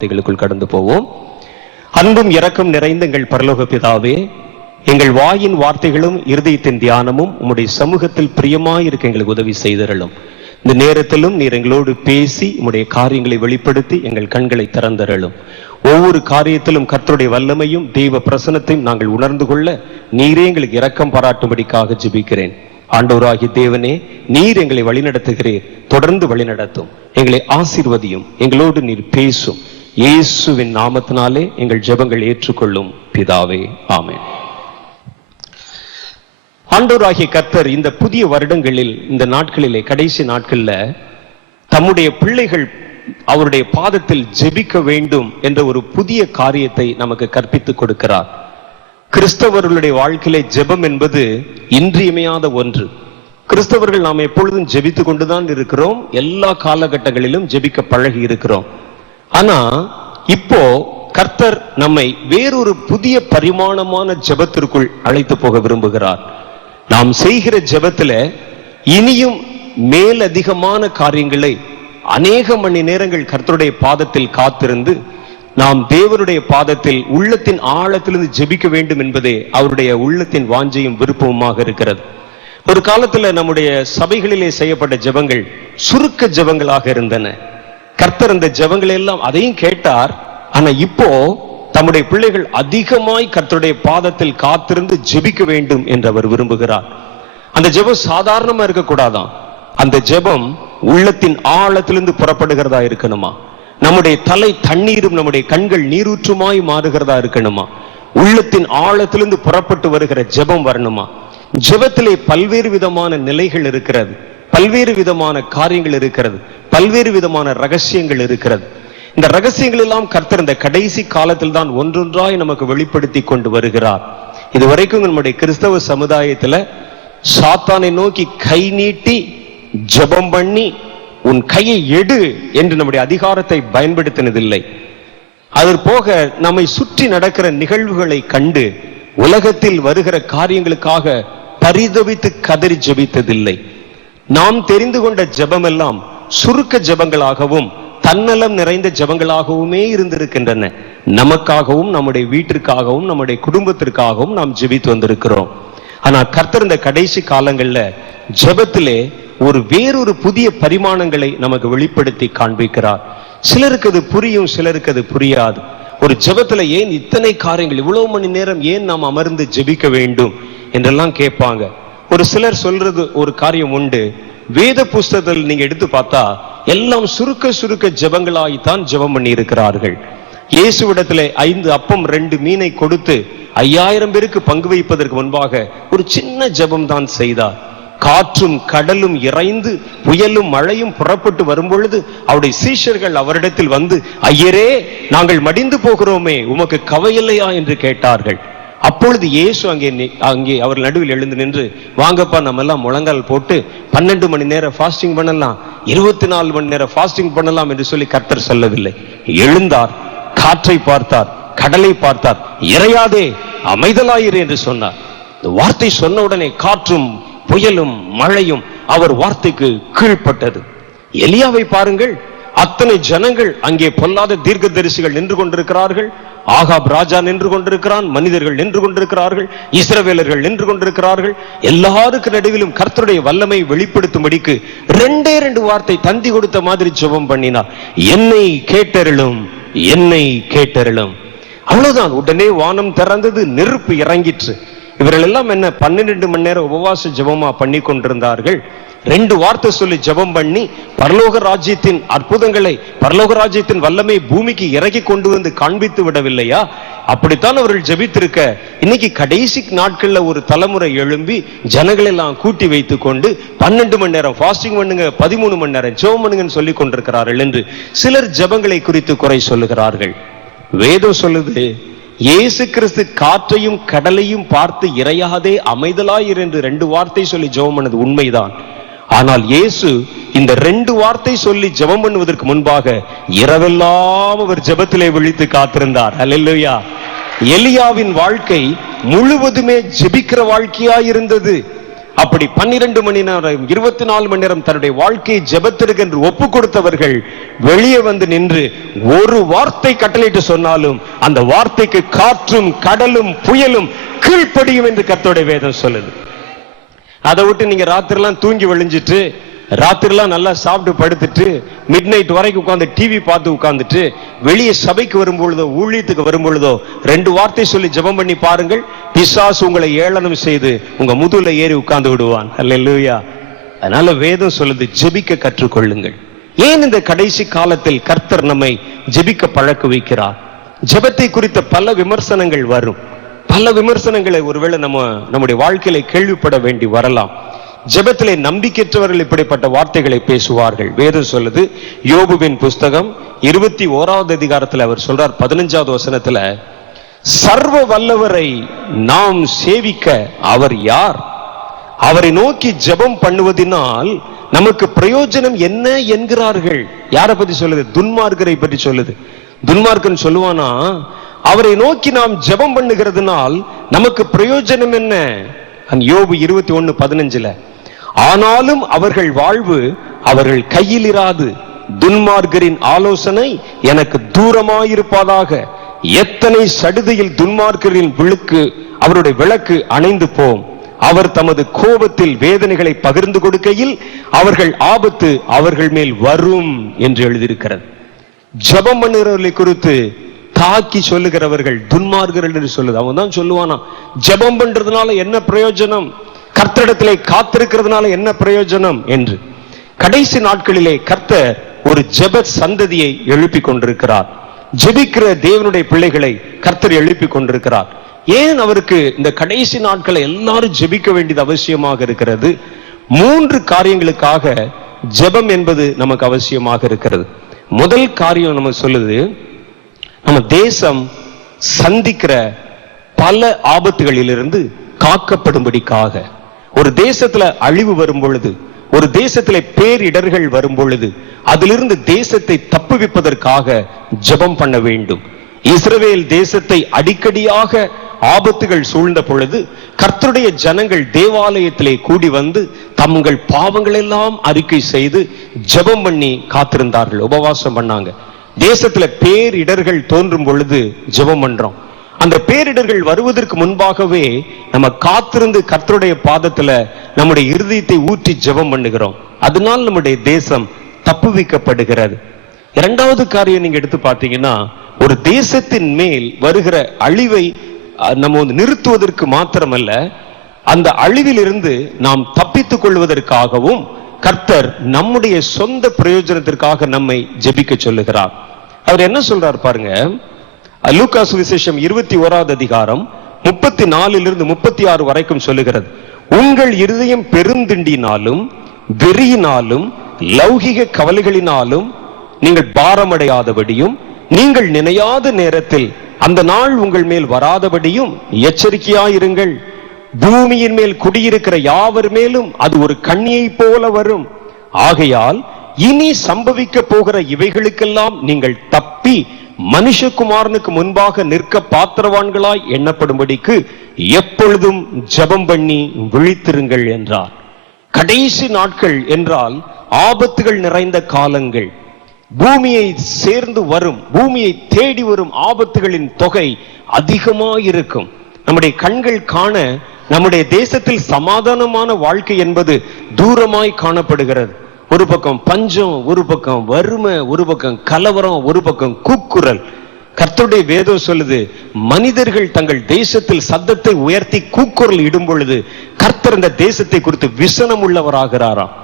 வார்த்தைகளுக்குள் கடந்து போவோம். அன்பும் இரக்கம் நிறைந்த எங்கள் பரலோக பிதாவே, எங்கள் வாயின் வார்த்தைகளும் இருதயத்தின் தியானமும் உம்முடைய சமூகத்தில் பிரியமாயிருக்க எங்களுக்கு உதவி செய்தருளும். இந்த நேரத்திலும் நீர் எங்களோடு பேசி உம்முடைய காரியங்களை வெளிப்படுத்தி எங்கள் கண்களை திறந்தருளும். ஒவ்வொரு காரியத்திலும் கர்த்தருடைய வல்லமையும் தெய்வ பிரசன்னத்தையும் நாங்கள் உணர்ந்து கொள்ள நீரே எங்களுக்கு இரக்கம் பாராட்டும்படிக்காக ஜெபிக்கிறேன். ஆண்டவராகிய தேவனே, நீர் எங்களை வழிநடத்துகிறீர், தொடர்ந்து வழிநடத்தும், எங்களை ஆசீர்வதியும், எங்களோடு நீர் பேசும். இயேசுவின் நாமத்தினாலே எங்கள் ஜெபங்கள் ஏற்றுக்கொள்ளும் பிதாவே, ஆமென். ஆண்டவராகிய கர்த்தர் இந்த புதிய வருடங்களில், இந்த நாட்களிலே, கடைசி நாட்கள்ல தம்முடைய பிள்ளைகள் அவருடைய பாதத்தில் ஜெபிக்க வேண்டும் என்ற ஒரு புதிய காரியத்தை நமக்கு கற்பித்துக் கொடுக்கிறார். கிறிஸ்தவர்களுடைய வாழ்க்கையிலே ஜெபம் என்பது இன்றியமையாத ஒன்று. கிறிஸ்தவர்கள் நாம் எப்பொழுதும் ஜெபித்துக் கொண்டுதான் இருக்கிறோம், எல்லா காலகட்டங்களிலும் ஜெபிக்க பழகி இருக்கிறோம். ஆனா இப்போ கர்த்தர் நம்மை வேறொரு புதிய பரிமாணமான ஜெபத்திற்குள் அழைத்து போக விரும்புகிறார். நாம் செய்கிற ஜெபத்துல இனியும் மேலதிகமான காரியங்களை அநேக மணி நேரங்கள் கர்த்தருடைய பாதத்தில் காத்திருந்து நாம் தேவனுடைய பாதத்தில் உள்ளத்தின் ஆழத்திலிருந்து ஜெபிக்க வேண்டும் என்பதே அவருடைய உள்ளத்தின் வாஞ்சையும் விருப்பமுமாக இருக்கிறது. ஒரு காலத்துல நம்முடைய சபைகளிலே செய்யப்பட்ட ஜெபங்கள் சுருக்க ஜெபங்களாக இருந்தன. கர்த்தர் அந்த ஜெபங்களை எல்லாம் அதையும் கேட்டார். ஆனா இப்போ தம்முடைய பிள்ளைகள் அதிகமாய் கர்த்தருடைய பாதத்தில் காத்திருந்து ஜெபிக்க வேண்டும் என்று அவர் விரும்புகிறார். அந்த ஜெபம் சாதாரணமா இருக்கக்கூடாதான். அந்த ஜெபம் உள்ளத்தின் ஆழத்திலிருந்து புறப்படுகிறதா இருக்கணுமா? நம்முடைய தலை தண்ணீரும் நம்முடைய கண்கள் நீரூற்றுமாய் மாறுகிறதா இருக்கணுமா? உள்ளத்தின் ஆழத்திலிருந்து புறப்பட்டு வருகிற ஜெபம் வரணுமா? ஜெபத்திலே பல்வேறு விதமான நிலைகள் இருக்கிறது, பல்வேறு விதமான காரியங்கள் இருக்கிறது, பல்வேறு விதமான ரகசியங்கள் இருக்கிறது. இந்த ரகசியங்கள் எல்லாம் கர்த்தர் இந்த கடைசி காலத்தில் தான் ஒன்றொன்றாய் நமக்கு வெளிப்படுத்தி கொண்டு வருகிறார். இதுவரைக்கும் நம்முடைய கிறிஸ்தவ சமுதாயத்துல சாத்தானை நோக்கி கை நீட்டி ஜெபம் பண்ணி உன் கையை எடு என்று நம்முடைய அதிகாரத்தை பயன்படுத்தினதில்லை. அது போக நம்மை சுற்றி நடக்கிற நிகழ்வுகளை கண்டு உலகத்தில் வருகிற காரியங்களுக்காக பரிதவித்து கதறி ஜெபித்ததில்லை. நாம் தெரிந்து கொண்ட ஜெபம் எல்லாம் சுருக்க ஜெபங்களாகவும் தன்னலம் நிறைந்த ஜெபங்களாகவுமே இருந்திருக்கின்றன. நமக்காகவும் நம்முடைய வீட்டிற்காகவும் நம்முடைய குடும்பத்திற்காகவும் நாம் ஜெபித்து வந்திருக்கிறோம். ஆனா கர்த்தர் இந்த கடைசி காலங்கள்ல ஜெபத்திலே ஒரு வேறொரு புதிய பரிமாணங்களை நமக்கு வெளிப்படுத்தி காண்பிக்கிறார். சிலருக்கு அது புரியும், சிலருக்கு அது புரியாது. ஒரு ஜெபத்துல ஏன் இத்தனை காரியங்கள், இவ்வளவு மணி நேரம் ஏன் நாம் அமர்ந்து ஜெபிக்க வேண்டும் என்றெல்லாம் கேட்பாங்க. ஒரு சிலர் சொல்றது ஒரு காரியம் உண்டு. வேத புஸ்தகத்தில் நீங்க எடுத்து பார்த்தா எல்லாம் சுருக்க சுருக்க ஜெபங்களாய்த்தான் ஜெபம் பண்ணி இருக்கிறார்கள். இயேசுவிடத்திலே 5 அப்பம் 2 மீனை கொடுத்து 5000 பேருக்கு பங்கு வைப்பதற்கு முன்பாக ஒரு சின்ன ஜெபம் தான் செய்தார். காற்றும் கடலும் இறைந்து புயலும் மழையும் புறப்பட்டு வரும் பொழுது அவருடைய சீஷர்கள் அவரிடத்தில் வந்து, ஐயரே, நாங்கள் மடிந்து போகிறோமே, உமக்கு கவையில்லையா என்று கேட்டார்கள். அப்பொழுது இயேசு அங்கே அவர் நடுவில் எழுந்து நின்று, வாங்கப்பா, நம்ம எல்லாம் முழங்கால் போட்டு 12 மணி நேரம் ஃபாஸ்டிங் பண்ணலாம், 24 மணி நேரம் ஃபாஸ்டிங் பண்ணலாம் என்று சொல்லி கர்த்தர் சொல்லவில்லை. எழுந்தார், காற்றை பார்த்தார், கடலை பார்த்தார், இறையாதே, அமைதலாயிரு என்று சொன்னார். இந்த வார்த்தை சொன்ன உடனே காற்றும் புயலும் மழையும் அவர் வார்த்தைக்கு கீழ்ப்பட்டது. எலியாவை பாருங்கள், அத்தனை ஜனங்கள் அங்கே பொல்லாத தீர்க்கதரிசிகள் நின்று கொண்டிருக்கிறார்கள், ஆகாப் ராஜா நின்று கொண்டிருக்கிறான், மனிதர்கள் நின்று கொண்டிருக்கிறார்கள், இஸ்ரவேலர்கள் நின்று கொண்டிருக்கிறார்கள். எல்லாருக்கு நடுவிலும் கர்த்தருடைய வல்லமை வெளிப்படுத்தும்படிக்கு 2 வார்த்தை தந்தி கொடுத்த மாதிரி ஜெபம் பண்ணினார், என்னை கேட்டருளும், என்னை கேட்டருளும். அவ்வளவுதான். உடனே வானம் திறந்தது, நெருப்பு இறங்கிற்று. இவர்கள் எல்லாம் என்ன 12 மணி நேரம் உபவாச ஜெபமா பண்ணி கொண்டிருந்தார்கள். 2 வார்த்தை சொல்லி ஜெபம் பண்ணி பரலோக ராஜ்யத்தின் அற்புதங்களை, பரலோக ராஜ்யத்தின் வல்லமை பூமிக்கு இறக்கி கொண்டு வந்து காண்பித்து விடவில்லையா? அப்படித்தான் அவர்கள் ஜெபித்திருக்க, இன்னைக்கு கடைசி நாட்கள்ல ஒரு தலைமுறை எழும்பி ஜனங்கள் எல்லாம் கூட்டி வைத்துக் கொண்டு 12 மணி நேரம் ஃபாஸ்டிங் பண்ணுங்க, 13 மணி நேரம் ஜெபம் பண்ணுங்கன்னு சொல்லி கொண்டிருக்கிறார்கள் என்று சிலர் ஜெபங்களை குறித்து குறை சொல்லுகிறார்கள். வேதம் சொல்லுது, இயேசு கிறிஸ்து காற்றையும் கடலையும் பார்த்து இறையாதே, அமைதலாயிரு என்று 2 வார்த்தை சொல்லி ஜெபம் பண்ணது உண்மைதான். ஆனால் இயேசு இந்த 2 வார்த்தை சொல்லி ஜெபம் பண்ணுவதற்கு முன்பாக இரவெல்லாம் அவர் ஜெபத்திலே விழித்து காத்திருந்தார். அல்லேலூயா. எலியாவின் வாழ்க்கை முழுவதுமே ஜெபிக்கிற வாழ்க்கையா இருந்தது. அப்படி 12 மணி நேரம் 24 மணி நேரம் தன்னுடைய வாழ்க்கையை ஜெபத்திற்கு என்று ஒப்பு கொடுத்தவர்கள் வெளியே வந்து நின்று ஒரு வார்த்தை கட்டளையிட்டு சொன்னாலும் அந்த வார்த்தைக்கு காற்றும் கடலும் புயலும் கீழ்ப்படியும் என்று கர்த்தருடைய வேதம் சொல்லுது. அதை விட்டு நீங்க ராத்திரிலாம் தூங்கி விழிஞ்சிட்டு, ராத்திரிலாம் நல்லா சாப்பிட்டு படுத்துட்டு, மிட் நைட் வரைக்கும் உட்கார்ந்து டிவி பார்த்து உட்கார்ந்துட்டு, வெளியே சபைக்கு வரும்பொழுதோ ஊழியத்துக்கு வரும்பொழுதோ 2 வார்த்தை சொல்லி ஜெபம் பண்ணி பாருங்கள், பிசாசு உங்களை ஏளனம் செய்து உங்க முதுகுல ஏறி உட்கார்ந்து விடுவான். அல்லேலூயா. அதனால வேதம் சொல்லுது, ஜெபிக்க கற்றுக்கொள்ளுங்கள். ஏன் இந்த கடைசி காலத்தில் கர்த்தர் நம்மை ஜெபிக்க பழக்க வைக்கிறார்? ஜெபத்தை குறித்த பல விமர்சனங்கள் வரும். பல விமர்சனங்களை ஒருவேளை நம்முடைய வாழ்க்கையில கேள்விப்பட வேண்டி வரலாம். ஜெபத்திலே நம்பிக்கையற்றவர்கள் இப்படிப்பட்ட வார்த்தைகளை பேசுவார்கள். வேதம் சொல்லுது, யோபுவின் புஸ்தகம் 21வது அதிகாரத்தில் அவர் சொல்றார் 15வது வசனத்துல, சர்வ வல்லவரை நாம் சேவிக்க அவர் யார்? அவரை நோக்கி ஜெபம் பண்ணுவதனால் நமக்கு பிரயோஜனம் என்ன என்கிறார்கள். யாரை பத்தி சொல்லுது? துன்மார்க்கரை பற்றி சொல்லுது. துன்மார்க்கன் சொல்லுவானா, அவரை நோக்கி நாம் ஜெபம் பண்ணுகிறதுனால் நமக்கு பிரயோஜனம் என்ன? யோபு 21:15, ஆனாலும் அவர்கள் வாழ்வு அவர்கள் கையில் இராது, துன்மார்க்கரின் ஆலோசனை எனக்கு தூரமாயிருப்பதாக. எத்தனை சடுதியில் துன்மார்க்கரின் அவருடைய விளக்கு அணைந்து போம். அவர் தமது கோபத்தில் வேதனைகளை பகிர்ந்து கொடுக்கையில் அவர்கள் ஆபத்து அவர்கள் மேல் வரும் என்று எழுதியிருக்கிறது. ஜெபம் பண்ணுகிறவர்களை குறித்து தாக்கி சொல்லுகிறவர்கள் துன்மார்க்கர்கள் என்று சொல்லுது. அவன் தான் சொல்லுவானா, ஜெபம் பண்றதுனால என்ன பிரயோஜனம், கர்த்தரிடத்திலே காத்திருக்கிறதுனால என்ன பிரயோஜனம் என்று. கடைசி நாட்களிலே கர்த்தர் ஒரு ஜெப சந்ததியை எழுப்பி கொண்டிருக்கிறார். ஜெபிக்கிற தேவனுடைய பிள்ளைகளை கர்த்தர் எழுப்பி கொண்டிருக்கிறார். ஏன் அவருக்கு இந்த கடைசி நாட்களை எல்லாரும் ஜெபிக்க வேண்டியது அவசியமாக இருக்கிறது? 3 காரியங்களுக்காக ஜெபம் என்பது நமக்கு அவசியமாக இருக்கிறது. முதல் காரியம் நம்ம சொல்லுது, நம்ம தேசம் சந்திக்கிற பல ஆபத்துகளிலிருந்து காக்கப்படும்படிக்காக. ஒரு தேசத்துல அழிவு வரும் பொழுது, ஒரு தேசத்திலே பேரிடர்கள் வரும் பொழுது, அதிலிருந்து தேசத்தை தப்புவிப்பதற்காக ஜெபம் பண்ண வேண்டும். இஸ்ரவேல் தேசத்தை அடிக்கடியாக ஆபத்துகள் சூழ்ந்த பொழுது கர்த்தருடைய ஜனங்கள் தேவாலயத்திலே கூடி வந்து தங்கள் பாவங்கள் எல்லாம் அறிக்கை செய்து ஜெபம் பண்ணி காத்திருந்தார்கள், உபவாசம் பண்ணாங்க. தேசத்துல பேரிடர்கள் தோன்றும் பொழுது ஜெபம் பண்றோம். அந்த பேரிடர்கள் வருவதற்கு முன்பாகவே நம்ம காத்திருந்து கர்த்தருடைய பாதத்துல நம்முடைய இருதயத்தை ஊற்றி ஜெபம் பண்ணுகிறோம். அதனால் நம்முடைய தேசம் தப்புவிக்கப்படுகிறது. 2வது காரியம் நீங்க எடுத்து பார்த்தீங்கன்னா, ஒரு தேசத்தின் மேல் வருகிற அழிவை நம்ம நிறுத்துவதற்கு மாத்திரமல்ல, அந்த அழிவிலிருந்து நாம் தப்பித்துக் கொள்வதற்காகவும் கர்த்தர் நம்முடைய சொந்த பிரயோஜனத்திற்காக நம்மை ஜெபிக்க சொல்லுகிறார். அவர் என்ன சொல்றார் பாருங்க, லூக்கா சுவிசேஷம் 21வது அதிகாரம் 34 36 வரைக்கும் சொல்லுகிறது, உங்கள் இருதயம் பெருந்திண்டினாலும் வெறியினாலும் லௌகிக கவலைகளினாலும் நீங்கள் பாரமடையாதபடியும், நீங்கள் நினையாத நேரத்தில் அந்த நாள் உங்கள் மேல் வராதபடியும் எச்சரிக்கையாயிருங்கள். பூமியின் மேல் குடியிருக்கிற யாவர் மேலும் அது ஒரு கண்ணியை போல வரும். ஆகையால் இனி சம்பவிக்க போகிற இவைகளுக்கெல்லாம் நீங்கள் தப்பி மனுஷகுமாரனுக்கு முன்பாக நிற்க பாத்திரவான்களாய் எண்ணப்படும்படிக்கு எப்பொழுதும் ஜெபம் பண்ணி விழித்திருங்கள் என்றார். கடைசி நாட்கள் என்றால் ஆபத்துகள் நிறைந்த காலங்கள். பூமியை சேர்ந்து வரும், பூமியை தேடி வரும் ஆபத்துகளின் தொகை அதிகமாயிருக்கும். நம்முடைய கண்கள் காண நம்முடைய தேசத்தில் சமாதானமான வாழ்க்கை என்பது தூரமாய் காணப்படுகிறது. ஒரு பக்கம் பஞ்சம், ஒரு பக்கம் வறுமை, ஒரு பக்கம் கலவரம், ஒரு பக்கம் கூக்குரல். கர்த்தருடைய வேதம் சொல்லுது, மனிதர்கள் தங்கள் தேசத்தில் சத்தத்தை உயர்த்தி கூக்குரல் இடும் பொழுது கர்த்தர் இந்த தேசத்தை குறித்து விசனம் உள்ளவராகிறாராம்.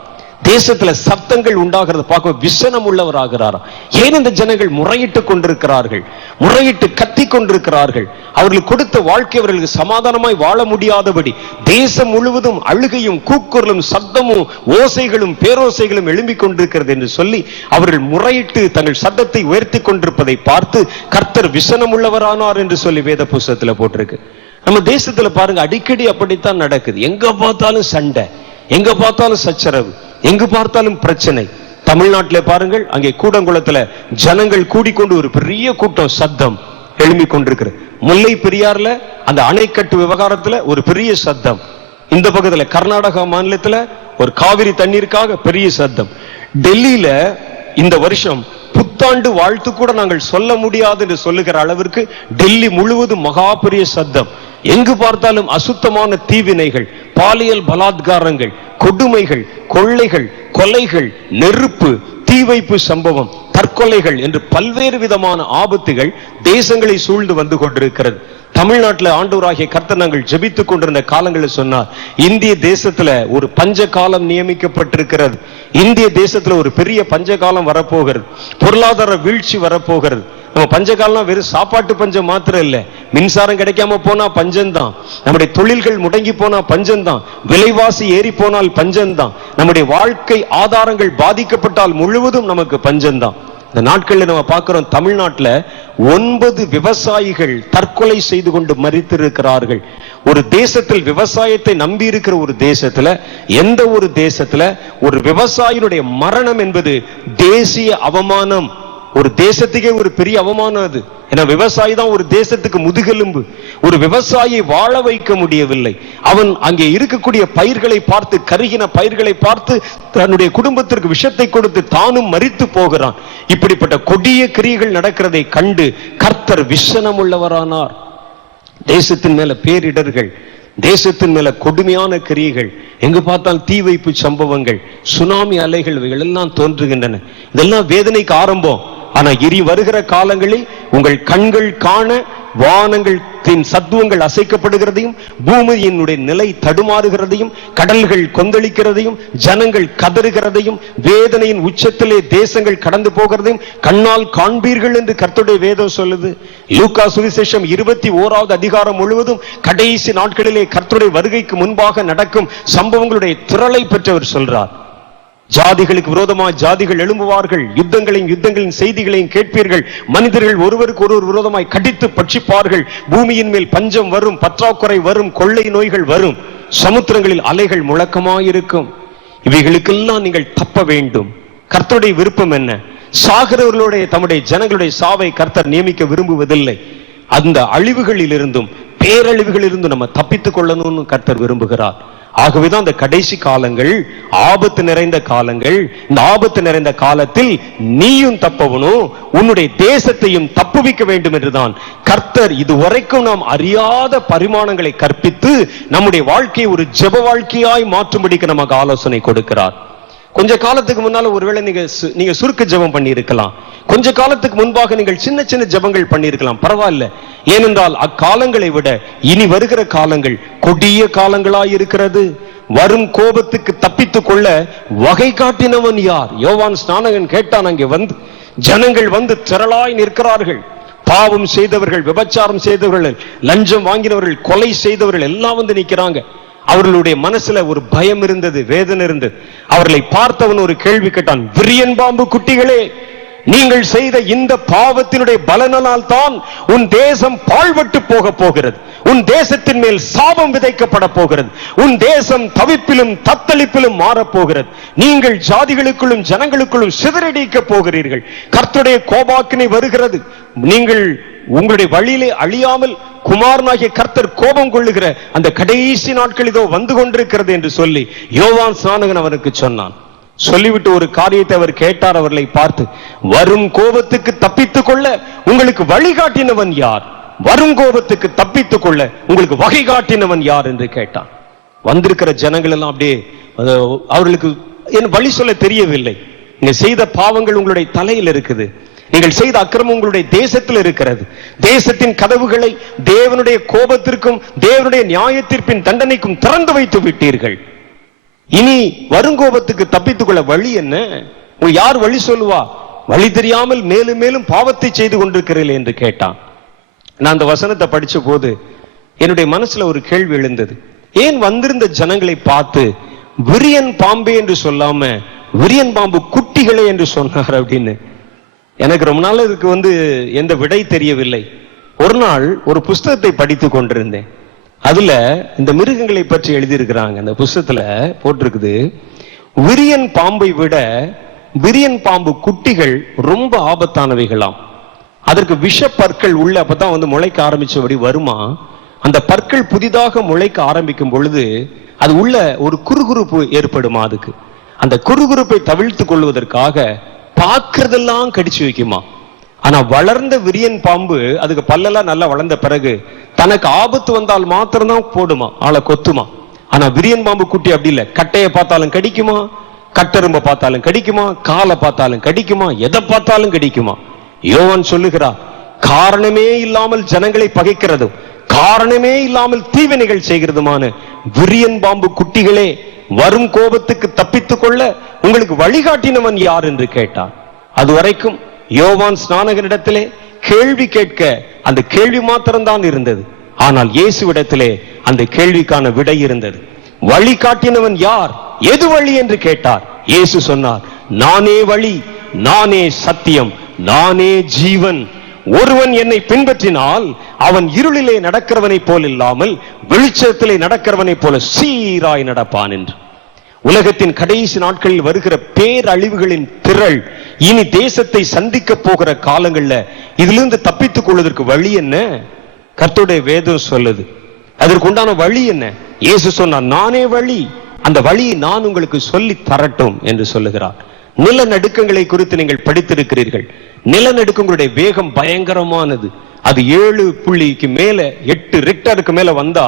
தேசத்துல சத்தங்கள் உண்டாகிறது பார்க்க விசனம் உள்ளவராகிறாராம். ஏன் இந்த ஜனங்கள் முறையிட்டு கொண்டிருக்கிறார்கள், முறையிட்டு கத்தி கொண்டிருக்கிறார்கள். அவர்களுக்கு கொடுத்த வாழ்க்கை அவர்களுக்கு சமாதானமாய் வாழ முடியாதபடி தேசம் முழுவதும் அழுகையும் கூக்குரலும் சத்தமும் ஓசைகளும் பேரோசைகளும் எழும்பிக் கொண்டிருக்கிறது என்று சொல்லி அவர்கள் முறையிட்டு தங்கள் சத்தத்தை உயர்த்தி கொண்டிருப்பதை பார்த்து கர்த்தர் விசனம் உள்ளவரானார் என்று சொல்லி வேத புஸ்தகத்துல போட்டிருக்கு. நம்ம தேசத்துல பாருங்க, அடிக்கடி அப்படித்தான் நடக்குது. எங்க பார்த்தாலும் சண்டை, எங்க பார்த்தாலும் சச்சரவு, எங்கு பார்த்தாலும் பிரச்சனை. தமிழ்நாட்டிலே பாருங்கள், அங்கே கூடங்குளத்துல ஜனங்கள் கூடிக்கொண்டு ஒரு பெரிய கூட்டம் சத்தம் எழும்பிக் கொண்டிருக்கிறது. முல்லை பெரியார்ல அந்த அணைக்கட்டு விவகாரத்துல ஒரு பெரிய சத்தம். இந்த பக்கத்துல கர்நாடகா மாநிலத்துல ஒரு காவிரி தண்ணீருக்காக பெரிய சத்தம். டெல்லியில இந்த வருஷம் புத்தாண்டு வாழ்த்து கூட நாங்கள் சொல்ல முடியாது என்று சொல்லுகிற அளவிற்கு டெல்லி முழுவதும் மகா பெரிய சத்தம். எங்கு பார்த்தாலும் அசுத்தமான தீவினைகள், பாலியல் பலாத்காரங்கள், கொடுமைகள், கொள்ளைகள், கொலைகள், நெருப்பு, தீ வைப்பு சம்பவம், தற்கொலைகள் என்று பல்வேறு விதமான ஆபத்துகள் தேசங்களை சூழ்ந்து வந்து கொண்டிருக்கிறது. தமிழ்நாட்டில் ஆண்டவராகிய கர்த்தர் நாங்கள் ஜெபித்துக் கொண்டிருந்த காலங்களில் சொன்னார், இந்திய தேசத்துல ஒரு பஞ்ச காலம் நியமிக்கப்பட்டிருக்கிறது. இந்திய தேசத்துல ஒரு பெரிய பஞ்ச காலம் வரப்போகிறது, பொருளாதார வீழ்ச்சி வரப்போகிறது. நம்ம பஞ்சகாலம் வெறும் சாப்பாட்டு பஞ்சம் மாத்திரம் இல்ல, மின்சாரம் கிடைக்காம போனா பஞ்சம்தான், நம்முடைய தொழில்கள் முடங்கி போனா பஞ்சம்தான், விலைவாசி ஏறி போனால் பஞ்சம்தான், நம்முடைய வாழ்க்கை ஆதாரங்கள் பாதிக்கப்பட்டால் முழுவதும் நமக்கு பஞ்சம்தான். இந்த நாட்களில் நம்ம பார்க்கிறோம், தமிழ்நாட்டில் 9 விவசாயிகள் தற்கொலை செய்து கொண்டு மரித்திருக்கிறார்கள். ஒரு தேசத்தில் விவசாயத்தை நம்பி இருக்கிற ஒரு தேசத்துல, எந்த ஒரு தேசத்துல ஒரு விவசாயினுடைய மரணம் என்பது தேசிய அவமானம். ஒரு தேசத்துக்கே ஒரு பெரிய அவமானம் அது. ஏன்னா விவசாயி தான் ஒரு தேசத்துக்கு முதுகெலும்பு. ஒரு விவசாயியை வாழ வைக்க முடியவில்லை. அவன் அங்கே இருக்கக்கூடிய பயிர்களை பார்த்து, கருகின பயிர்களை பார்த்து தன்னுடைய குடும்பத்திற்கு விஷத்தை கொடுத்து தானும் மரித்து போகிறான். இப்படிப்பட்ட கொடிய கிரியைகள் நடக்கிறதை கண்டு கர்த்தர் விஷனம் உள்ளவரானார். தேசத்தின் மேல பேரிடர்கள், தேசத்தின் மேல கொடுமையான கிரியைகள், எங்கு பார்த்தால் தீ வைப்பு சம்பவங்கள், சுனாமி அலைகள் எல்லாம் தோன்றுகின்றன. இதெல்லாம் வேதனைக்கு ஆரம்பம். ஆனா இனி வருகிற காலங்களில் உங்கள் கண்கள் காண வானங்களின் சத்துவங்கள் அசைக்கப்படுகிறதையும், பூமியினுடைய நிலை தடுமாறுகிறதையும், கடல்கள் கொந்தளிக்கிறதையும், ஜனங்கள் கதறுகிறதையும், வேதனையின் உச்சத்திலே தேசங்கள் கடந்து போகிறதையும் கண்ணால் காண்பீர்கள் என்று கர்த்தருடைய வேதம் சொல்லுது. லூக்கா சுவிசேஷம் 21வது அதிகாரம் முழுவதும் கடைசி நாட்களிலே கர்த்தருடைய வருகைக்கு முன்பாக நடக்கும் சம்பவங்களுடைய திரளை பெற்றவர் சொல்றார். ஜாதிகளுக்கு விரோதமாக ஜாதிகள் எழும்புவார்கள், யுத்தங்களின் செய்திகளையும் கேட்பீர்கள், மனிதர்கள் ஒருவருக்கு ஒருவர் விரோதமாய் கடித்து பட்சிப்பார்கள், பூமியின் மேல் பஞ்சம் வரும், பற்றாக்குறை வரும், கொள்ளை நோய்கள் வரும், சமுத்திரங்களில் அலைகள் முழக்கமாயிருக்கும். இவைகளுக்கெல்லாம் நீங்கள் தப்ப வேண்டும். கர்த்தருடைய விருப்பம் என்ன? சாகிறவர்களுடைய தம்முடைய ஜனங்களுடைய சாவை கர்த்தர் நியமிக்க விரும்புவதில்லை. அந்த அழிவுகளில் இருந்தும் பேரழிவுகளில் இருந்தும் நம்ம தப்பித்துக் கொள்ளணும்னு கர்த்தர் விரும்புகிறார். ஆகவேதான் இந்த கடைசி காலங்கள் ஆபத்து நிறைந்த காலங்கள். இந்த ஆபத்து நிறைந்த காலத்தில் நீயும் தப்பவனும், உன்னுடைய தேசத்தையும் தப்புவிக்க வேண்டும் என்றுதான் கர்த்தர் இதுவரைக்கும் நாம் அறியாத பரிமாணங்களை கற்பித்து நம்முடைய வாழ்க்கையை ஒரு ஜெப வாழ்க்கையாய் மாற்றும்படிக்கு நமக்கு ஆலோசனை கொடுக்கிறார். கொஞ்ச காலத்துக்கு முன்னால ஒருவேளை நீங்க சுருக்க ஜெபம் பண்ணி இருக்கலாம். கொஞ்ச காலத்துக்கு முன்பாக நீங்கள் சின்ன சின்ன ஜெபங்கள் பண்ணி இருக்கலாம், பரவாயில்ல. ஏனென்றால் அக்காலங்களை விட இனி வருகிற காலங்கள் கொடிய காலங்களாய் இருக்கிறது. வரும் கோபத்துக்கு தப்பித்துக் கொள்ள வகை காட்டினவன் யார்? யோவான் ஸ்நானகன் கேட்டான். அங்கே வந்து ஜனங்கள் வந்து திரளாய் நிற்கிறார்கள். பாவம் செய்தவர்கள், விபச்சாரம் செய்தவர்கள், லஞ்சம் வாங்கினவர்கள், கொலை செய்தவர்கள் எல்லாம் வந்து நிற்கிறாங்க. அவர்களுடைய மனசுல ஒரு பயம் இருந்தது, வேதனை இருந்தது. அவர்களை பார்த்தவன் ஒரு கேள்வி கேட்டான், விரியன் பாம்பு குட்டிகளே, நீங்கள் செய்த இந்த பாவத்தினுடைய பலனால் தான் உன் தேசம் பாழ்பட்டு போக போகிறது. உன் தேசத்தின் மேல் சாபம் விதைக்கப்பட போகிறது. உன் தேசம் தவிப்பிலும் தத்தளிப்பிலும் மாறப்போகிறது. நீங்கள் ஜாதிகளுக்குள்ளும் ஜனங்களுக்குள்ளும் சிதறடிக்க போகிறீர்கள். கர்த்தருடைய கோபாக்கினை வருகிறது. நீங்கள் உங்களுடைய வழியிலே அழியாமல் குமாரனாகிய கர்த்தர் கோபம் கொள்ளுகிற அந்த கடைசி நாட்கள் இதோ வந்து கொண்டிருக்கிறது என்று சொல்லி யோவான் ஸ்நானகன் அவருக்கு சொன்னான். சொல்லிவிட்டு ஒரு காரியத்தை அவர் கேட்டார் அவர்களை பார்த்து, வரும் கோபத்துக்கு தப்பித்துக் கொள்ள உங்களுக்கு வழிகாட்டினவன் யார்? வரும் கோபத்துக்கு தப்பித்துக் கொள்ள உங்களுக்கு வகை காட்டினவன் யார் என்று கேட்டான். வந்திருக்கிற ஜனங்கள் எல்லாம் அப்படியே அவர்களுக்கு என் வழி சொல்ல தெரியவில்லை. நீங்க செய்த பாவங்கள் உங்களுடைய தலையில் இருக்குது. நீங்கள் செய்த அக்கிரமம் உங்களுடைய தேசத்தில் இருக்கிறது. தேசத்தின் கதவுகளை தேவனுடைய கோபத்திற்கும் தேவனுடைய நியாயத்தீர்ப்பின் தண்டனைக்கும் திறந்து வைத்து விட்டீர்கள். இனி வருங்கோபத்துக்கு தப்பித்துக் கொள்ள வழி என்ன? யார் வழி சொல்லுவா? வழி தெரியாமல் மேலும் மேலும் பாவத்தை செய்து கொண்டிருக்கிறீர்கள் என்று கேட்டான். நான் அந்த வசனத்தை படிச்ச போது என்னுடைய மனசுல ஒரு கேள்வி எழுந்தது. ஏன் வந்திருந்த ஜனங்களை பார்த்து விரியன் பாம்பே என்று சொல்லாம விரியன் பாம்பு குட்டிகளே என்று சொன்னார் அப்படின்னு எனக்கு ரொம்ப நாள் இதுக்கு எந்த விடை தெரியவில்லை. ஒரு நாள் ஒரு புஸ்தகத்தை படித்துக் கொண்டிருந்தேன். அதுல இந்த மிருகங்களை பற்றி எழுதியிருக்கிறாங்க. அந்த புஸ்தகத்துல போட்டிருக்குது, விரியன் பாம்பை விட விரியன் பாம்பு குட்டிகள் ரொம்ப ஆபத்தானவைகளாம். அதற்கு விஷ பற்கள் உள்ள அப்பதான் முளைக்க ஆரம்பிச்சபடி வருமா. அந்த பற்கள் புதிதாக முளைக்க ஆரம்பிக்கும் பொழுது அது உள்ள ஒரு குறுகுறுப்பு ஏற்படுமா, அதுக்கு அந்த குறுகுறுப்பை தவிர்த்து கொள்வதற்காக பார்க்கறதெல்லாம் கடிச்சு வைக்குமா. ஆனா வளர்ந்த விரியன் பாம்பு அதுக்கு பல்லெல்லாம் நல்லா வளர்ந்த பிறகு தனக்கு ஆபத்து வந்தால் மாத்திரம்தான் போடுமா, ஆளை கொத்துமா. ஆனா விரியன் பாம்பு குட்டி அப்படி இல்லை. கட்டையை பார்த்தாலும் கடிக்குமா, கட்டெரும்ப பார்த்தாலும் கடிக்குமா, காலை பார்த்தாலும் கடிக்குமா, எதை பார்த்தாலும் கடிக்குமா. யோவான் சொல்லுகிறார், காரணமே இல்லாமல் ஜனங்களை பகைக்கிறதும் காரணமே இல்லாமல் தீவினைகள் செய்கிறதுமான விரியன் பாம்பு குட்டிகளே, வரும் கோபத்துக்கு தப்பித்துக் கொள்ள உங்களுக்கு வழிகாட்டினவன் யார் என்று கேட்டார். அதுவரைக்கும் யோவான் ஸ்நானகனிடத்திலே கேள்வி கேட்க அந்த கேள்வி மாத்திரம்தான் இருந்தது. ஆனால் இயேசுவிடத்திலே அந்த கேள்விக்கான விடை இருந்தது. வழிகாட்டினவன் யார், எது வழி என்று கேட்டார். இயேசு சொன்னார், நானே வழி, நானே சத்தியம், நானே ஜீவன். ஒருவன் என்னை பின்பற்றினால் அவன் இருளிலே நடக்கிறவனை போல் இல்லாமல் வெளிச்சத்திலே நடக்கிறவனை போல சீராய் நடப்பான் என்று. உலகத்தின் கடைசி நாட்களில் வருகிற பேரழிவுகளின் திரள் இனி தேசத்தை சந்திக்க போகிற காலங்கள்ல இதிலிருந்து தப்பித்துக் கொள்வதற்கு வழி என்ன? கர்த்தருடைய வேதம் சொல்லுது. அதற்கு உண்டான வழி என்ன? இயேசு சொன்னார், நானே வழி, அந்த வழியை நான் உங்களுக்கு சொல்லி தரட்டும் என்று சொல்லுகிறார். நிலநடுக்கங்களை குறித்து நீங்கள் படித்திருக்கிறீர்கள். நிலநடுக்கங்களுடைய வேகம் பயங்கரமானது. அது 7 புள்ளிக்கு மேல 8 ரிக்டருக்கு மேல வந்தா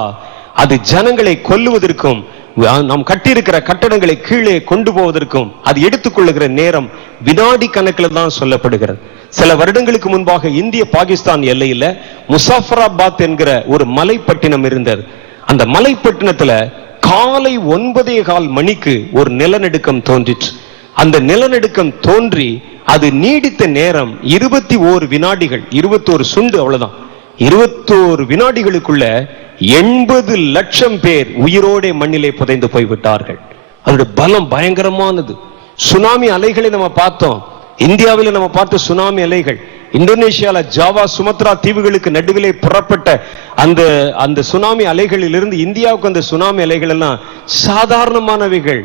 அது ஜனங்களை கொல்லுவதற்கும் நாம் கட்டியிருக்கிற கட்டடங்களை கீழே கொண்டு போவதற்கும் அது எடுத்துக்கொள்ளுகிற நேரம் வினாடி கணக்கில் தான் சொல்லப்படுகிறது. சில வருடங்களுக்கு முன்பாக இந்திய பாகிஸ்தான் எல்லையில முசாஃபராபாத் என்கிற ஒரு மலைப்பட்டினம் இருந்தது. அந்த மலைப்பட்டினத்துல காலை 9:15 மணிக்கு ஒரு நிலநடுக்கம் தோன்றிற்று. அந்த நிலநடுக்கம் தோன்றி அது நீடித்த நேரம் 21 வினாடிகள், 21 சுண்டு, அவ்வளவுதான். 21 வினாடிகளுக்குள்ள 80 லட்சம் பேர் உயிரோட மண்ணிலே புதைந்து போய்விட்டார்கள். அதோட பலம் பயங்கரமானது. சுனாமி அலைகளை நம்ம பார்த்தோம். இந்தியாவில் நம்ம பார்த்த சுனாமி அலைகள், இந்தோனேஷியால ஜாவா சுமத்ரா தீவுகளுக்கு நடுவிலே புறப்பட்ட அந்த சுனாமி அலைகளில் இருந்து இந்தியாவுக்கு அந்த சுனாமி அலைகள் எல்லாம் சாதாரணமானவைகள்.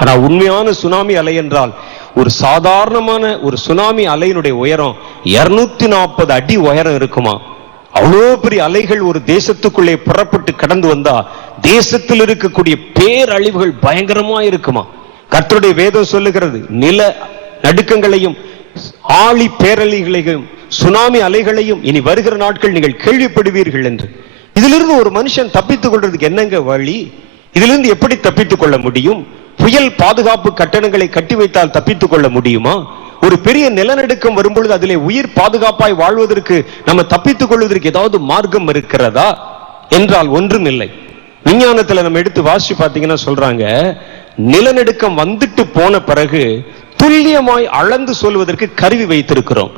ஆனா உண்மையான சுனாமி அலை என்றால் ஒரு சாதாரணமான ஒரு சுனாமி அலையினுடைய உயரம் 240 அடி உயரம் இருக்குமா. அவ்வளோ பெரிய அலைகள் ஒரு தேசத்துக்குள்ளே புறப்பட்டு கடந்து வந்தா தேசத்தில் இருக்கக்கூடிய பேரழிவுகள் பயங்கரமா இருக்குமா. கர்த்தருடைய வேதம் சொல்லுகிறது, நில நடுக்கங்களையும் ஆழி பேரலைகளையும் சுனாமி அலைகளையும் இனி வருகிற நாட்கள் நீங்கள் கேள்விப்படுவீர்கள் என்று. இதிலிருந்து ஒரு மனுஷன் தப்பித்துக் கொள்றதுக்கு என்னங்க வழி? இதிலிருந்து எப்படி தப்பித்துக் கொள்ள முடியும்? புயல் பாதுகாப்பு கட்டணங்களை கட்டி வைத்தால் தப்பித்துக் கொள்ள முடியுமா? ஒரு பெரிய நிலநடுக்கம் வரும்பொழுது அதிலே உயிர் பாதுகாப்பாய் வாழ்வதற்கு நம்ம தப்பித்துக் கொள்வதற்கு ஏதாவது மார்க்கம் இருக்கிறதா என்றால் ஒன்றும் இல்லை. விஞ்ஞானத்துல நம்ம எடுத்து வாசிச்சு பார்த்தீங்கன்னா சொல்றாங்க, நிலநடுக்கம் வந்துட்டு போன பிறகு துல்லியமாய் அளந்து சொல்வதற்கு கருவி வைத்திருக்கிறோம்.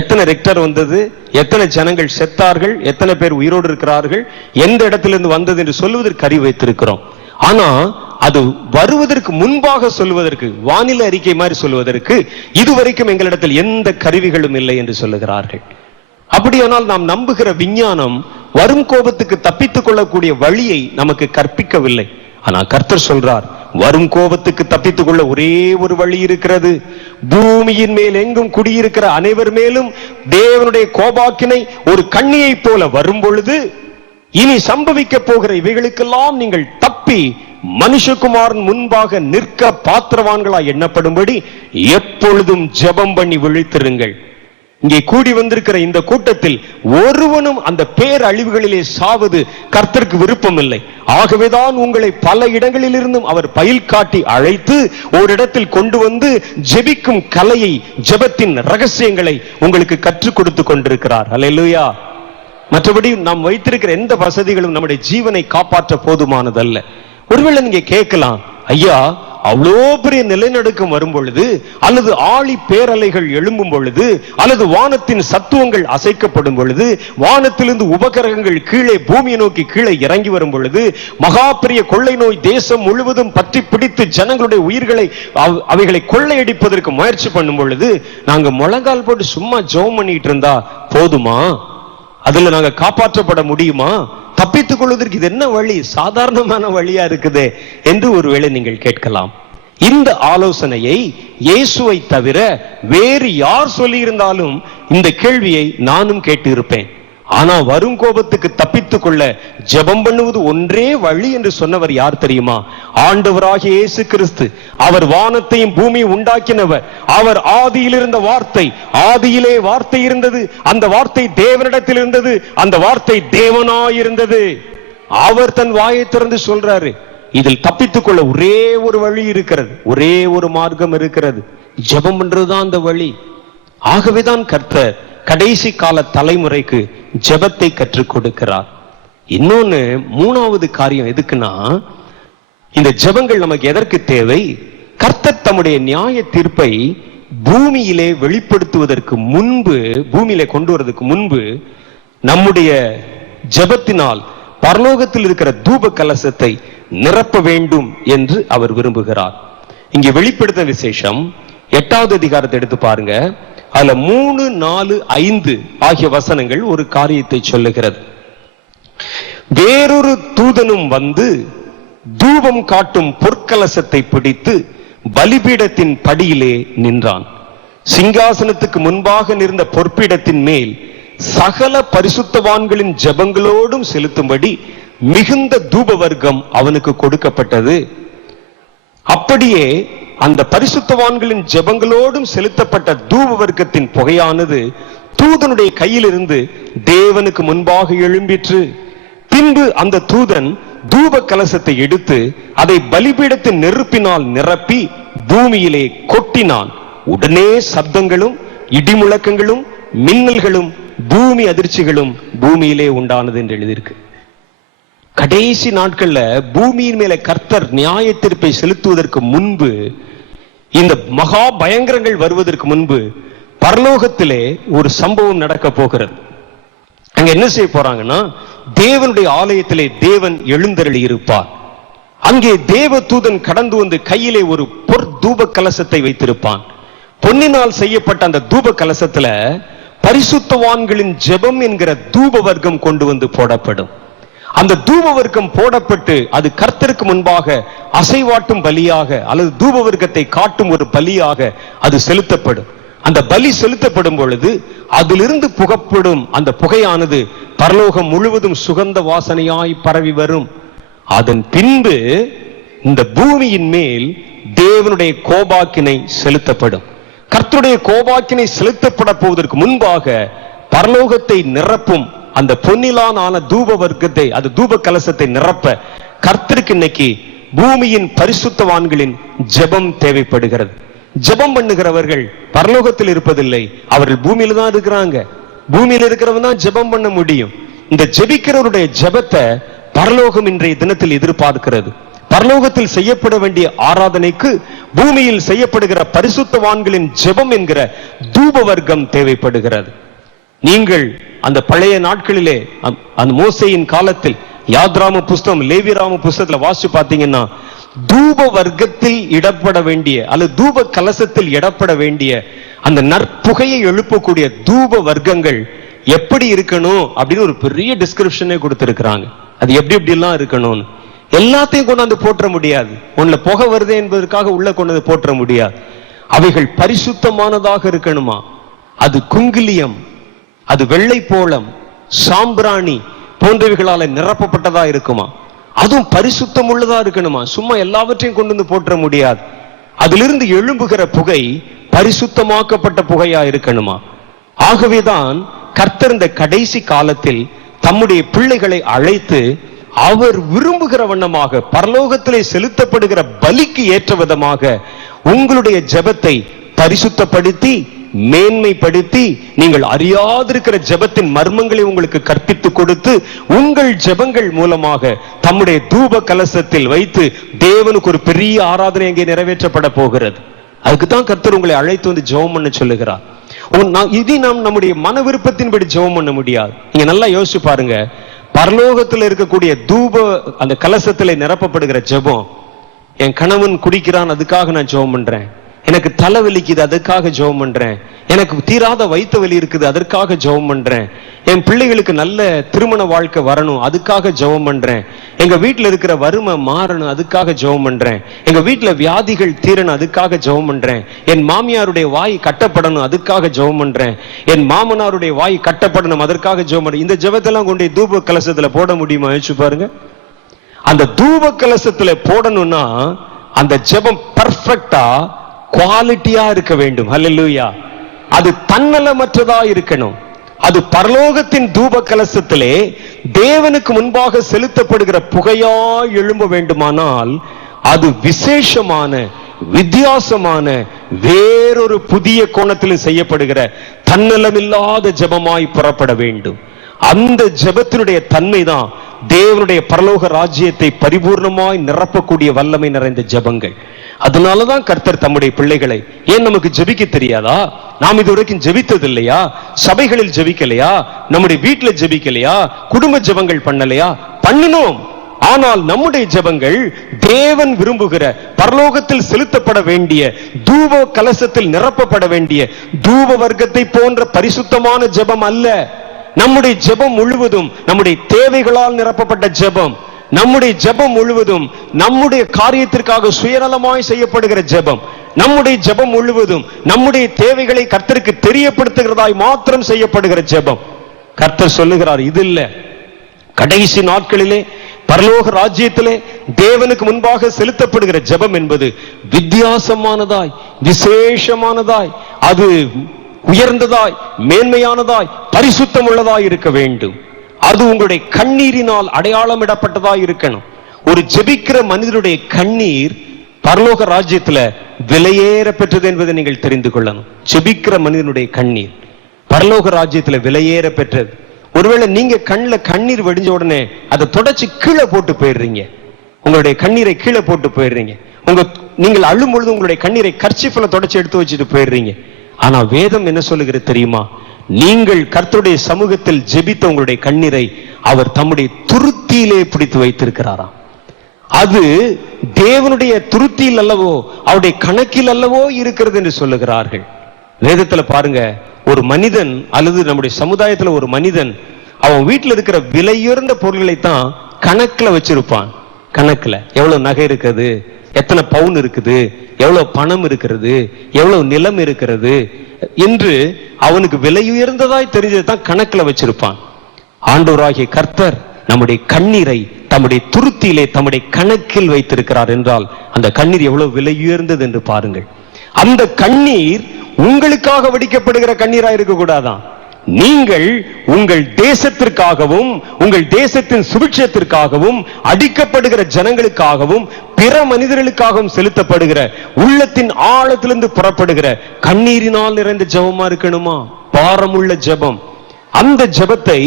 எத்தனை ரெக்டர் வந்தது, எத்தனை ஜனங்கள் செத்தார்கள், எத்தனை பேர் உயிரோடு இருக்கிறார்கள், எந்த இடத்திலிருந்து வந்தது என்று சொல்வதற்கு கருவி வைத்திருக்கிறோம். ஆனா அது வருவதற்கு முன்பாக சொல்வதற்கு, வானிலை அறிக்கை மாதிரி சொல்வதற்கு இதுவரைக்கும் எங்களிடத்தில் எந்த கருவிகளும் இல்லை என்று சொல்லுகிறார்கள். அப்படியானால் நாம் நம்புகிற விஞ்ஞானம் வரும் கோபத்துக்கு தப்பித்துக் கொள்ளக்கூடிய வழியை நமக்கு கற்பிக்கவில்லை. ஆனா கர்த்தர் சொல்றார், வரும் கோபத்துக்கு தப்பித்துக் கொள்ள ஒரே ஒரு வழி இருக்கிறது. பூமியின் மேல் எங்கும் குடியிருக்கிற அனைவர் மேலும் தேவனுடைய கோபாக்கினை ஒரு கண்ணியை போல வரும் பொழுது இனி சம்பவிக்க போகிற இவைகளுக்கெல்லாம் நீங்கள் தப்பி மனுஷகுமாரன் முன்பாக நிற்க பாத்திரவான்களாய் எண்ணப்படும்படி எப்பொழுதும் ஜெபம் பண்ணி விழித்திருங்கள். இங்கே கூடி வந்திருக்கிற இந்த கூட்டத்தில் ஒருவனும் அந்த பேரழிவுகளிலே சாவது கர்த்தருக்கு விருப்பம் இல்லை. ஆகவேதான் உங்களை பல இடங்களில் இருந்தும் அவர் பயில் காட்டி அழைத்து ஓரிடத்தில் கொண்டு வந்து ஜெபிக்கும் கலையை, ஜெபத்தின் ரகசியங்களை உங்களுக்கு கற்றுக் கொடுத்து கொண்டிருக்கிறார். அல்லேலூயா. மற்றபடி நாம் வைத்திருக்கிற எந்த வசதிகளும் நம்முடைய ஜீவனை காப்பாற்ற போதுமானதல்ல. ஒருவேளை நீங்க கேட்கலாம், ஐயா அவ்வளோ பெரிய நிலநடுக்கம் வரும் பொழுது, அல்லது ஆழி பேரலைகள் எழும்பும் பொழுது, அல்லது வானத்தின் சத்துவங்கள் அசைக்கப்படும் பொழுது, வானத்திலிருந்து உபகரணங்கள் கீழே பூமியை நோக்கி கீழே இறங்கி வரும் பொழுது, மகா பெரிய கொள்ளை நோய் தேசம் முழுவதும் பற்றி பிடித்து ஜனங்களுடைய உயிர்களை அவைகளை கொள்ளையடிப்பதற்கு முயற்சி பண்ணும் பொழுது நாங்க முழங்கால் போட்டு சும்மா ஜெபம் பண்ணிட்டு இருந்தா போதுமா? அதுல நாங்க காப்பாற்றப்பட முடியுமா? தப்பித்துக் கொள்வதற்கு இது என்ன வழி? சாதாரணமான வழியா இருக்குது என்று ஒருவேளை நீங்கள் கேட்கலாம். இந்த ஆலோசனையை இயேசுவை தவிர வேறு யார் சொல்லி இருந்தாலும் இந்த கேள்வியை நானும் கேட்டு இருப்பேன். ஆனா வரும் கோபத்துக்கு தப்பித்துக் கொள்ள ஜெபம் பண்ணுவது ஒன்றே வழி என்று சொன்னவர் யார் தெரியுமா? ஆண்டவராகிய இயேசு கிறிஸ்து. அவர் வானத்தையும் பூமியை உண்டாக்கினவர். அவர் ஆதியில் இருந்த வார்த்தை. ஆதியிலே வார்த்தை இருந்தது, அந்த வார்த்தை தேவனிடத்தில் இருந்தது, அந்த வார்த்தை தேவனாயிருந்தது. அவர் தன் வாயை திறந்து சொல்றாரு, இதில் தப்பித்துக் கொள்ள ஒரே ஒரு வழி இருக்கிறது, ஒரே ஒரு மார்க்கம் இருக்கிறது, ஜெபம் பண்றதுதான் அந்த வழி. ஆகவேதான் கர்த்தர் கடைசி கால தலைமுறைக்கு ஜெபத்தை கற்றுக் கொடுக்கிறார். இன்னொன்னு, மூணாவது காரியம் எதுக்குன்னா, இந்த ஜெபங்கள் நமக்கு எதற்கு தேவை? கர்த்தர் தம்முடைய நியாய தீர்ப்பை பூமியிலே வெளிப்படுத்துவதற்கு முன்பு, பூமியிலே கொண்டு வருவதற்கு முன்பு, நம்முடைய ஜெபத்தினால் பரலோகத்தில் இருக்கிற தூப கலசத்தை நிரப்ப வேண்டும் என்று அவர் விரும்புகிறார். இங்கே வெளிப்படுத்த விசேஷம் 8வது அதிகாரத்தை எடுத்து பாருங்க. அதுல 3, 4, 5 ஆகிய வசனங்கள் ஒரு காரியத்தை சொல்லுகிறது. வேறொரு தூதனும் வந்து தூபம் காட்டும் பொற்கலசத்தை பிடித்து பலிபீடத்தின் படியிலே நின்றான். சிங்காசனத்துக்கு முன்பாக நின்ற பொற்பீடத்தின் மேல் சகல பரிசுத்தவான்களின் ஜெபங்களோடும் செலுத்தும்படி மிகுந்த தூப வர்க்கம் அவனுக்கு கொடுக்கப்பட்டது. அப்படியே அந்த பரிசுத்தவான்களின் ஜெபங்களோடும் செலுத்தப்பட்ட தூப வர்க்கத்தின் புகையானது தூதனுடைய கையிலிருந்து தேவனுக்கு முன்பாக எழும்பிற்று. பின்பு அந்த தூதன் தூப கலசத்தை எடுத்து அதை பலிபீடத்தின் நெருப்பினால் நிரப்பி பூமியிலே கொட்டினான். உடனே சப்தங்களும் இடிமுழக்கங்களும் மின்னல்களும் பூமி அதிர்ச்சிகளும் பூமியிலே உண்டானது என்று எழுதியிருக்கு. கடைசி நாட்கள்ல பூமியின் மேல கர்த்தர் நியாய தீர்ப்பை செலுத்துவதற்கு முன்பு, இந்த மகா பயங்கரங்கள் வருவதற்கு முன்பு பரலோகத்திலே ஒரு சம்பவம் நடக்க போகிறது. அங்க என்ன செய்ய போறாங்கன்னா, தேவனுடைய ஆலயத்திலே தேவன் எழுந்தருளி இருப்பார். அங்கே தேவ தூதன் கடந்து வந்து கையிலே ஒரு பொற் தூப கலசத்தை வைத்திருப்பான். பொன்னினால் செய்யப்பட்ட அந்த தூப கலசத்துல பரிசுத்தவான்களின் ஜெபம் என்கிற தூப வர்க்கம் கொண்டு வந்து போடப்படும். அந்த தூப வர்க்கம் போடப்பட்டு அது கர்த்தருக்கு முன்பாக அசைவாட்டும் பலியாக அல்லது தூப வர்க்கத்தை காட்டும் ஒரு பலியாக அது செலுத்தப்படும். அந்த பலி செலுத்தப்படும் பொழுது அதிலிருந்து புகப்படும் அந்த புகையானது பரலோகம் முழுவதும் சுகந்த வாசனையாய் பரவி வரும். அதன் பின்பு இந்த பூமியின் மேல் தேவனுடைய கோபாக்கினை செலுத்தப்படும். கர்த்தருடைய கோபாக்கினை செலுத்தப்பட போவதற்கு முன்பாக பரலோகத்தை நிரப்பும் அந்த பொன்னிலான ஆன தூப வர்க்கத்தை, அது தூப கலசத்தை நிரப்ப கர்த்தருக்கு இன்னைக்கு பூமியின் பரிசுத்தவான்களின் ஜெபம் தேவைப்படுகிறது. ஜெபம் பண்ணுகிறவர்கள் பரலோகத்தில் இருப்பதில்லை, அவர்கள் பூமியில தான் இருக்கிறாங்க. பூமியில இருக்கிறவன் தான் ஜெபம் பண்ண முடியும். இந்த ஜெபிக்கிறவருடைய ஜெபத்தை பரலோகம் இன்றைய தினத்தில் எதிர்பார்க்கிறது. பரலோகத்தில் செய்யப்பட வேண்டிய ஆராதனைக்கு பூமியில் செய்யப்படுகிற பரிசுத்தவான்களின் ஜெபம் என்கிற தூப வர்க்கம் தேவைப்படுகிறது. நீங்கள் அந்த பழைய நாட்களிலே அந்த மோசேயின் காலத்தில் யாத்ராம புஸ்தகம், லேவியராம புஸ்தகத்துல வாசிச்சு பார்த்தீங்கன்னா, தூப வர்க்கத்தில் இடப்பட வேண்டிய அல்லது தூப கலசத்தில் இடப்பட வேண்டிய அந்த நற்புகையை எழுப்பக்கூடிய தூப வர்க்கங்கள் எப்படி இருக்கணும் அப்படின்னு ஒரு பெரிய டிஸ்கிரிப்ஷனே கொடுத்திருக்கிறாங்க. அது எப்படி எப்படி எல்லாம் இருக்கணும்னு எல்லாத்தையும் கொண்டாந்து போற்ற முடியாது. ஒண்ணுல புகை வருதே என்பதற்காக உள்ள கொண்டு போற்ற முடியாது. அவைகள் பரிசுத்தமானதாக இருக்கணுமா. அது குங்கிலியம், அது வெள்ளை போளம், சாம்பிராணி போன்றவைகளால நிரப்பப்பட்டதா இருக்குமா. அதுவும் பரிசுத்தம் உள்ளதா இருக்கணுமா. சும்மா எல்லாவற்றையும் கொண்டு வந்து போற்ற முடியாது. அதிலிருந்து எழும்புகிற புகை பரிசுத்தமாக்கப்பட்ட புகையா இருக்கணுமா. ஆகவேதான் கர்த்தர் இந்த கடைசி காலத்தில் தம்முடைய பிள்ளைகளை அழைத்து அவர் விரும்புகிற வண்ணமாக பரலோகத்திலே செலுத்தப்படுகிற பலிக்கு ஏற்ற விதமாக உங்களுடைய ஜெபத்தை பரிசுத்தப்படுத்தி மேன்மைப்படுத்தி நீங்கள் அறியாதிருக்கிற ஜெபத்தின் மர்மங்களை உங்களுக்கு கற்பித்து கொடுத்து உங்கள் ஜெபங்கள் மூலமாக தம்முடைய தூப கலசத்தில் வைத்து தேவனுக்கு ஒரு பெரிய ஆராதனை அங்கே நிறைவேற்றப்பட போகிறது. அதுக்குதான் கர்த்தர் உங்களை அழைத்து வந்து ஜெபம் பண்ண சொல்லுகிறார். இது நாம் நம்முடைய மன விருப்பத்தின்படி ஜெபம் பண்ண முடியாது. நீங்க நல்லா யோசிச்சு பாருங்க. பரலோகத்தில் இருக்கக்கூடிய தூப அந்த கலசத்தில் நிரப்பப்படுகிற ஜெபம், என் கணவன் குடிக்கிறான் அதுக்காக நான் ஜெபம் பண்றேன், எனக்கு தலை வலிக்குது அதுக்காக ஜெபம் பண்றேன், எனக்கு தீராத வயிற்று வலி இருக்குது அதற்காக ஜெபம் பண்றேன், என் பிள்ளைகளுக்கு நல்ல திருமண வாழ்க்கை வரணும், அதுக்காக ஜெபம் பண்றேன். எங்க வீட்டுல இருக்கிற வறுமை மாறணும், அதுக்காக ஜெபம் பண்றேன். எங்க வீட்டுல வியாதிகள் தீரணும், அதுக்காக ஜெபம் பண்றேன். என் மாமியாருடைய வாய் கட்டப்படணும், அதுக்காக ஜெபம் பண்றேன். என் மாமனாருடைய வாய் கட்டப்படணும், அதற்காக ஜெபம் பண்றேன். இந்த ஜெபத்தெல்லாம் கொண்டு தூப கலசத்துல போட முடியுமா? யோசிச்சு பாருங்க. அந்த தூப கலசத்துல போடணும்னா அந்த ஜெபம் பர்ஃபெக்டா குவாலிட்டியா இருக்க வேண்டும். ஹல்லேலூயா. அது தன்னலமற்றதா இருக்கணும். அது பரலோகத்தின் தூப கலசத்திலே தேவனுக்கு முன்பாக செலுத்தப்படுகிற புகையா எழும்ப வேண்டுமானால் அது விசேஷமான, வித்தியாசமான, வேறொரு புதிய கோணத்திலும் செய்யப்படுகிற தன்னலமில்லாத ஜெபமாய் புறப்பட வேண்டும். அந்த ஜெபத்தினுடைய தன்மைதான் தேவனுடைய பரலோக ராஜ்யத்தை பரிபூர்ணமாய் நிரப்பக்கூடிய வல்லமை நிறைந்த ஜெபங்கள். அதனாலதான் கர்த்தர் தம்முடைய பிள்ளைகளை, ஏன் நமக்கு ஜெபிக்க தெரியாதா? நாம் இதுவரைக்கும் ஜெபித்தது இல்லையா? சபைகளில் ஜெபிக்கலையா? நம்முடைய வீட்டுல ஜெபிக்கலையா? குடும்ப ஜெபங்கள் பண்ணலையா? பண்ணணும். ஆனால் நம்முடைய ஜெபங்கள் தேவன் விரும்புகிற, பரலோகத்தில் செலுத்தப்பட வேண்டிய, தூப கலசத்தில் நிரப்பப்பட வேண்டிய தூப வர்க்கத்தை போன்ற பரிசுத்தமான ஜெபம் அல்ல. நம்முடைய ஜெபம் முழுவதும் நம்முடைய தேவைகளால் நிரப்பப்பட்ட ஜெபம். நம்முடைய ஜெபம் முழுவதும் நம்முடைய காரியத்திற்காக சுயநலமாய் செய்யப்படுகிற ஜெபம். நம்முடைய ஜெபம் முழுவதும் நம்முடைய தேவைகளை கர்த்தருக்கு தெரியப்படுத்துகிறதாய் மாத்திரம் செய்யப்படுகிற ஜெபம். கர்த்தர் சொல்லுகிறார், இது இல்ல. கடைசி நாட்களிலே பரலோக ராஜ்யத்திலே தேவனுக்கு முன்பாக செலுத்தப்படுகிற ஜெபம் என்பது வித்தியாசமானதாய், விசேஷமானதாய், அது உயர்ந்ததாய், மேன்மையானதாய், பரிசுத்தம் உள்ளதாய் இருக்க வேண்டும். அது உங்களுடைய கண்ணீரினால் அடையாளமிடப்பட்டதாய் இருக்கணும். ஒரு ஜெபிக்கிற மனிதனுடைய கண்ணீர் பரலோக ராஜ்யத்துல விலையேற பெற்றது என்பதை நீங்கள் தெரிந்து கொள்ளணும். ஜெபிக்கிற மனிதனுடைய கண்ணீர் பரலோக ராஜ்யத்துல விலையேற பெற்றது. ஒருவேளை நீங்க கண்ணில் கண்ணீர் வடிஞ்ச உடனே அதை தொடச்சு கீழே போட்டு போயிடுறீங்க. உங்களுடைய கண்ணீரை கீழே போட்டு போயிடுறீங்க. நீங்கள் அழும் பொழுது உங்களுடைய கண்ணீரை கர்ச்சீஃப்ல தொடச்சு எடுத்து வச்சுட்டு போயிடுறீங்க. ஆனா வேதம் என்ன சொல்லுகிறது தெரியுமா? நீங்கள் கர்த்தருடைய சமூகத்தில் ஜெபித்த உங்களுடைய கண்ணீரை அவர் தம்முடைய துருத்தியிலே பிடித்து வைத்திருக்கிறாராம். அது தேவனுடைய துருத்தியில் அல்லவோ, அவருடைய கணக்கில் அல்லவோ இருக்கிறது என்று சொல்லுகிறார்கள். வேதத்துல பாருங்க, ஒரு மனிதன் அல்லது நம்முடைய சமுதாயத்துல ஒரு மனிதன் அவன் வீட்டில் இருக்கிற விலையுயர்ந்த பொருள்களை தான் கணக்குல வச்சிருப்பான். கணக்குல எவ்வளவு நகை இருக்குது, எத்தனை பவுன் இருக்குது, எவ்வளவு பணம் இருக்கிறது, எவ்வளவு நிலம் இருக்கிறது என்று அவனுக்கு விலையுயர்ந்ததாய் தெரிஞ்சதான் கணக்குல வச்சிருப்பான். ஆண்டவராகிய கர்த்தர் நம்முடைய கண்ணீரை தம்முடைய துருத்தியிலே தம்முடைய கணக்கில் வைத்திருக்கிறார் என்றால் அந்த கண்ணீர் எவ்வளவு விலையுயர்ந்தது என்று பாருங்கள். அந்த கண்ணீர் உங்களுக்காக வடிக்கப்படுகிற கண்ணீராக இருக்க கூடாதான். நீங்கள் உங்கள் தேசத்திற்காகவும் உங்கள் தேசத்தின் சுபிட்சத்திற்காகவும் அடிக்கப்படுகிற ஜனங்களுக்காகவும் பிற மனிதர்களுக்காகவும் செலுத்தப்படுகிற உள்ளத்தின் ஆழத்திலிருந்து புறப்படுகிற கண்ணீரினால் நிறைந்த ஜெபமா இருக்கணுமா? பாரமுள்ள ஜெபம். அந்த ஜெபத்தை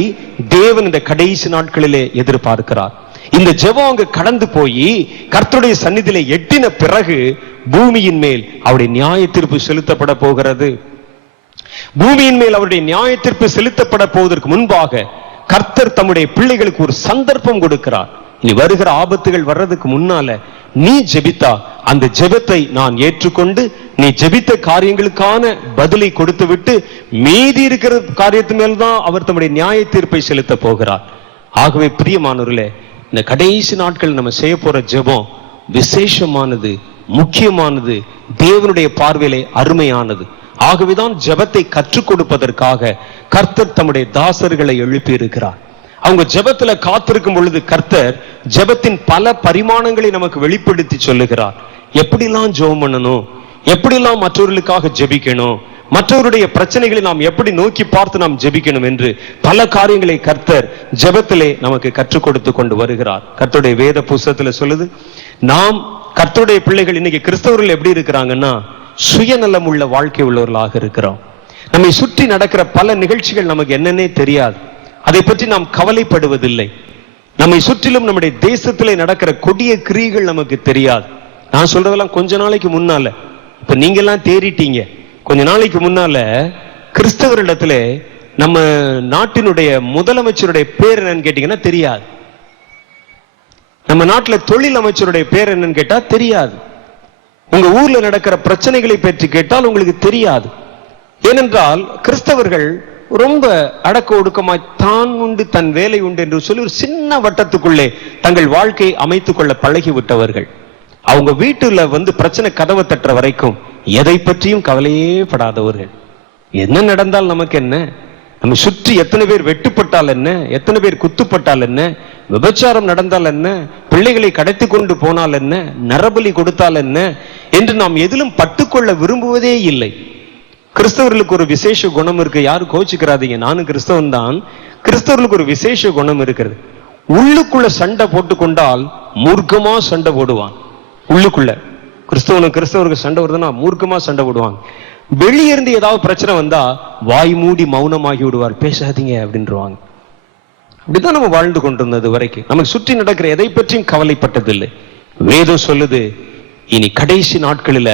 தேவன் இந்த கடைசி நாட்களிலே எதிர்பார்க்கிறார். இந்த ஜெபம் அங்கு கடந்து போய் கர்த்தருடைய சந்நிதியிலே எட்டின பிறகு பூமியின் மேல் அவருடைய நியாய தீர்ப்பு செலுத்தப்பட போகிறது. பூமியின் மேல் அவருடைய நியாய தீர்ப்பு செலுத்தப்பட போவதற்கு முன்பாக கர்த்தர் தம்முடைய பிள்ளைகளுக்கு ஒரு சந்தர்ப்பம் கொடுக்கிறார். இனி வருகிற ஆபத்துகள் வர்றதுக்கு முன்னால நீ ஜெபித்தா அந்த ஜெபத்தை நான் ஏற்றுக்கொண்டு நீ ஜெபித்த காரியங்களுக்கான பதிலை கொடுத்து விட்டு மீதி இருக்கிற காரியத்து மேல்தான் அவர் தம்முடைய நியாய தீர்ப்பை செலுத்த போகிறார். ஆகவே பிரியமானவர்களே, இந்த கடைசி நாட்கள் நம்ம செய்ய போற ஜெபம் விசேஷமானது, முக்கியமானது, தேவனுடைய பார்வையிலே அருமையானது. ஆகவேதான் ஜெபத்தை கற்றுக் கொடுப்பதற்காக கர்த்தர் தம்முடைய தாசர்களை எழுப்பி இருக்கிறார். அவங்க ஜெபத்துல காத்திருக்கும் பொழுது கர்த்தர் ஜெபத்தின் பல பரிமாணங்களை நமக்கு வெளிப்படுத்தி சொல்லுகிறார். எப்படிலாம் ஜெபம் பண்ணணும், எப்படிலாம் மற்றவர்களுக்காக ஜெபிக்கணும், மற்றவருடைய பிரச்சனைகளை நாம் எப்படி நோக்கி பார்த்து நாம் ஜெபிக்கணும் என்று பல காரியங்களை கர்த்தர் ஜெபத்திலே நமக்கு கற்றுக் கொடுத்து கொண்டு வருகிறார். கர்த்தருடைய வேத புஸ்தகத்துல சொல்லுது, நாம் கர்த்தருடைய பிள்ளைகள் இன்னைக்கு கிறிஸ்தவர்கள் எப்படி இருக்கிறாங்கன்னா சுயநலம் உள்ள வாழ்க்கை உள்ளவர்களாக இருக்கிறோம். நம்மை சுற்றி நடக்கிற பல நிகழ்ச்சிகள் நமக்கு என்னன்னே தெரியாது, அதை பற்றி நாம் கவலைப்படுவதில்லை. நம்மை சுற்றிலும் நம்முடைய தேசத்திலே நடக்கிற கொடிய கிரியைகள் நமக்கு தெரியாது. நான் சொல்றதெல்லாம் கொஞ்ச நாளைக்கு முன்னால, இப்ப நீங்க எல்லாம் தேறிட்டீங்க. கொஞ்ச நாளைக்கு முன்னால கிறிஸ்தவரிடத்துல நம்ம நாட்டினுடைய முதலமைச்சருடைய பேர் என்னன்னு கேட்டீங்கன்னா தெரியாது. நம்ம நாட்டுல தொழில் அமைச்சருடைய பேர் என்னன்னு கேட்டா தெரியாது. உங்க ஊர்ல நடக்கிற பிரச்சனைகளை பற்றி கேட்டால் உங்களுக்கு தெரியாது. ஏனென்றால் கிறிஸ்தவர்கள் ரொம்ப அடக்க ஒடுக்கமாய் தான் உண்டு தன் வேலை உண்டு என்று சொல்லி ஒரு சின்ன வட்டத்துக்குள்ளே தங்கள் வாழ்க்கையை அமைத்துக் கொள்ள பழகி விட்டவர்கள். அவங்க வீட்டுல பிரச்சனை கதவை தட்டுற வரைக்கும் எதை பற்றியும் கவலையே படாதவர்கள். என்ன நடந்தால் நமக்கு என்ன, நம்ம சுற்றி எத்தனை பேர் வெட்டுப்பட்டால் என்ன, எத்தனை பேர் குத்துப்பட்டால் என்ன, விபச்சாரம் நடந்தால் என்ன, பிள்ளைகளை கடத்தி கொண்டு போனால் என்ன, நரபலி கொடுத்தால் என்ன என்று நாம் எதிலும் பட்டுக்கொள்ள விரும்புவதே இல்லை. கிறிஸ்தவர்களுக்கு ஒரு விசேஷ குணம் இருக்கு. யாரும் கோச்சுக்கிறாதீங்க, நானும் கிறிஸ்தவன் தான். கிறிஸ்தவர்களுக்கு ஒரு விசேஷ குணம் இருக்கிறது. உள்ளுக்குள்ள சண்டை போட்டு கொண்டால் மூர்க்கமா சண்டை போடுவான். உள்ளுக்குள்ள கிறிஸ்தவருக்கு சண்டை வருதுன்னா மூர்க்கமா சண்டை போடுவாங்க. வெளியிருந்து ஏதாவது பிரச்சனை வந்தா வாய் மூடி மௌனமாகி விடுவார், பேசாதீங்க அப்படின்றவாங்க. அப்படிதான் நம்ம வாழ்ந்து கொண்டிருந்தது வரைக்கும். நமக்கு சுற்றி நடக்கிற எதை பற்றியும் கவலைப்பட்டதில்லை. வேதம் சொல்லுது, இனி கடைசி நாட்களில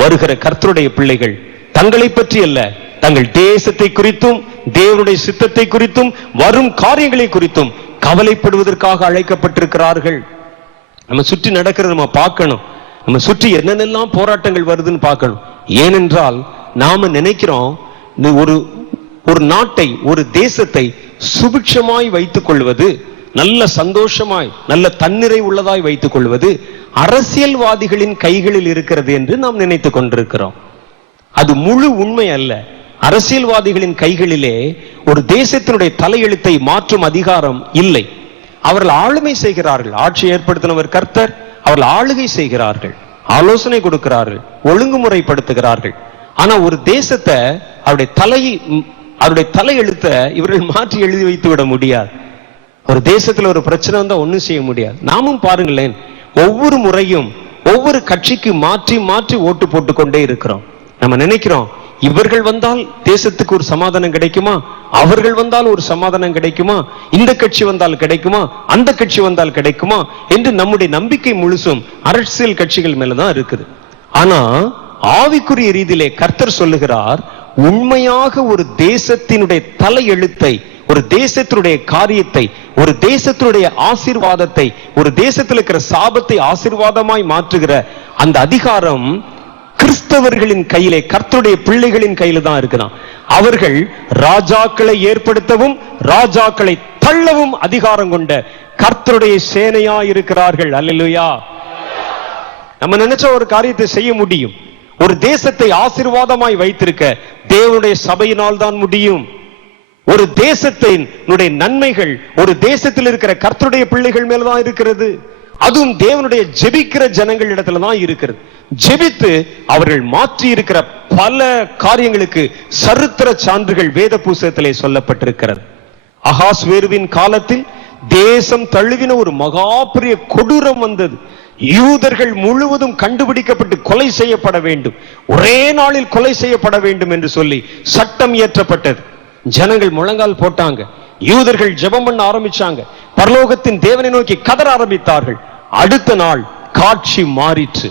வருகிற கர்த்தருடைய பிள்ளைகள் தங்களை பற்றி அல்ல, தங்கள் தேசத்தை குறித்தும் தேவனுடைய சித்தத்தை குறித்தும் வரும் காரியங்களை குறித்தும் கவலைப்படுவதற்காக அழைக்கப்பட்டிருக்கிறார்கள். நம்ம சுற்றி நடக்கிறது நம்ம பார்க்கணும். நம்ம சுற்றி என்னென்னலாம் போராட்டங்கள் வருதுன்னு பார்க்கணும். ஏனென்றால் நாம நினைக்கிறோம் ஒரு நாட்டை, ஒரு தேசத்தை சுபிட்சமாய் வைத்துக் கொள்வது, நல்ல சந்தோஷமாய் நல்ல தன்னிறை உள்ளதாய் வைத்துக் கொள்வது அரசியல்வாதிகளின் கைகளில் இருக்கிறது என்று நாம் நினைத்துக் கொண்டிருக்கிறோம். அது முழு உண்மை அல்ல. அரசியல்வாதிகளின் கைகளிலே ஒரு தேசத்தினுடைய தலையெழுத்தை மாற்றும் அதிகாரம் இல்லை. அவர்கள் ஆளுமை செய்கிறார்கள். ஆட்சி ஏற்படுத்தினவர் கர்த்தர். அவர்கள் ஆளுகை செய்கிறார்கள், ஆலோசனை கொடுக்கிறார்கள், ஒழுங்குமுறைப்படுத்துகிறார்கள். ஆனா ஒரு தேசத்தை அவருடைய தலையெழுத்த இவர்கள் மாற்றி எழுதி வைத்து விட முடியாது. ஒரு தேசத்துல ஒரு பிரச்சனை வந்தா ஒண்ணும் செய்ய முடியாது. நாமும் பாருங்களேன், ஒவ்வொரு முறையும் ஒவ்வொரு கட்சிக்கு மாற்றி மாற்றி ஓட்டு போட்டு கொண்டே இருக்கிறோம். நம்ம நினைக்கிறோம், இவர்கள் வந்தால் தேசத்துக்கு ஒரு சமாதானம் கிடைக்குமா, அவர்கள் வந்தால் ஒரு சமாதானம் கிடைக்குமா, இந்த கட்சி வந்தால் கிடைக்குமா, அந்த கட்சி வந்தால் கிடைக்குமா என்று நம்முடைய நம்பிக்கை முழுசும் அரசியல் கட்சிகள் மேலதான் இருக்குது. ஆனா ஆவிக்குரிய ரீதியிலே கர்த்தர் சொல்லுகிறார், உண்மையாக ஒரு தேசத்தினுடைய தலையெழுத்தை, ஒரு தேசத்தினுடைய காரியத்தை, ஒரு தேசத்தினுடைய ஆசீர்வாதத்தை, ஒரு தேசத்தில் இருக்கிற சாபத்தை ஆசீர்வாதமாய் மாற்றுகிற அந்த அதிகாரம் கிறிஸ்தவர்களின் கையிலே, கர்த்தருடைய பிள்ளைகளின் கையில தான் இருக்கிறான். அவர்கள் ராஜாக்களை ஏற்படுத்தவும் ராஜாக்களை தள்ளவும் அதிகாரம் கொண்ட கர்த்தருடைய சேனையா இருக்கிறார்கள். அல்லேலூயா. நம்ம நினைச்ச ஒரு காரியத்தை செய்ய முடியும். ஒரு தேசத்தை ஆசீர்வாதமாய் வைத்திருக்க தேவனுடைய சபையினால் தான் முடியும். ஒரு தேசத்தின் நன்மைகள் ஒரு தேசத்தில் இருக்கிற கர்த்தருடைய பிள்ளைகள் மேலதான் இருக்கிறது. அதுவும் தேவனுடைய ஜெபிக்கிற ஜனங்கள் இடத்துல தான் இருக்கிறது. ஜெபித்து அவர்கள் மாற்றி இருக்கிற பல காரியங்களுக்கு சரித்திர சான்றுகள் வேத புஸ்தகத்திலே சொல்லப்பட்டிருக்கிறது. அகாஸ்வேருவின் காலத்தில் தேசம் தழுவின ஒரு மகா பெரிய கொடூரம் வந்தது. யூதர்கள் முழுவதும் கண்டுபிடிக்கப்பட்டு கொலை செய்யப்பட வேண்டும், ஒரே நாளில் கொலை செய்யப்பட வேண்டும் என்று சொல்லி சட்டம் இயற்றப்பட்டது. ஜனங்கள் முழங்கால் போட்டாங்க. யூதர்கள் ஜெபம் பண்ண ஆரம்பிச்சாங்க. பரலோகத்தின் தேவனை நோக்கி கதற ஆரம்பித்தார்கள். அடுத்த நாள் காட்சி மாறிற்று.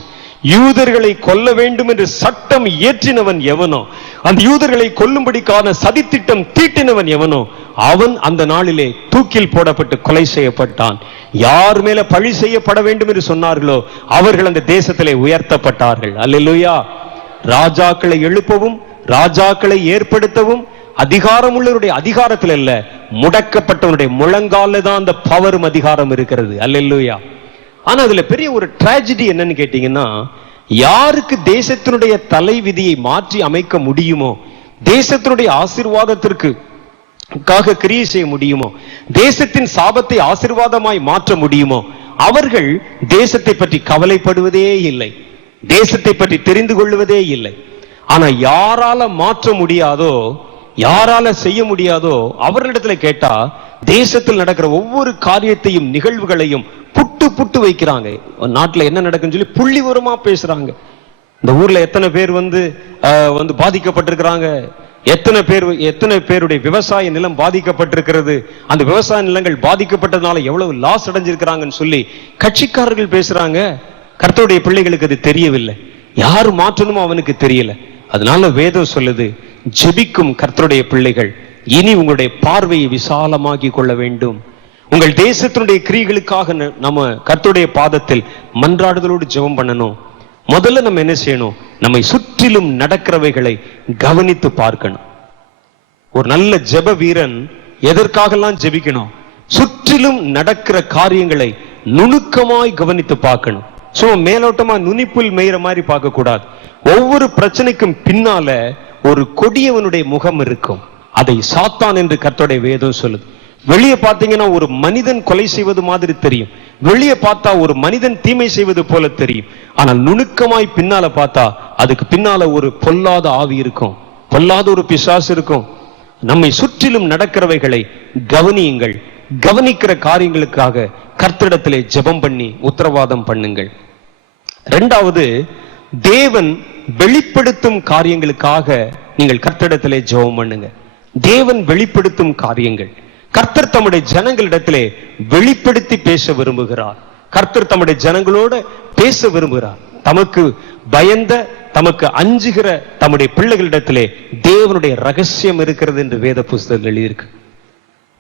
யூதர்களை கொல்ல வேண்டும் என்று சட்டம் இயற்றினவன் எவனோ, அந்த யூதர்களை கொல்லும்படிக்கான சதித்திட்டம் தீட்டினவன் எவனோ, அவன் அந்த நாளிலே தூக்கில் போடப்பட்டு கொலை செய்யப்பட்டான். யார் மேல பழி செய்யப்பட வேண்டும் என்று சொன்னார்களோ அவர்கள் அந்த தேசத்திலே உயர்த்தப்பட்டார்கள். அல்லேலூயா. ராஜாக்களை எழுப்பவும் ராஜாக்களை ஏற்படுத்தவும் அதிகாரம் உள்ளவருடைய அதிகாரத்தில் அல்ல, முடக்கப்பட்டவனுடைய முழங்கால தான் அந்த பவரும் அதிகாரம் இருக்கிறது. அல்லேலூயா. ஆனா அதுல பெரிய ஒரு டிராஜடி என்னன்னு கேட்டீங்கன்னா, யாருக்கு தேசத்தினுடைய தலை விதியை மாற்றி அமைக்க முடியுமோ, தேசத்தினுடைய ஆசீர்வாதத்திற்கு கிரியை செய்ய முடியுமோ, தேசத்தின் சாபத்தை ஆசீர்வாதமாய் மாற்ற முடியுமோ, அவர்கள் தேசத்தை பற்றி கவலைப்படுவதே இல்லை, தேசத்தை பற்றி தெரிந்து கொள்வதே இல்லை. ஆனா யாரால மாற்ற முடியாதோ, யாரால செய்ய முடியாதோ அவர்களிடத்துல கேட்டா தேசத்தில் நடக்கிற ஒவ்வொரு காரியத்தையும் நிகழ்வுகளையும் புட்டு புட்டு வைக்கிறாங்க. நாட்டுல என்ன நடக்குன்னு சொல்லி புள்ளிவரமா பேசுறாங்க. இந்த ஊர்ல எத்தனை பேர் பாதிக்கப்பட்டிருக்கிறாங்க, எத்தனை பேருடைய விவசாய நிலம் பாதிக்கப்பட்டிருக்கிறது, அந்த விவசாய நிலங்கள் பாதிக்கப்பட்டதுனால எவ்வளவு லாஸ் அடைஞ்சிருக்கிறாங்கன்னு சொல்லி கட்சிக்காரர்கள் பேசுறாங்க. கர்த்தருடைய பிள்ளைகளுக்கு அது தெரியவில்லை. யாரு மாற்றணுமோ அவனுக்கு தெரியல. அதனால வேதம் சொல்லுது, ஜெபிக்கும் கர்த்தருடைய பிள்ளைகள் இனி உங்களுடைய பார்வையை விசாலமாக்கி கொள்ள வேண்டும். உங்கள் தேசத்தினுடைய கிரியைகளுக்காக நம்ம கர்த்தருடைய பாதத்தில் மன்றாடுதலோடு ஜெபம் பண்ணணும். முதல்ல நம்ம என்ன செய்யணும், நம்மை சுற்றிலும் நடக்கிறவைகளை கவனித்து பார்க்கணும். ஒரு நல்ல ஜெப வீரன் எதற்காகலாம் ஜெபிக்கணும்? சுற்றிலும் நடக்கிற காரியங்களை நுணுக்கமாய் கவனித்து பார்க்கணும். மேலோட்டமா நுனிப்புல் மேயிற மாதிரி பார்க்க கூடாது. ஒவ்வொரு பிரச்சனைக்கும் பின்னால ஒரு கொடியவனுடைய முகம் இருக்கும். அதை சாத்தான் என்று கர்த்தருடைய வேதம் சொல்லுது. வெளியே பார்த்தீங்கன்னா ஒரு மனிதன் கொலை செய்வது மாதிரி தெரியும், வெளியே பார்த்தா ஒரு மனிதன் தீமை செய்வது போல தெரியும். ஆனால் நுணுக்கமாய் பின்னால பார்த்தா அதுக்கு பின்னால ஒரு பொல்லாத ஆவி இருக்கும், பொல்லாத ஒரு பிசாசு இருக்கும். நம்மை சுற்றிலும் நடக்கிறவைகளை கவனியுங்கள். கவனிக்கிற காரியங்களுக்காக கர்த்தரிடத்திலே ஜெபம் பண்ணி உத்தரவாதம் பண்ணுங்கள். இரண்டாவது, தேவன் வெளிப்படுத்தும் காரியங்களுக்காக நீங்கள் கர்த்தரிடத்திலே ஜெபம் பண்ணுங்க. தேவன் வெளிப்படுத்தும் காரியங்கள் கர்த்தர் தம்முடைய ஜனங்களிடத்திலே வெளிப்படுத்தி பேச விரும்புகிறார். கர்த்தர் தம்முடைய ஜனங்களோட பேச விரும்புகிறார். தமக்கு பயந்த, தமக்கு அஞ்சுகிற தம்முடைய பிள்ளைகளிடத்திலே தேவனுடைய ரகசியம் இருக்கிறது என்று வேத புஸ்தகங்கள் எழுதியிருக்கு.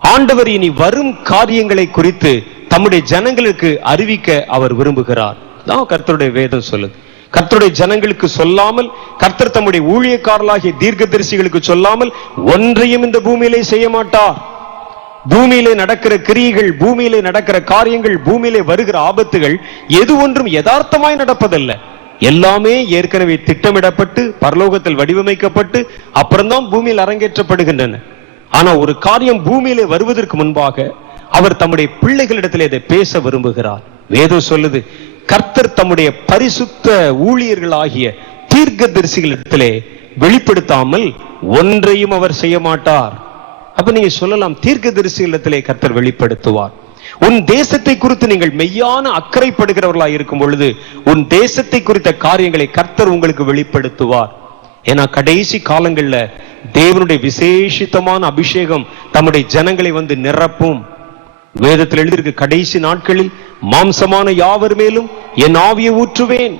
ஆண்டவர் இனி வரும் காரியங்களை குறித்து தம்முடைய ஜனங்களுக்கு அறிவிக்க அவர் விரும்புகிறார். தான் கர்த்தருடைய வேதம் சொல்லுது. கர்த்தருடைய ஜனங்களுக்கு சொல்லாமல், கர்த்தர் தம்முடைய ஊழியக்காரர்களாகிய தீர்க்கதரிசிகளுக்கு சொல்லாமல் ஒன்றையும் இந்த பூமியிலே செய்ய மாட்டார். பூமியிலே நடக்கிற கிரியைகள், பூமியிலே நடக்கிற காரியங்கள், பூமியிலே வருகிற ஆபத்துகள் எது ஒன்றும் யதார்த்தமாய் நடப்பதல்ல. எல்லாமே ஏற்கனவே திட்டமிடப்பட்டு பரலோகத்தில் வடிவமைக்கப்பட்டு அப்புறம்தான் பூமியில் அரங்கேற்றப்படுகின்றன. ஆனா ஒரு காரியம் பூமியிலே வருவதற்கு முன்பாக அவர் தம்முடைய பிள்ளைகளிடத்தில் இதை பேச விரும்புகிறார். வேதம் சொல்லுது, கர்த்தர் தம்முடைய பரிசுத்த ஊழியர்களாகிய தீர்க்கதரிசிகளிடத்திலே வெளிப்படுத்தாமல் ஒன்றையும் அவர் செய்ய மாட்டார். அப்ப நீங்க சொல்லலாம், தீர்க்கதரிசிகளிடத்திலே கர்த்தர் வெளிப்படுத்துவார். உன் தேசத்தை குறித்து நீங்கள் மெய்யான அக்கறைப்படுகிறவர்களாக இருக்கும் பொழுது உன் தேசத்தை குறித்த காரியங்களை கர்த்தர் உங்களுக்கு வெளிப்படுத்துவார். ஏன்னா கடைசி காலங்கள்ல தேவனுடைய விசேஷித்தமான அபிஷேகம் தம்முடைய ஜனங்களை வந்து நிரப்பும். வேதத்தில் எழுதியிருக்கு, கடைசி நாட்களில் மாம்சமான யாவர் மேலும் என் ஆவியை ஊற்றுவேன்,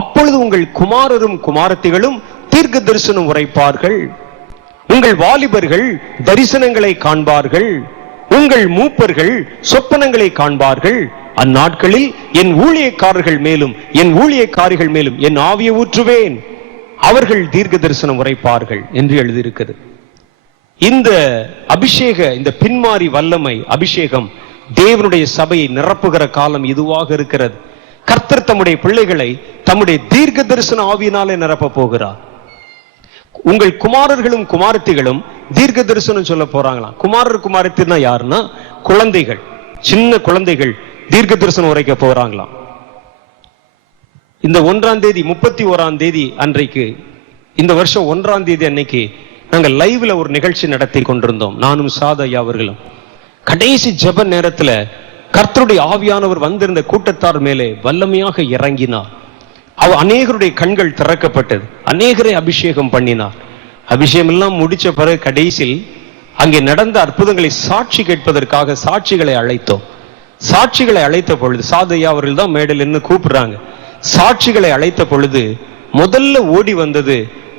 அப்பொழுது உங்கள் குமாரரும் குமாரத்திகளும் தீர்க்க தரிசனம் உரைப்பார்கள், உங்கள் வாலிபர்கள் தரிசனங்களை காண்பார்கள், உங்கள் மூப்பர்கள் சொப்பனங்களை காண்பார்கள். அந்நாட்களில் என் ஊழியக்காரர்கள் மேலும் என் ஊழியக்காரிகள் மேலும் என் ஆவியை ஊற்றுவேன், அவர்கள் தீர்க்க தரிசனம் உரைப்பார்கள் என்று எழுதியிருக்கிறது. இந்த அபிஷேக, இந்த பின்மாறி வல்லமை அபிஷேகம் தேவனுடைய சபையை நிரப்புகிற காலம் இதுவாக இருக்கிறது. கர்த்தர் தம்முடைய பிள்ளைகளை தம்முடைய தீர்க்க தரிசன ஆவியினாலே நிரப்ப போகிறார். உங்கள் குமாரர்களும் குமாரத்திகளும் தீர்க்க தரிசனம் சொல்ல போறாங்களாம். குமாரர் குமாரத்தினா யாருன்னா குழந்தைகள், சின்ன குழந்தைகள் தீர்க்க தரிசனம் உரைக்க போறாங்களாம். இந்த 1ஆம் தேதி 31ஆம் தேதி அன்றைக்கு, இந்த வருஷம் 1ஆம் தேதி அன்னைக்கு நாங்கள் லைவ்ல ஒரு நிகழ்ச்சி நடத்தி கொண்டிருந்தோம். நானும் சாத ஐயா அவர்களும். கடைசி ஜெப நேரத்துல கர்த்தருடைய ஆவியானவர் வந்திருந்த கூட்டத்தார் மேலே வல்லமையாக இறங்கினார். அநேகருடைய கண்கள் திறக்கப்பட்டது, அநேகரை அபிஷேகம் பண்ணினார். அபிஷேகம் எல்லாம் முடிச்ச பிறகு கடைசியில் அங்கே நடந்த அற்புதங்களை சாட்சி கேட்பதற்காக சாட்சிகளை அழைத்தோம். சாட்சிகளை அழைத்த பொழுது சாதையா அவர்கள் தான் மேடையில் நின்று கூப்பிடுறாங்க. சாட்சிகளை அழைத்த பொழுது முதல்ல ஓடி வந்தது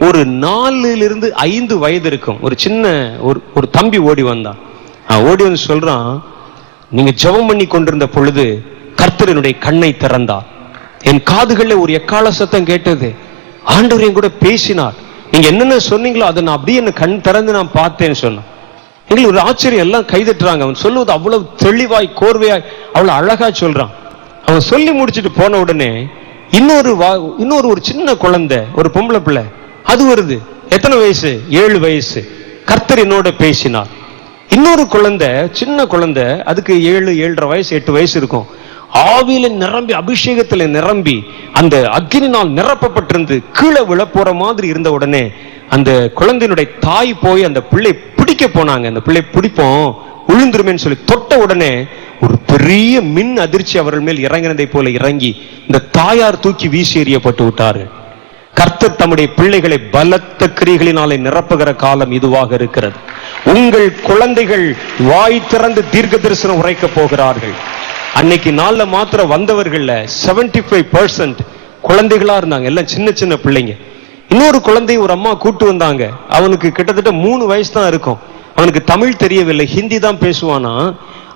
ஒரு 4-5 வயது இருக்கும் ஒரு சின்ன ஒரு தம்பி ஓடி வந்தான். ஓடி வந்து சொல்றான், நீங்க ஜெபம் பண்ணி கொண்டிருந்த பொழுது கர்த்தர் என்னுடைய கண்ணை திறந்தார், என் காதுகளில் ஒரு எக்கால சத்தம் கேட்டது, ஆண்டவர் என் கூட பேசினார், நீங்க என்னென்ன சொன்னீங்களோ அதை நான் அப்படியே என்ன கண் திறந்து நான் பார்த்தேன்னு சொன்னான். எங்களுக்கு ஒரு ஆச்சரியம், எல்லாம் கைதட்டுறாங்க. அவன் சொல்லுவது அவ்வளவு தெளிவாய் கோர்வையாய் அவ்வளவு அழகா சொல்றான். அவன் சொல்லி முடிச்சுட்டு போன உடனே இன்னொரு ஒரு சின்ன குழந்தை, ஒரு பொம்பளை பிள்ளை அது வருது. எத்தனை வயசு? 7 வயசு. கர்த்தர் என்னோட பேசினார். இன்னொரு குழந்தை, சின்ன குழந்தை, அதுக்கு 7, 7.5 வயசு, 8 வயசு இருக்கும். ஆவியில நிரம்பி, அபிஷேகத்துல நிரம்பி, அந்த அக்னினால் நிரப்பப்பட்டிருந்து கீழே விழ போற மாதிரி இருந்த உடனே அந்த குழந்தையினுடைய தாய் போய் அந்த பிள்ளை பிடிக்க போனாங்க. அந்த பிள்ளை பிடிப்போம் விழுந்துருமேன்னு சொல்லி தொட்ட உடனே ஒரு பெரிய மின் அதிர்ச்சி அவர்கள் மேல் இறங்கினதை போல இறங்கி இந்த தாயார் தூக்கி வீசி எறியப்பட்டு விட்டார்கள். கர்த்தர் தம்முடைய பிள்ளைகளை பலத்த கிரியைகளினாலே நிரப்புகிற காலம் இதுவாக இருக்கிறது. உங்கள் குழந்தைகள் வாய் திறந்து தீர்க்க தரிசனம் உரைக்க போகிறார்கள். அன்னைக்கு நாள்ல மாத்திரம் வந்தவர்கள்ல 75% குழந்தைகளா இருந்தாங்க, எல்லாம் சின்ன சின்ன பிள்ளைங்க. இன்னொரு குழந்தை ஒரு அம்மா கூட்டு வந்தாங்க. அவனுக்கு கிட்டத்தட்ட 3 வயசு தான் இருக்கும். அவனுக்கு தமிழ் தெரியவில்லை, ஹிந்தி தான் பேசுவானா.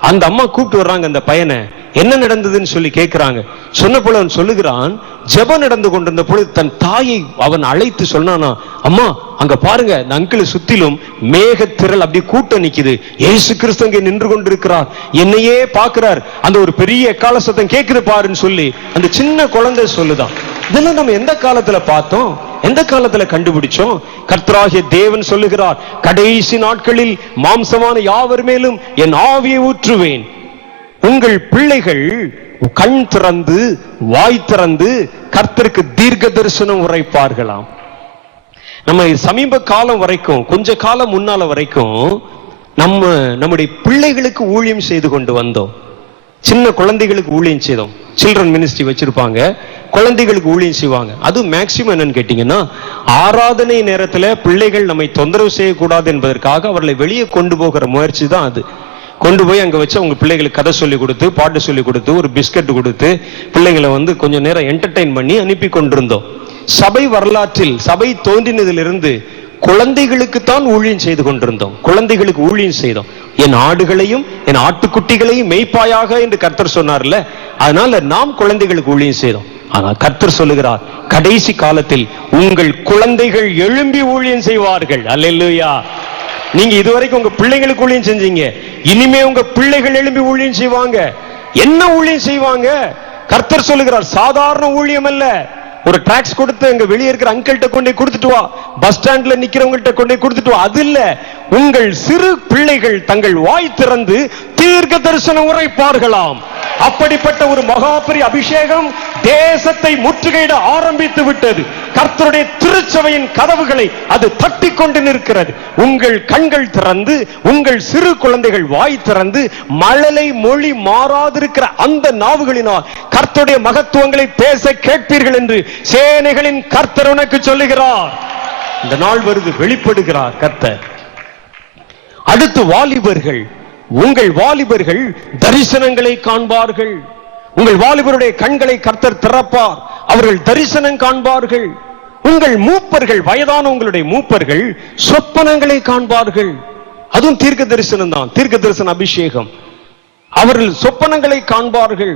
அந்த அம்மா கூப்பிட்டு வர்றாங்க அந்த பையனை. என்ன நடந்ததுன்னு சொல்லி கேட்கிறாங்க. சொன்ன போல அவன் சொல்லுகிறான், ஜெபம் நடந்து கொண்டிருந்த பொழுது தன் தாயை அவன் அழைத்து சொன்னானா, அம்மா அங்க பாருங்க, இந்த அங்கிள் சுத்திலும் மேகத்திரள் அப்படி கூட்டம் நிக்குது, இயேசு கிறிஸ்து அங்கே நின்று கொண்டிருக்கிறார், என்னையே பார்க்கிறார், அந்த ஒரு பெரிய எக்கால சத்தம் கேட்குது பாருன்னு சொல்லி அந்த சின்ன குழந்தை சொல்லுதான். இதெல்லாம் நம்ம எந்த காலத்துல பார்த்தோம், எந்த காலத்துல கண்டுபிடிச்சோம்? கர்த்தராகிய தேவன் சொல்லுகிறார், கடைசி நாட்களில் மாம்சமான யாவர் மேலும் என் ஆவியை ஊற்றுவேன். உங்கள் பிள்ளைகள் கண் திறந்து வாய் திறந்து கர்த்தருக்கு தீர்க்க தரிசனம் உரைப்பார்களாம். நம்ம சமீப காலம் வரைக்கும், கொஞ்ச காலம் முன்னால வரைக்கும் நம்முடைய பிள்ளைகளுக்கு ஊழியம் செய்து கொண்டு வந்தோம். சின்ன குழந்தைகளுக்கு ஊழியம் செய்தோம். சில்ட்ரன் மினிஸ்ட்ரி வச்சிருப்பாங்க, குழந்தைகளுக்கு ஊழியம் செய்வாங்க. அது மேக்சிமம் என்னன்னு கேட்டீங்கன்னா, ஆராதனை நேரத்துல பிள்ளைகள் நம்மை தொந்தரவு செய்யக்கூடாது என்பதற்காக அவர்களை வெளியே கொண்டு போகிற முயற்சி தான் அது. கொண்டு போய் அங்க வச்சு அவங்க பிள்ளைகளுக்கு கதை சொல்லி கொடுத்து, பாட்டு சொல்லி கொடுத்து, ஒரு பிஸ்கட் கொடுத்து பிள்ளைங்களை கொஞ்சம் நேரம் என்டர்டெயின் பண்ணி அனுப்பி கொண்டிருந்தோம். சபை வரலாற்றில், சபை தோன்றினதிலிருந்து குழந்தைகளுக்குத்தான் ஊழியம் செய்து கொண்டிருந்தோம். குழந்தைகளுக்கு ஊழியம் செய்தோம். என் ஆடுகளையும் என் ஆட்டுக்குட்டிகளையும் மேய்ப்பாயாக என்று கர்த்தர் சொன்னார்ல, அதனால நாம் குழந்தைகளுக்கு ஊழியம் செய்தோம். ஆனால் கர்த்தர் சொல்லுகிறார், கடைசி காலத்தில் உங்கள் குழந்தைகள் எழும்பி ஊழியம் செய்வார்கள். அல்லேலூயா. நீங்க இதுவரைக்கும் உங்க பிள்ளைங்களுக்கு ஊழியம் செஞ்சீங்க, இனிமே உங்க பிள்ளைகள் எழும்பி ஊழியம் செய்வாங்க. என்ன ஊழியம் செய்வாங்க? கர்த்தர் சொல்லுகிறார், சாதாரண ஊழியம் அல்ல. ஒரு டாக்ஸ் கொடுத்து அங்க வெளியே இருக்கிற அங்கிள்கிட்ட கொண்டே கொடுத்துட்டு வா, பஸ் ஸ்டாண்ட்ல நிக்கிறவங்கள்ட்ட கொண்டே கொடுத்துட்டு வா, அது இல்ல. உங்கள் சிறு பிள்ளைகள் தங்கள் வாய் திறந்து தீர்க்க தரிசனம் உரைப்பார்களாம். அப்படிப்பட்ட ஒரு மகாபெரிய அபிஷேகம் தேசத்தை முற்றுகையிட ஆரம்பித்து விட்டது. கர்த்தருடைய திருச்சபையின் கதவுகளை அது தட்டி கொண்டு நிற்கிறது. உங்கள் கண்கள் திறந்து, உங்கள் சிறு குழந்தைகள் வாய் திறந்து, மழலை மொழி மாறாதிருக்கிற அந்த நாவுகளினால் கர்த்தருடைய மகத்துவங்களை பேச கேட்பீர்கள் என்று சேனைகளின் கர்த்தர் உனக்கு சொல்லுகிறார். இந்த நாள் வருது, வெளிப்படுகிறார் கர்த்தர். அடுத்து வாலிபர்கள், உங்கள் வாலிபர்கள் தரிசனங்களை காண்பார்கள். உங்கள் வாலிபருடைய கண்களை கர்த்தர் திறப்பார், அவர்கள் தரிசனம் காண்பார்கள். உங்கள் மூப்பர்கள், வயதான உங்களுடைய மூப்பர்கள் சொப்பனங்களை காண்பார்கள். அதுவும் தீர்க்க தரிசனம் தான், தீர்க்க தரிசன அபிஷேகம். அவர்கள் சொப்பனங்களை காண்பார்கள்.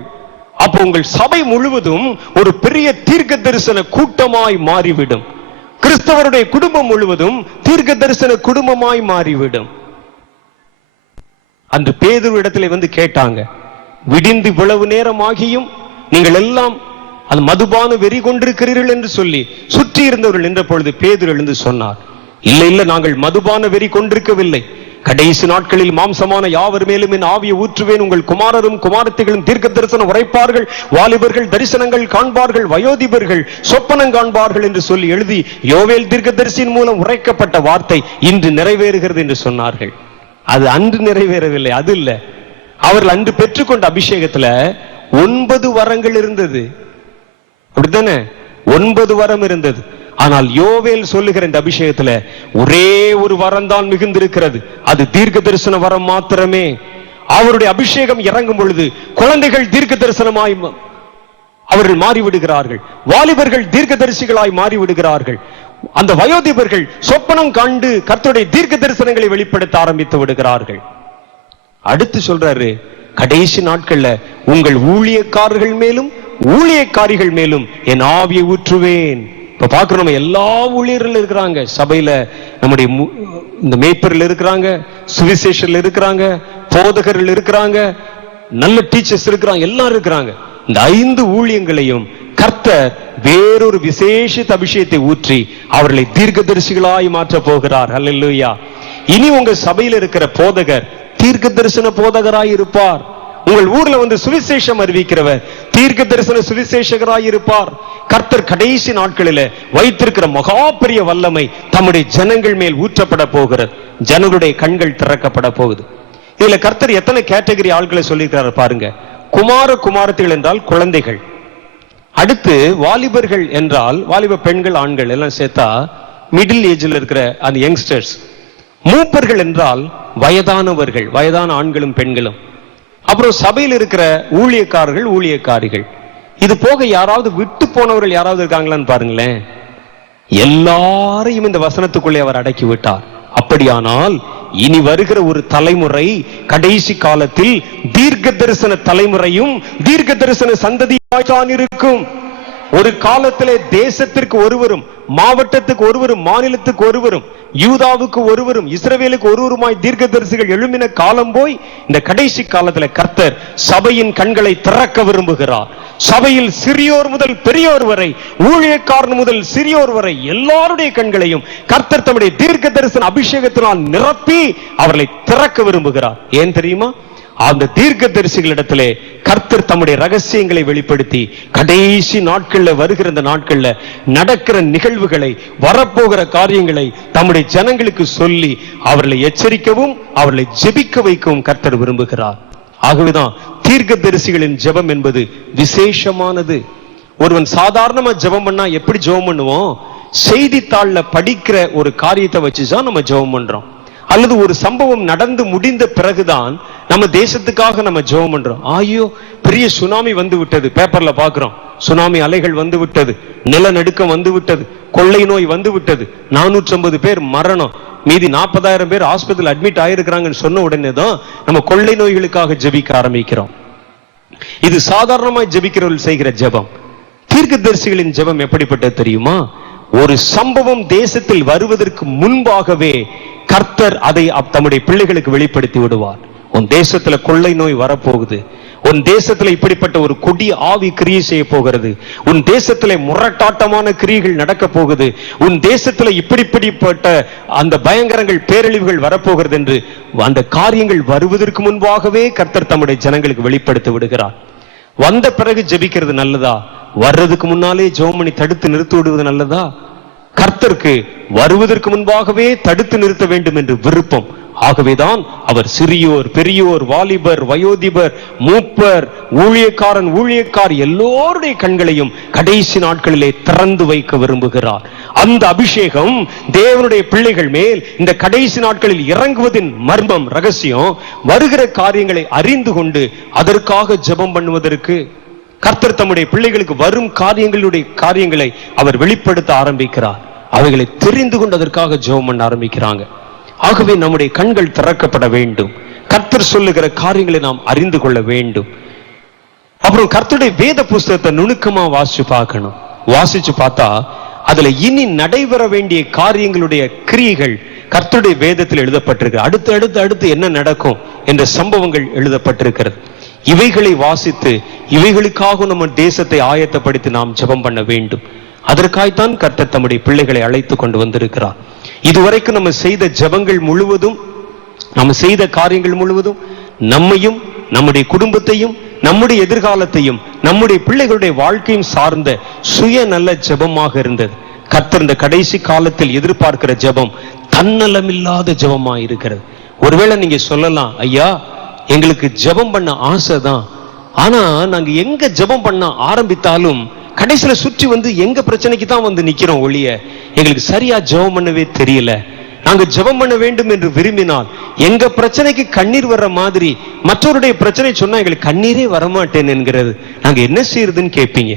அப்போ உங்கள் சபை முழுவதும் ஒரு பெரிய தீர்க்க தரிசன கூட்டமாய் மாறிவிடும். கிறிஸ்தவருடைய குடும்பம் முழுவதும் தீர்க்க தரிசன குடும்பமாய் மாறிவிடும். அன்று பேதுரு இடத்துல கேட்டாங்க, விடிந்து இவ்வளவு நேரம் ஆகியும் நீங்கள் எல்லாம் அது மதுபான வெறி கொண்டிருக்கிறீர்கள் என்று சொல்லி சுற்றி இருந்தவர்கள் நின்ற பொழுது பேதுரு எழுந்து சொன்னார், இல்லை இல்லை, நாங்கள் மதுபான வெறி கொண்டிருக்கவில்லை. கடைசி நாட்களில் மாம்சமான யாவர் மேலும் என் ஆவியை ஊற்றுவேன். உங்கள் குமாரரும் குமாரத்திகளும் தீர்க்க தரிசனம் உரைப்பார்கள், வாலிபர்கள் தரிசனங்கள் காண்பார்கள், வயோதிபர்கள் சொப்பனம் காண்பார்கள் என்று சொல்லி எழுதி யோவேல் தீர்க்கதரிசியின் மூலம் உரைக்கப்பட்ட வார்த்தை இன்று நிறைவேறுகிறது என்று சொன்னார்கள். அது அன்று நிறைவேறவில்லை, அது இல்ல. அவர்கள் அன்று பெற்றுக்கொண்ட அபிஷேகத்துல 9 வரங்கள் இருந்தது, அப்படித்தானே? 9 வரம் இருந்தது. ஆனால் யோவேல் சொல்லுகிற இந்த அபிஷேகத்துல ஒரே ஒரு வரம் தான் மிகுந்திருக்கிறது, அது தீர்க்க தரிசன வரம் மாத்திரமே. அவருடைய அபிஷேகம் இறங்கும் பொழுது குழந்தைகள் தீர்க்க தரிசனமாய் அவர்கள் மாறிவிடுகிறார்கள், வாலிபர்கள் தீர்க்க தரிசிகளாய் மாறிவிடுகிறார்கள், அந்த வயோதிபர்கள் சொப்பனம் கண்டு கர்த்தருடைய தீர்க்க தரிசனங்களை வெளிப்படுத்த ஆரம்பித்து விடுகிறார்கள். அடுத்து சொல்றாரு, கடைசி நாட்கள்ல உங்கள் ஊழியக்காரர்கள் மேலும் ஊழியக்காரிகள் மேலும் என் ஆவியை ஊற்றுவேன். இப்ப பாக்குறோம், நம்ம எல்லா ஊழியர்கள் இருக்கிறாங்க சபையில, நம்முடைய இந்த மேய்ப்பர்கள் இருக்கிறாங்க, சுவிசேஷர்கள் இருக்கிறாங்க, போதகர்கள் இருக்கிறாங்க, நல்ல டீச்சர்ஸ் இருக்கிறாங்க, எல்லாரும் இருக்கிறாங்க. இந்த 5 ஊழியங்களையும் கர்த்தர் வேறொரு விசேஷித்த அபிஷேகத்தை ஊற்றி அவர்களை தீர்க்கதரிசிகளாய் மாற்ற போகிறார். அல்லேலூயா. இனி உங்க சபையில் இருக்கிற போதகர் தீர்க்க தரிசன போதகராய் இருப்பார். உங்கள் ஊர்ல சுவிசேஷம் அறிவிக்கிறவர் தீர்க்க தரிசன சுவிசேஷகராய் இருப்பார். கர்த்தர் கடைசி நாட்களில வைத்திருக்கிற மகா பெரிய வல்லமை தம்முடைய ஜனங்கள் மேல் ஊற்றப்பட போகிறது. ஜனங்களுடைய கண்கள் திறக்கப்பட போகுது. இதுல கர்த்தர் எத்தனை கேட்டகரி ஆட்களை சொல்லியிருக்கிறார் பாருங்க. குமார குமாரத்திகள் என்றால் குழந்தைகள், அடுத்து வாலிபர்கள் என்றால் வாலிப பெண்கள் ஆண்கள் எல்லாம் சேர்த்தா மிடில் ஏஜ்ல இருக்கிற அந்த யங்ஸ்டர்ஸ். மூப்பர்கள் என்றால் வயதானவர்கள், வயதான ஆண்களும் பெண்களும். அப்புறம் சபையில் இருக்கிற ஊழியக்காரர்கள் ஊழியக்காரிகள். இது போக யாராவது விட்டு போனவர்கள் யாராவது இருக்காங்களான்னு பாருங்களேன். எல்லாரையும் இந்த வசனத்துக்குள்ளே அவர் அடக்கி விட்டார். அப்படியானால் இனி வருகிற ஒரு தலைமுறை கடைசி காலத்தில் தீர்க்க தரிசன தலைமுறையும் தீர்க்க தரிசன சந்ததியாய்தான் இருக்கும். ஒரு காலத்திலே தேசத்திற்கு ஒருவரும், மாவட்டத்துக்கு ஒருவரும், மாநிலத்துக்கு ஒருவரும், யூதாவுக்கு ஒருவரும், இஸ்ரவேலுக்கு ஒருவருமாய் தீர்க்கதரிசிகள் எழும்பின காலம் போய் இந்த கடைசி காலத்தில் கர்த்தர் சபையின் கண்களை திறக்க விரும்புகிறார். சபையில் சிறியோர் முதல் பெரியோர் வரை, ஊழியக்காரன் முதல் சிறியோர் வரை எல்லாருடைய கண்களையும் கர்த்தர் தம்முடைய தீர்க்க தரிசன அபிஷேகத்தினால் நிரப்பி அவர்களை திறக்க விரும்புகிறார். ஏன் தெரியுமா? அந்த தீர்க்க தரிசிகளிடத்திலே கர்த்தர் தம்முடைய ரகசியங்களை வெளிப்படுத்தி கடைசி நாட்கள்ல, வருகிற இந்த நாட்கள்ல நடக்கிற நிகழ்வுகளை, வரப்போகிற காரியங்களை தம்முடைய ஜனங்களுக்கு சொல்லி அவர்களை எச்சரிக்கவும் அவர்களை ஜெபிக்க வைக்கவும் கர்த்தர் விரும்புகிறார். ஆகவேதான் தீர்க்க தரிசிகளின் ஜெபம் என்பது விசேஷமானது. ஒருவன் சாதாரணமா ஜெபம் பண்ணா எப்படி ஜெபம் பண்ணுவோம்? செய்தித்தாள்ல படிக்கிற ஒரு காரியத்தை வச்சுதான் நம்ம ஜெபம் பண்றோம். அல்லது ஒரு சம்பவம் நடந்து முடிந்த பிறகுதான் நம்ம தேசத்துக்காக நம்ம ஜெபம் பண்றோம். ஐயோ, பெரிய சுனாமி வந்து விட்டது, பேப்பர்ல பாக்குறோம், சுனாமி அலைகள் வந்து விட்டது, நிலநடுக்கம் வந்து விட்டது, கொள்ளை நோய் வந்து விட்டது, 450 பேர் மரணம், மீதி 40,000 பேர் ஆஸ்பத்திரியில் அட்மிட் ஆயிருக்கிறாங்கன்னு சொன்ன உடனே தான் நம்ம கொள்ளை நோய்களுக்காக ஜெபிக்க ஆரம்பிக்கிறோம். இது சாதாரணமாய் ஜெபிக்கிறவர்கள் செய்கிற ஜெபம். தீர்க்கதரிசிகளின் ஜெபம் எப்படிப்பட்டது தெரியுமா? ஒரு சம்பவம் தேசத்தில் வருவதற்கு முன்பாகவே கர்த்தர் அதை தம்முடைய பிள்ளைகளுக்கு வெளிப்படுத்தி விடுவார். உன் தேசத்துல கொள்ளை நோய் வரப்போகுது, உன் தேசத்துல இப்படிப்பட்ட ஒரு கொடிய ஆவி கிரியை செய்ய போகிறது, உன் தேசத்துல முரட்டாட்டமான கிரியைகள் நடக்க போகுது, உன் தேசத்துல இப்படிப்பட்ட அந்த பயங்கரங்கள், பேரழிவுகள் வரப்போகிறது என்று அந்த காரியங்கள் வருவதற்கு முன்பாகவே கர்த்தர் தம்முடைய ஜனங்களுக்கு வெளிப்படுத்தி விடுகிறார். வந்த பிறகு ஜெபிக்கிறது நல்லதா? வர்றதுக்கு முன்னாலே ஜெபம் பண்ணி தடுத்து நிறுத்தி விடுவது நல்லதா? கர்த்தருக்கு வருவதற்கு முன்பாகவே தடுத்து நிறுத்த வேண்டும் என்று விருப்பம். ஆகவேதான் அவர் சிறியோர், பெரியோர், வாலிபர், வயோதிபர், மூப்பர், ஊழியக்காரன், ஊழியக்கார் எல்லோருடைய கண்களையும் கடைசி நாட்களிலே திறந்து வைக்க விரும்புகிறார். அந்த அபிஷேகம் தேவனுடைய பிள்ளைகள் மேல் இந்த கடைசி நாட்களில் இறங்குவதின் மர்மம், ரகசியம், வருகிற காரியங்களை அறிந்து கொண்டு அதற்காக ஜெபம் பண்ணுவதற்கு கர்த்தர் தம்முடைய பிள்ளைகளுக்கு வரும் காரியங்களை அவர் வெளிப்படுத்த ஆரம்பிக்கிறார். அவைகளை தெரிந்து கொண்டு அதற்காக ஜெபம் பண்ண ஆரம்பிக்கிறாங்க. ஆகவே நம்முடைய கண்கள் திறக்கப்பட வேண்டும். கர்த்தர் சொல்லுகிற காரியங்களை நாம் அறிந்து கொள்ள வேண்டும். அப்புறம் கர்த்தருடைய வேத புஸ்தகத்தை நுணுக்கமா வாசிச்சு பார்க்கணும். வாசிச்சு பார்த்தா அதுல இனி நடைபெற வேண்டிய காரியங்களுடைய கிரியைகள் கர்த்தருடைய வேதத்தில் எழுதப்பட்டிருக்கு. அடுத்து என்ன நடக்கும் என்ற சம்பவங்கள் எழுதப்பட்டிருக்கிறது. இவைகளை வாசித்து இவைகளுக்காக நம்ம தேசத்தை ஆயத்தப்படுத்தி நாம் ஜெபம் பண்ண வேண்டும். அதற்காய்த்தான் கர்த்தர் தம்முடைய பிள்ளைகளை அழைத்து கொண்டு வந்திருக்கிறார். இதுவரைக்கும் நம்ம செய்த ஜெபங்கள் முழுவதும், நம்ம செய்த காரியங்கள் முழுவதும் நம்மையும், நம்முடைய குடும்பத்தையும், நம்முடைய எதிர்காலத்தையும், நம்முடைய பிள்ளைகளுடைய வாழ்க்கையும் சார்ந்த சுய நல்ல ஜெபமாக இருந்தது. கர்த்தர் இந்த கடைசி காலத்தில் எதிர்பார்க்கிற ஜெபம் தன்னலமில்லாத ஜெபமாக இருக்கிறது. ஒருவேளை நீங்க சொல்லலாம், ஐயா எங்களுக்கு ஜெபம் பண்ண ஆசைதான், ஆனா நாங்க எங்க ஜெபம் பண்ண ஆரம்பித்தாலும் கடைசியில சுற்றி வந்து எங்க பிரச்சனைக்கு தான் வந்து நிக்கிறோம் ஒழிய எங்களுக்கு சரியா ஜெபம் பண்ணவே தெரியல. நாங்க ஜெபம் பண்ண வேண்டும் என்று விரும்பினால் எங்க பிரச்சனைக்கு கண்ணீர் வர்ற மாதிரி மற்றவருடைய பிரச்சனை சொன்னா எங்களுக்கு கண்ணீரே வரமாட்டேன் என்கிறது. நாங்க என்ன செய்யறதுன்னு கேட்பீங்க.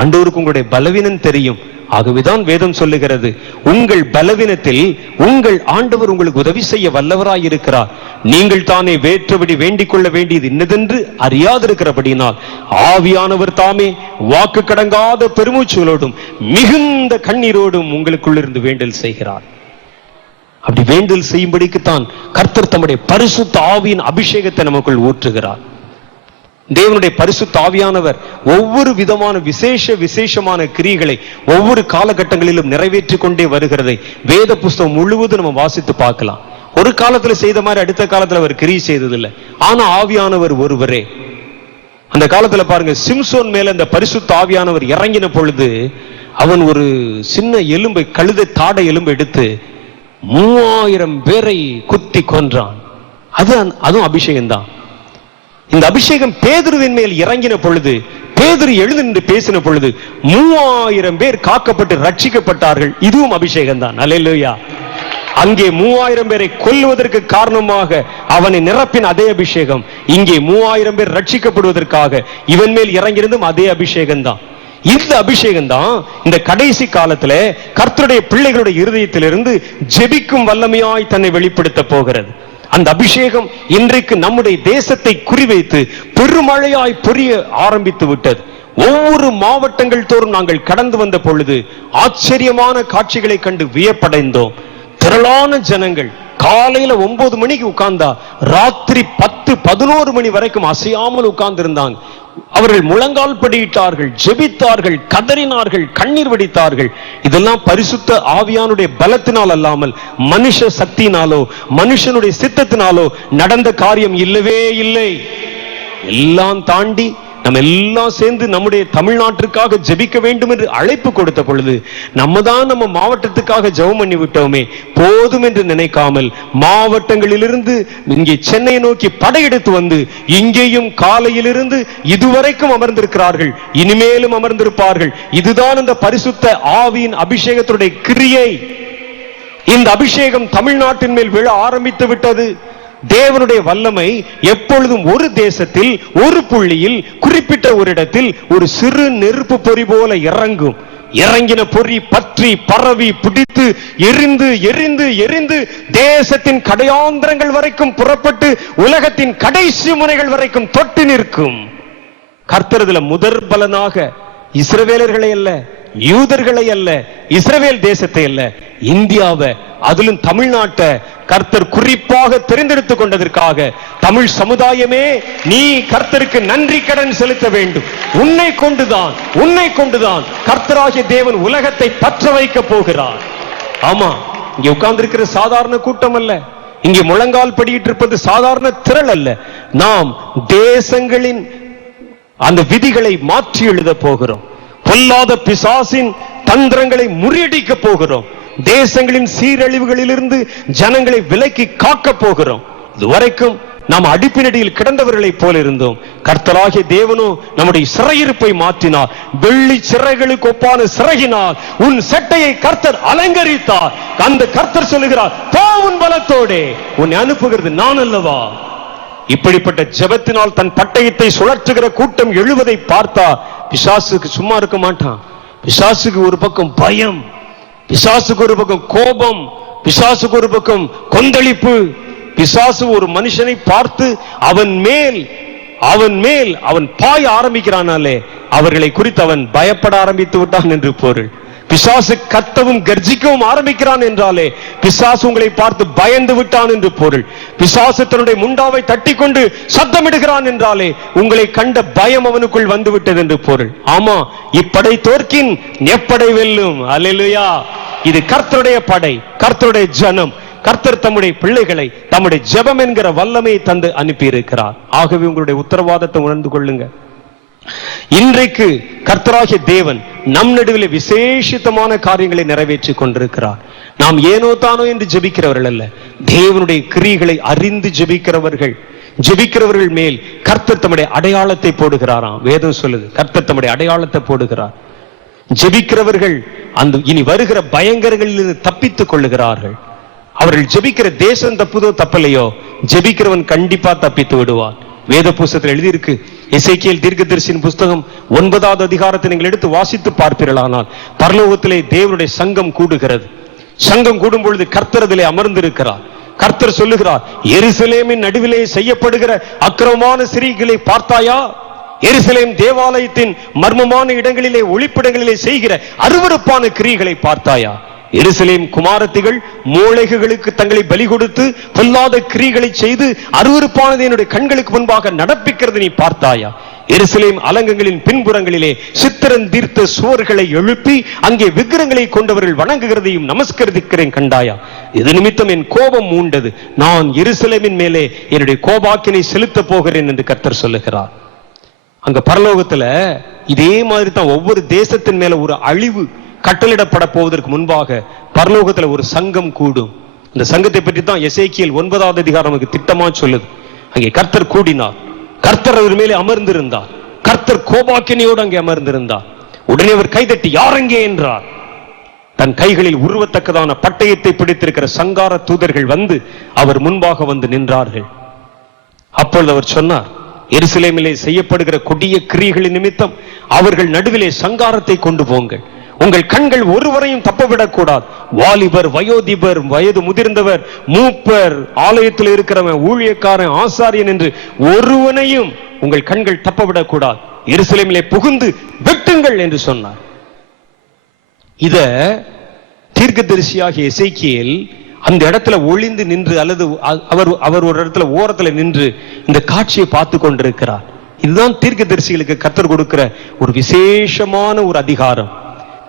ஆண்டவருக்கு உங்களுடைய பலவீனம் தெரியும். ஆகவேதான் வேதம் சொல்லுகிறது, உங்கள் பலவீனத்தில் உங்கள் ஆண்டவர் உங்களுக்கு உதவி செய்ய வல்லவராய் இருக்கிறார். நீங்கள் தானே வேற்றபடி வேண்டிக் கொள்ள வேண்டியது இன்னதென்று அறியாதிருக்கிறபடினால் ஆவியானவர் தாமே வாக்கு கடங்காத பெருமூச்சுகளோடும் மிகுந்த கண்ணீரோடும் உங்களுக்குள்ளிருந்து வேண்டல் செய்கிறார். அப்படி வேண்டல் செய்யும்படிக்குத்தான் கர்த்தர் தம்முடைய பரிசுத்த ஆவியின் அபிஷேகத்தை நமக்குள் ஊற்றுகிறார். தேவனுடைய பரிசுத்த ஆவியானவர் ஒவ்வொரு விதமான விசேஷமான கிரியைகளை ஒவ்வொரு காலகட்டங்களிலும் நிறைவேற்றிக் கொண்டே வருகிறதை வேத புஸ்தகம் முழுவதும் நம்ம வாசித்து பார்க்கலாம். ஒரு காலத்துல செய்த மாதிரி அடுத்த காலத்துல அவர் கிரியை செய்ததில்லை. ஆனா ஆவியானவர் ஒருவரே. அந்த காலத்துல பாருங்க, சிம்சோன் மேல அந்த பரிசுத்த ஆவியானவர் இறங்கின பொழுது அவன் ஒரு சின்ன எலும்பை, கழுதை தாடை எலும்பு எடுத்து 3000 பேரை குத்தி கொன்றான். அதுவும் அபிஷேகம் தான். இந்த அபிஷேகம் பேதுருவின் மேல் இறங்கின பொழுது, பேதுரு எழுந்து நின்று பேசின பொழுது 3000 பேர் காக்கப்பட்டு ரட்சிக்கப்பட்டார்கள். இதுவும் அபிஷேகம் தான். அல்லேலூயா. அங்கே 3000 பேரை கொல்லுவதற்கு காரணமாக அவனை நிரப்பின அதே அபிஷேகம் இங்கே 3000 பேர் ரட்சிக்கப்படுவதற்காக இவன் மேல் இறங்கியிருந்தும் அதே அபிஷேகம் தான். இந்த அபிஷேகம் தான் இந்த கடைசி காலத்துல கர்த்தருடைய பிள்ளைகளுடைய இருதயத்திலிருந்து ஜெபிக்கும் வல்லமையாய் தன்னை வெளிப்படுத்த போகிறது. அந்த அபிஷேகம் இன்றைக்கு நம்முடைய தேசத்தை குறிவைத்து பெருமழையாய் பொரிய ஆரம்பித்து விட்டது. ஒவ்வொரு மாவட்டங்கள் தோறும் நாங்கள் கடந்து வந்த பொழுது ஆச்சரியமான காட்சிகளை கண்டு வியப்படைந்தோம். திரளான ஜனங்கள் காலையில 9 மணிக்கு உட்கார்ந்தா ராத்திரி 10-11 மணி வரைக்கும் அசையாமல் உட்கார்ந்து இருந்தாங்க. அவர்கள் முழங்கால் படியிட்டார்கள், ஜெபித்தார்கள், கதறினார்கள், கண்ணீர் வடித்தார்கள். இதெல்லாம் பரிசுத்த ஆவியானுடைய பலத்தினால் அல்லாமல் மனுஷ சக்தியினாலோ மனுஷனுடைய சித்தத்தினாலோ நடந்த காரியம் இல்லவே இல்லை. எல்லாம் தாண்டி நம்ம எல்லாம் சேர்ந்து நம்முடைய தமிழ்நாட்டிற்காக ஜெபிக்க வேண்டும் என்று அழைப்பு கொடுத்த பொழுது நம்ம மாவட்டத்துக்காக ஜெபம் பண்ணி விட்டோமே போதும் என்று நினைக்காமல் மாவட்டங்களிலிருந்து இங்கே சென்னை நோக்கி படையெடுத்து வந்து இங்கேயும் காலையிலிருந்து இதுவரைக்கும் அமர்ந்திருக்கிறார்கள், இனிமேலும் அமர்ந்திருப்பார்கள். இதுதான் இந்த பரிசுத்த ஆவியின் அபிஷேகத்துடைய கிரியை. இந்த அபிஷேகம் தமிழ்நாட்டின் மேல் விழ ஆரம்பித்து விட்டது. தேவனுடைய வல்லமை எப்பொழுதும் ஒரு தேசத்தில் ஒரு புள்ளியில் குறிப்பிட்ட ஒரு இடத்தில் ஒரு சிறு நெருப்பு பொறி போல இறங்கும். இறங்கின பொறி பற்றி பரவி பிடித்து எரிந்து எரிந்து எரிந்து தேசத்தின் கடையாந்திரங்கள் வரைக்கும் புறப்பட்டு உலகத்தின் கடைசி முனைகள் வரைக்கும் தொட்டு நிற்கும். கர்த்தருதுல முதற் பலனாக இஸ்ரவேலர்களை அல்ல, யூதர்களை அல்ல, இஸ்ரவேல் தேசத்தை அல்ல, இந்தியாவை, அதிலும் தமிழ்நாட்டை கர்த்தர் குறிப்பாக தெரிந்தெடுத்துக் கொண்டதற்காக தமிழ் சமுதாயமே நீ கர்த்தருக்கு நன்றி கடன் செலுத்த வேண்டும். உன்னை கொண்டுதான் கர்த்தராகிய தேவன் உலகத்தை பற்ற வைக்க போகிறார். ஆமா, இங்க உட்கார்ந்து இருக்கிற சாதாரண கூட்டம் அல்ல, இங்கே முழங்கால் படியிட்டு இருப்பது சாதாரண திரள் அல்ல. நாம் தேசங்களின் அந்த விதிகளை மாற்றி எழுத போகிறோம். பொல்லாத பிசாசின் தந்திரங்களை முறியடிக்க போகிறோம். தேசங்களின் சீரழிவுகளிலிருந்து ஜனங்களை விலக்கி காக்க போகிறோம். இதுவரைக்கும் நாம் அடிப்பினடியில் கிடந்தவர்களை போல இருந்தோம். கர்த்தராகிய தேவனோ நம்முடைய சிறையிருப்பை மாற்றினார். வெள்ளி சிறைகளுக்கு ஒப்பான சிறையினால் உன் சட்டையை கர்த்தர் அலங்கரித்தார். அந்த கர்த்தர் சொல்லுகிறார், போ உன் பலத்தோடே, உன்னை அனுப்புகிறது நான் அல்லவா. இப்படிப்பட்ட ஜெபத்தினால் தன் பட்டயத்தை சுழற்றுகிற கூட்டம் எழுவதை பார்த்தா பிசாசுக்கு சும்மா இருக்க மாட்டான். பிசாசுக்கு ஒரு பக்கம் பயம், பிசாசுக்கு ஒரு பக்கம் கோபம், பிசாசுக்கு ஒரு பக்கம் கொந்தளிப்பு. பிசாசு ஒரு மனுஷனை பார்த்து அவன் மேல் அவன் பாய ஆரம்பிக்கிறானாலே அவர்களை குறித்து அவன் பயப்பட ஆரம்பித்து விட்டான் என்று பொருள். பிசாசு கத்தவும் கர்ஜிக்கவும் ஆரம்பிக்கிறான் என்றாலே பிசாசு உங்களை பார்த்து பயந்து விட்டான் என்று பொருள். பிசாசு தன்னுடைய முண்டாவை தட்டி கொண்டு சத்தமிடுகிறான் என்றாலே உங்களை கண்ட பயம் அவனுக்குள் வந்து விட்டது என்று பொருள். ஆமா, இப்படை தோற்கின் எப்படை வெல்லும். அல்லேலூயா. இது கர்த்தருடைய படை, கர்த்தருடைய ஜனம். கர்த்தர் தம்முடைய பிள்ளைகளை தம்முடைய ஜெபம் என்கிற வல்லமையை தந்து அனுப்பி இருக்கிறார். ஆகவே உங்களுடைய உத்தரவாதத்தை உணர்ந்து கொள்ளுங்க. இன்றைக்கு கர்த்தராகிய தேவன் நம் நடுவில் விசேஷித்தமான காரியங்களை நிறைவேற்றி கொண்டிருக்கிறார். நாம் ஏனோ தானோ என்று ஜெபிக்கிறவர்கள் அல்ல, தேவனுடைய கிரியைகளை அறிந்து ஜெபிக்கிறவர்கள் மேல் கர்த்தர் தம்முடைய அடையாளத்தை போடுகிறாராம். வேதம் சொல்லுது, கர்த்தர் தம்முடைய அடையாளத்தை போடுகிறார். ஜெபிக்கிறவர்கள் அந்த இனி வருகிற பயங்கரங்களில் தப்பித்துக் கொள்ளுகிறார்கள். அவர்கள் ஜெபிக்கிற தேசம் தப்புதோ தப்பலையோ, ஜெபிக்கிறவன் கண்டிப்பா தப்பித்து விடுவான். வேத புஸ்தகத்தில் எழுதியிருக்கு. எசேக்கியேல் தீர்க்கதரிசியின் புஸ்தகம் 9வது அதிகாரத்தை நீங்கள் எடுத்து வாசித்து பார்ப்பீர்களானால் பரலோகத்திலே தேவனுடைய சங்கம் கூடுகிறது. சங்கம் கூடும் பொழுது கர்த்தர் அதிலே அமர்ந்திருக்கிறார். கர்த்தர் சொல்லுகிறார், எருசலேமின் நடுவிலே செய்யப்படுகிற அக்கிரமமான சிறைகளை பார்த்தாயா? எருசலேம் தேவாலயத்தின் மர்மமான இடங்களிலே ஒளிப்பிடங்களிலே செய்கிற அருவருப்பான கிரியைகளை பார்த்தாயா? எருசலேம் குமாரத்திகள் மூளைகளுக்கு தங்களை பலி கொடுத்து பொல்லாத கிரியைகளை செய்து அருவருப்பானது என்னுடைய கண்களுக்கு முன்பாக நடப்பிக்கிறது நீ பார்த்தாயா? எருசலேம் அலங்கங்களின் பின்புறங்களிலே சித்திரன் தீர்த்த சுவர்களை எழுப்பி அங்கே விக்கிரங்களை கொண்டவர்கள் வணங்குகிறதையும் நமஸ்கரிக்கிறேன் கண்டாயா? இது நிமித்தம் என் கோபம் மூண்டது, நான் எருசலேமின் மேலே என்னுடைய கோபாக்கினை செலுத்த போகிறேன் என்று கர்த்தர் சொல்லுகிறார். அங்க பரலோகத்துல இதே மாதிரி தான் ஒவ்வொரு தேசத்தின் மேல ஒரு அழிவு கட்டளிடப்பட போவதற்கு முன்பாக பரலோகத்துல ஒரு சங்கம் கூடும். அந்த சங்கத்தை பற்றி தான் எசேக்கியேல் 9வது அதிகாரம் நமக்கு திட்டமா சொல்லுது. அங்கே கர்த்தர் கூடினார், கர்த்தர் அவர் மேலே அமர்ந்திருந்தார், கர்த்தர் கோபாக்கினியோடு அங்கே அமர்ந்திருந்தார். உடனே அவர் கைதட்டி யார் அங்கே என்றார். தன் கைகளில் உருவத்தக்கதான பட்டயத்தை பிடித்திருக்கிற சங்கார தூதர்கள் வந்து அவர் முன்பாக வந்து நின்றார்கள். அப்பொழுது அவர் சொன்னார், எருசலேமிலே செய்யப்படுகிற கொடிய கிரியைகளின் நிமித்தம் அவர்கள் நடுவிலே சங்காரத்தை கொண்டு போங்கள். உங்கள் கண்கள் ஒருவரையும் தப்பவிடக் கூடாது. வாலிபர், வயோதிபர், வயது முதிர்ந்தவர், மூப்பர், ஆலயத்தில் இருக்கிறவன், ஊழியக்காரன், ஆசாரியன் என்று ஒருவனையும் உங்கள் கண்கள் தப்பவிடக் கூடாது. எருசலேமிலே புகுந்து வெட்டுங்கள் என்று சொன்னார். இத தீர்க்கதரிசியாகிய எசேக்கியேல் அந்த இடத்துல ஒளிந்து நின்று, அல்லது அவர் ஒரு இடத்துல ஓரத்துல நின்று இந்த காட்சியை பார்த்து கொண்டிருக்கிறார். இதுதான் தீர்க்கதரிசிகளுக்கு கர்த்தர் கொடுக்கிற ஒரு விசேஷமான ஒரு அதிகாரம்.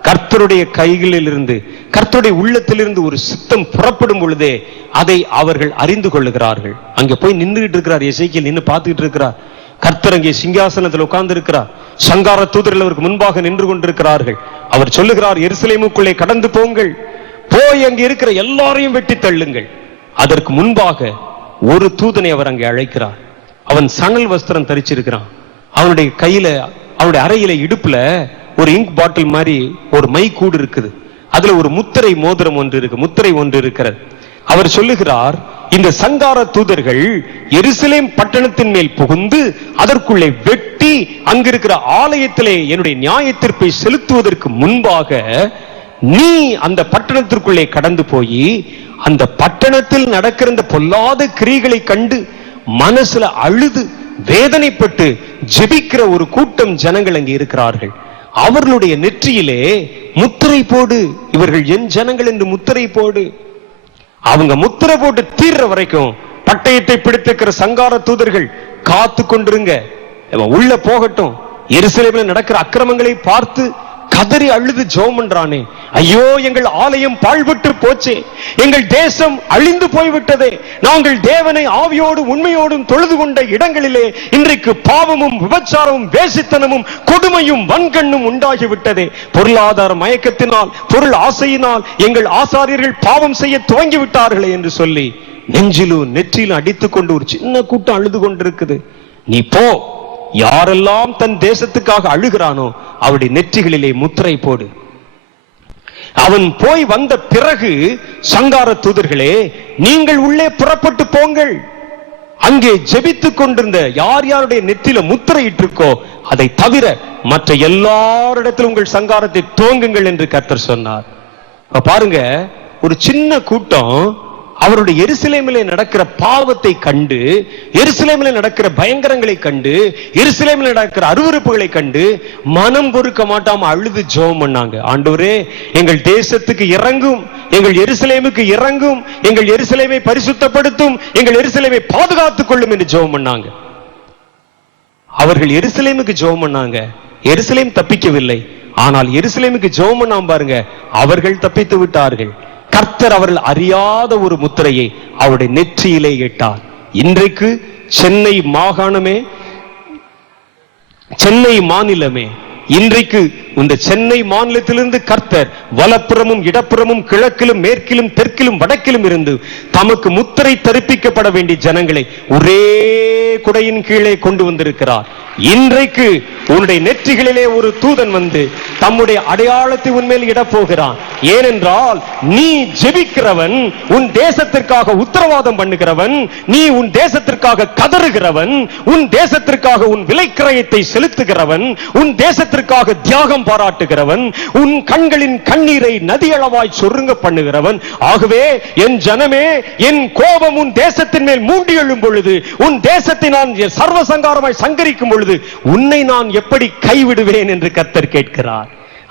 கர்த்தருடைய கைகளில் இருந்து, கர்த்தருடைய உள்ளத்திலிருந்து ஒரு சித்தம் புறப்படும் பொழுதே அதை அவர்கள் அறிந்து கொள்ளுகிறார்கள். அங்க போய் நின்றுகிட்டு இருக்கிறார் எசேக்கியேல், நின்று பார்த்துக்கிட்டு இருக்கிறார். கர்த்தர் அங்கே சிங்காசனத்தில் உட்கார்ந்து இருக்கிறார். சங்கார தூதர்கள் அவருக்கு முன்பாக நின்று கொண்டிருக்கிறார்கள். அவர் சொல்லுகிறார், எருசலேமுக்குள்ளே கடந்து போங்கள், போய் அங்கே இருக்கிற எல்லாரையும் வெட்டி தள்ளுங்கள். அதற்கு முன்பாக ஒரு தூதனை அவர் அங்கே அழைக்கிறார். அவன் சணல் வஸ்திரம் தரிச்சிருக்கிறான். அவனுடைய கையில, அவனுடைய அறையில இடுப்புல ஒரு இங்க் பாட்டில் மாதிரி ஒரு மை கூடு இருக்குது. அதுல ஒரு முத்திரை மோதிரம் ஒன்று இருக்கு, முத்திரை ஒன்று இருக்கிறது. அவர் சொல்லுகிறார், இந்த சங்கார தூதர்கள் எருசலேம் பட்டணத்தின் மேல் புகுந்து அதற்குள்ளே வெட்டி அங்கிருக்கிற ஆலயத்திலே என்னுடைய நியாய தீர்ப்பை செலுத்துவதற்கு முன்பாக நீ அந்த பட்டணத்திற்குள்ளே கடந்து போய் அந்த பட்டணத்தில் நடக்கிற இந்த பொல்லாத கிரியைகளை கண்டு மனசுல அழுது வேதனைப்பட்டு ஜெபிக்கிற ஒரு கூட்டம் ஜனங்கள் அங்கே இருக்கிறார்கள். அவர்களுடைய நெற்றியிலே முத்திரை போடு, இவர்கள் என் ஜனங்கள் என்று முத்திரை போடு. அவங்க முத்திரை போட்டு தீர்ற வரைக்கும் பட்டயத்தை பிடித்திருக்கிற சங்கார தூதர்கள் காத்து கொண்டிருங்க, உள்ள போகட்டும். எருசலேமில் நடக்கிற அக்கிரமங்களை பார்த்து கதறி அழுது ஜெபம் பண்றானே, ஐயோ எங்கள் ஆலயம் பாழ்பட்டு போச்சே, எங்கள் தேசம் அழிந்து போய்விட்டதே, நாங்கள் தேவனை ஆவியோடும் உண்மையோடும் தொழுது கொண்ட இடங்களிலே இன்றைக்கு பாவமும் விபச்சாரமும் வேசித்தனமும் கொடுமையும் வன்கண்ணும் உண்டாகிவிட்டதே. பொருளாதார மயக்கத்தினால், பொருள் ஆசையினால் எங்கள் ஆசாரியர்கள் பாவம் செய்ய துவங்கி விட்டார்களே என்று சொல்லி நெஞ்சிலும் நெற்றிலும் அடித்துக் கொண்டு ஒரு சின்ன கூட்டம் அழுது கொண்டிருக்குது. நீ போ, யாரெல்லாம் தன் தேசத்துக்காக அழுகிறானோ அவருடைய நெற்றிகளிலே முத்திரை போடு. அவன் போய் வந்த பிறகு சங்கார தூதர்களே, நீங்கள் உள்ளே புறப்பட்டு போங்கள். அங்கே ஜெபித்துக் கொண்டிருந்த யார் யாருடைய நெற்றில முத்திரையிட்டிருக்கோ அதை தவிர மற்ற எல்லாரிடத்திலும் உங்கள் சங்காரத்தை துவங்குங்கள் என்று கர்த்தர் சொன்னார். பாருங்க, ஒரு சின்ன கூட்டம் அவருடைய எருசலேமிலே நடக்கிற பாவத்தை கண்டு, எருசலேமிலே நடக்கிற பயங்கரங்களை கண்டு, எருசலேமிலே நடக்கிற அருவருப்புகளை கண்டு மனம் பொறுக்க மாட்டாம அழுது ஜெபம் பண்ணாங்க. ஆண்டவரே, எங்கள் தேசத்துக்கு இறங்கும், எங்கள் எருசலேமுக்கு இறங்கும், எங்கள் எருசலேமை பரிசுத்தப்படுத்தும், எங்கள் எருசலேமை பாதுகாத்துக் கொள்ளும் என்று ஜெபம் பண்ணாங்க. அவர்கள் எருசலேமுக்கு ஜெபம் பண்ணாங்க. எருசலேம் தப்பிக்கவில்லை. ஆனால் எருசலேமுக்கு ஜெபம் பண்ணாம பாருங்க, அவர்கள் தப்பித்து விட்டார்கள். கர்த்தர் அவர்கள் அறியாத ஒரு முத்திரையை அவருடைய நெற்றியிலே இட்டார். இன்றைக்கு சென்னை மாகாணமே, சென்னை மாநிலமே, இன்றைக்கு இந்த சென்னை மாநிலத்திலிருந்து கர்த்தர் வலப்புறமும் இடப்புறமும் கிழக்கிலும் மேற்கிலும் தெற்கிலும் வடக்கிலும் இருந்து தமக்கு முத்திரை தரிப்பிக்கப்பட வேண்டிய ஜனங்களை ஒரே குடையின் கீழே கொண்டு வந்திருக்கிறார். இன்றைக்கு உன்னுடைய நெற்றிகளிலே ஒரு தூதன் வந்து தம்முடைய அடையாளத்தை உன்மேல் இட போகிறான். ஏனென்றால் நீ ஜெபிக்கிறவன், உன் தேசத்திற்காக உத்தரவாதம் பண்ணுகிறவன், நீ உன் தேசத்திற்காக கதறுகிறவன், உன் தேசத்திற்காக உன் விலைக்கிரயத்தை செலுத்துகிறவன், உன் தேசத்திற்காக தியாகம் பாராட்டுகிறவன், உன் கண்களின் கண்ணீரை நதியளவாய் சொருங்க பண்ணுகிறவன். ஆகவே என் ஜனமே, என் கோபம் உன் தேசத்தின் மேல் மூண்டி எழும் பொழுது, உன் தேசத்தை நான் சர்வசங்காரமாய் சங்கரிக்கும் பொழுது உன்னை நான் எப்படி கைவிடுவேன் என்று கர்த்தர் கேட்கிறார்.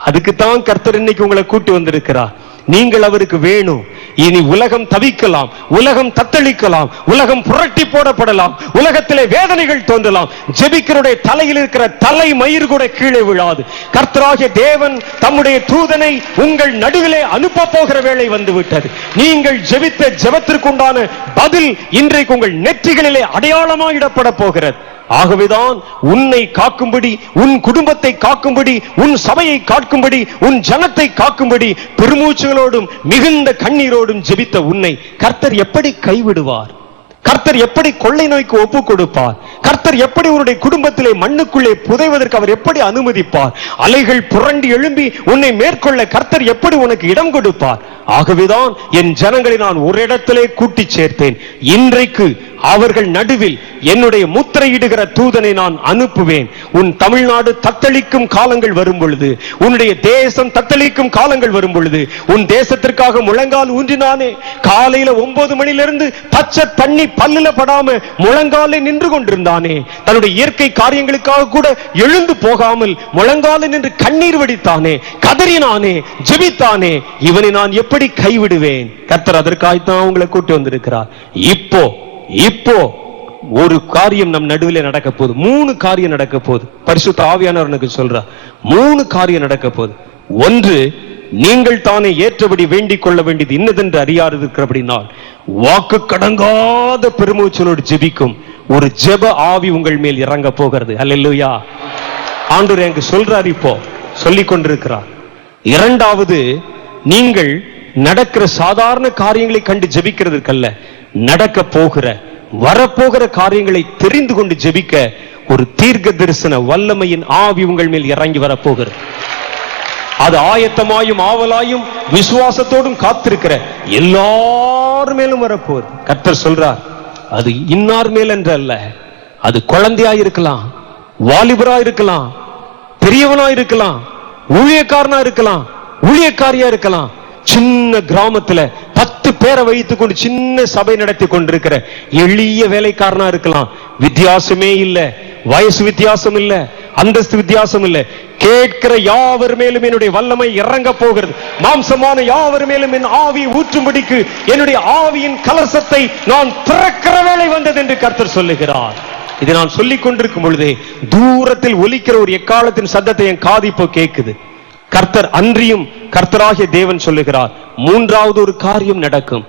அதுக்குத்தான் கர்த்தர் இன்னைக்கு உங்களை கூட்டி வந்திருக்கிறார். நீங்கள் அவருக்கு வேணும். இனி உலகம் தவிக்கலாம், உலகம் தத்தளிக்கலாம், உலகம் புரட்டி போடப்படலாம், உலகத்திலே வேதனைகள் தோன்றலாம். ஜெபிக்கிறோட தலையில் இருக்கிற தலை மயிர் கூட கீழே விழாது. கர்த்தராகிய தேவன் தம்முடைய தூதனை உங்கள் நடுவிலே அனுப்ப போகிற வேளை வந்து விட்டது. நீங்கள் ஜெபித்த ஜெபத்திற்குண்டான பதில் இன்றைக்கு உங்கள் நெற்றிகளிலே அடையாளமாயிடப்பட போகிறது. ஆகவேதான் உன்னை காக்கும்படி, உன் குடும்பத்தை காக்கும்படி, உன் சபையை காக்கும்படி, உன் ஜனத்தை காக்கும்படி பெருமூச்சுகளோடும் மிகுந்த கண்ணீரோடும் ஜெபித்த உன்னை கர்த்தர் எப்படி கைவிடுவார்? கர்த்தர் எப்படி கொள்ளை நோய்க்கு ஒப்பு கொடுப்பார்? கர்த்தர் கர்த்தர் எப்படி உன்னுடைய குடும்பத்திலே மண்ணுக்குள்ளே புதைவதற்கு அவர் எப்படி அனுமதிப்பார்? அலைகள் புரண்டு எழும்பி உன்னை மேற்கொள்ள கர்த்தர் எப்படி உனக்கு இடம் கொடுப்பார்? ஆகவேதான் என் ஜனங்களை நான் ஒரு இடத்திலே கூட்டி சேர்த்தேன். இன்றைக்கு அவர்கள் நடுவில் என்னுடைய முத்திரையிடுகிற தூதனை நான் அனுப்புவேன். உன் தமிழ்நாடு தத்தளிக்கும் காலங்கள் வரும் பொழுது, உன்னுடைய தேசம் தத்தளிக்கும் காலங்கள் வரும் பொழுது, உன் தேசத்திற்காக முழங்கால் ஊன்றினானே, காலையில 9 மணிலிருந்து பச்சை தண்ணி பல்லுல படாம முழங்காலே நின்று கொண்டிருந்தானே, தன்னுடைய இயற்கை காரியங்களுக்காக கூட எழுந்து போகாமல் முழங்காலே நின்று கண்ணீர் வடித்தானே, கதறினானே, ஜெபித்தானே, இவனை நான் எப்படி கைவிடுவேன்? கர்த்தர் அதற்காகத்தான் உங்களை கூட்டி வந்திருக்கிறார். இப்போ ஒரு காரியம் நம் நடுவில் நடக்க போகுது. 3 காரியம் நடக்க போகுது. பரிசுத்த ஆவியானவர் சொல்றார் 3 காரியம் நடக்க போகுது. ஒன்று, நீங்கள் தானே ஏற்றபடி வேண்டிக் கொள்ள வேண்டியது இன்னதென்று அறியாது இருக்கிறபடினால் வாக்கு கடங்காத பெருமூச்சலோடு ஜெபிக்கும் ஒரு ஜெப ஆவி உங்கள் மேல் இறங்க போகிறது. அல்லேலூயா. ஆண்டவர் எனக்கு சொல்றார், இப்போ சொல்லிக் கொண்டிருக்கிறார். இரண்டாவது, நீங்கள் நடக்கிற சாதாரண காரியங்களை கண்டு ஜெபிக்கிறதுக்கல்ல, நடக்க போகிற வரப்போகிற காரியங்களை தெரிந்து கொண்டு ஜெபிக்க ஒரு தீர்க்க தரிசன வல்லமையின் ஆவி உங்கள் மேல் இறங்கி வரப்போகிறது. அது ஆயத்தமாயும் ஆவலாயும் விசுவாசத்தோடும் காத்திருக்கிற எல்லார் மேலும் வரப்போகுது. கர்த்தர் சொல்றார், அது இன்னார் மேல் என்று அல்ல. அது குழந்தையா இருக்கலாம், வாலிபரா இருக்கலாம், பெரியவனா இருக்கலாம், ஊழியக்காரனா இருக்கலாம், ஊழியக்காரியா இருக்கலாம், சின்ன கிராமத்துல 10 பேரை வைத்துக் கொண்டு சின்ன சபை நடத்தி கொண்டிருக்கிற எளிய வேலைக்காரனா இருக்கலாம். வித்தியாசமே இல்ல, வயசு வித்தியாசம் இல்ல, அந்தஸ்து வித்தியாசம் இல்ல. கேட்கிற யாவர் மேலும் என்னுடைய வல்லமை இறங்க போகிறது. மாம்சமான யாவர் மேலும் என் ஆவி ஊற்றும்படிக்கு என்னுடைய ஆவியின் கலசத்தை நான் திறக்கிற வேளை வந்தது என்று கர்த்தர் சொல்லுகிறார். இதை நான் சொல்லிக் கொண்டிருக்கும் பொழுதே தூரத்தில் ஒலிக்கிற ஒரு எக்காலத்தின் சத்தத்தை என் காது இப்போ கேட்குது. கர்த்தர் அன்றியும் கர்த்தராகிய தேவன் சொல்லுகிறார், 3வது ஒரு காரியம் நடக்கும்.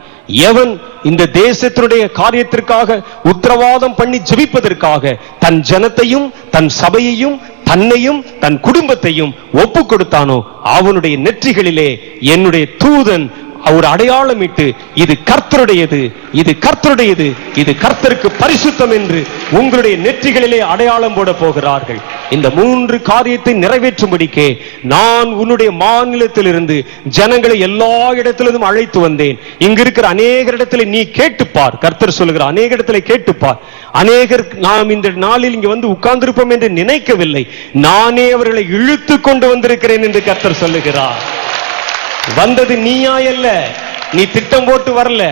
எவன் இந்த தேசத்தினுடைய காரியத்திற்காக உத்தரவாதம் பண்ணி ஜெபிப்பதற்காக தன் ஜனத்தையும் தன் சபையையும் தன்னையும் தன் குடும்பத்தையும் ஒப்பு கொடுத்தானோ அவனுடைய நெற்றிகளிலே என்னுடைய தூதன் ஒரு அடையாளம் இட்டு, இது கர்த்தருடையது, இது கர்த்தருடையது, இது கர்த்தருக்கு பரிசுத்தம் என்று உங்களுடைய நெற்றிகளிலே அடையாளம் போட போகிறார்கள். இந்த 3 காரியத்தை நிறைவேற்றும்படிக்கே நான் உன்னுடைய மாநிலத்திலிருந்து ஜனங்களை எல்லா இடத்திலும் அழைத்து வந்தேன். இங்க இருக்கிற அநேக இடத்துல நீ கேட்டுப்பார். கர்த்தர் சொல்லுகிறார், அநேக இடத்துல கேட்டுப்பார். அநேகர் நாம் இந்த நாளில் இங்க வந்து உட்கார்ந்திருப்போம் என்று நினைக்கவில்லை, நானே அவர்களை இழுத்து கொண்டு வந்திருக்கிறேன் என்று கர்த்தர் சொல்லுகிறார். வந்தது நீயா இல்ல, நீ திட்டம் போட்டு வரல.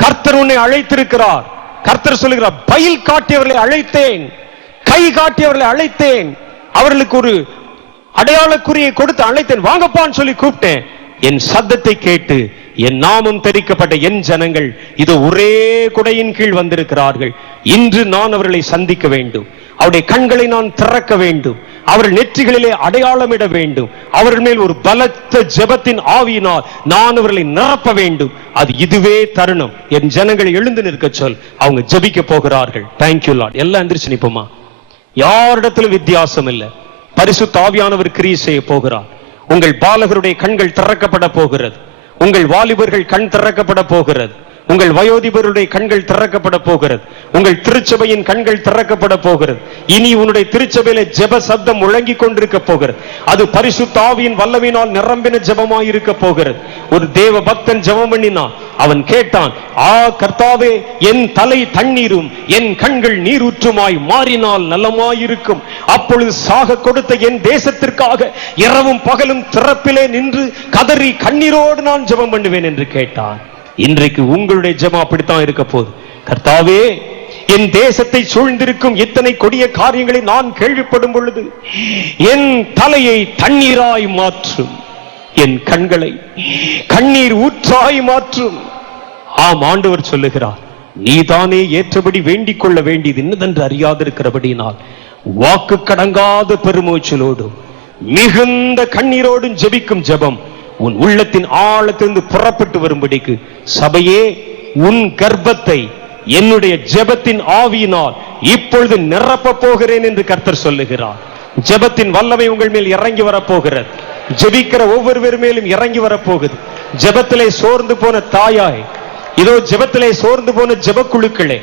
கர்த்தர் உன்னை அழைத்திருக்கிறார். கர்த்தர் சொல்லுகிறார், பயில் காட்டியவர்களை அழைத்தேன், கை காட்டியவர்களை அழைத்தேன், அவர்களுக்கு ஒரு அடையாளக்குறியை கொடுத்து அழைத்தேன், வாங்கப்பான்னு சொல்லி கூப்பிட்டேன். என் சத்தத்தை கேட்டு என் நாமம் தெரிவிக்கப்பட்ட என் ஜனங்கள் இது ஒரே குடையின் கீழ் வந்திருக்கிறார்கள். இன்று நான் அவர்களை சந்திக்க வேண்டும், அவருடைய கண்களை நான் திறக்க வேண்டும், அவர்கள் நெற்றிகளிலே அடையாளமிட வேண்டும், அவர்கள் மேல் ஒரு பலத்த ஜெபத்தின் ஆவியினால் நான் அவர்களை நிரப்ப வேண்டும். அது இதுவே தருணம். என் ஜனங்களை எழுந்து நிற்க சொல், அவங்க ஜெபிக்க போகிறார்கள். Thank you Lord. எல்லாம் எந்திரிச்சு நிப்போமா? யாரிடத்திலும் வித்தியாசம் இல்லை. பரிசுத்த ஆவியானவர் கிரியை செய்ய போகிறார். உங்கள் பாலகருடைய கண்கள் திறக்கப்பட போகிறது. உங்கள் வாலிபர்கள் கண் திறக்கப்பட போகிறது. உங்கள் வயோதிபருடைய கண்கள் திறக்கப்பட போகிறது. உங்கள் திருச்சபையின் கண்கள் திறக்கப்பட போகிறது. இனி உன்னுடைய திருச்சபையில ஜெப சப்தம் முழங்கி கொண்டிருக்க போகிறது. அது பரிசுத்த ஆவியின் வல்லமையினால் நிரம்பின ஜெபமாய் இருக்க போகிறது. ஒரு தேவ பக்தன் ஜெபம் பண்ணினான். அவன் கேட்டான், கர்த்தாவே, என் தலை தண்ணீரும் என் கண்கள் நீரூற்றுமாய் மாறினால் நலமாயிருக்கும். அப்பொழுது சாக கொடுத்த என் தேசத்திற்காக இரவும் பகலும் திறப்பிலே நின்று கதறி கண்ணீரோடு நான் ஜெபம் பண்ணுவேன் என்று கேட்டான். இன்றைக்கு உங்களுடைய ஜெபம் அப்படித்தான் இருக்க போகுது. கர்த்தாவே, என் தேசத்தை சூழ்ந்திருக்கும் இத்தனை கொடிய காரியங்களை நான் கேள்விப்படும் பொழுது என் தலையை தண்ணீராய் மாற்றும், என் கண்களை கண்ணீர் ஊற்றாய் மாற்றும். ஆம், ஆண்டவர் சொல்லுகிறார், நீதானே ஏற்றபடி வேண்டிக் கொள்ள வேண்டியது என்னதென்று அறியாதிருக்கிறபடினால் வாக்கு கடங்காத பெருமூச்சலோடும் மிகுந்த கண்ணீரோடும் ஜெபிக்கும் ஜெபம் உன் உள்ளத்தின் ஆழத்திலிருந்து புறப்பட்டு வரும்படிக்கு சபையே, உன் கர்ப்பத்தை என்னுடைய ஜெபத்தின் ஆவியினால் இப்பொழுது நிரப்ப போகிறேன் என்று கர்த்தர் சொல்லுகிறார். ஜெபத்தின் வல்லமை உங்கள் மேல் இறங்கி வரப்போகிறது. ஜெபிக்கிற ஒவ்வொருவர் மேலும் இறங்கி வரப்போகுது. ஜெபத்திலே சோர்ந்து போன தாயாய், இதோ ஜெபத்திலே சோர்ந்து போன ஜெபக்குழுக்களே,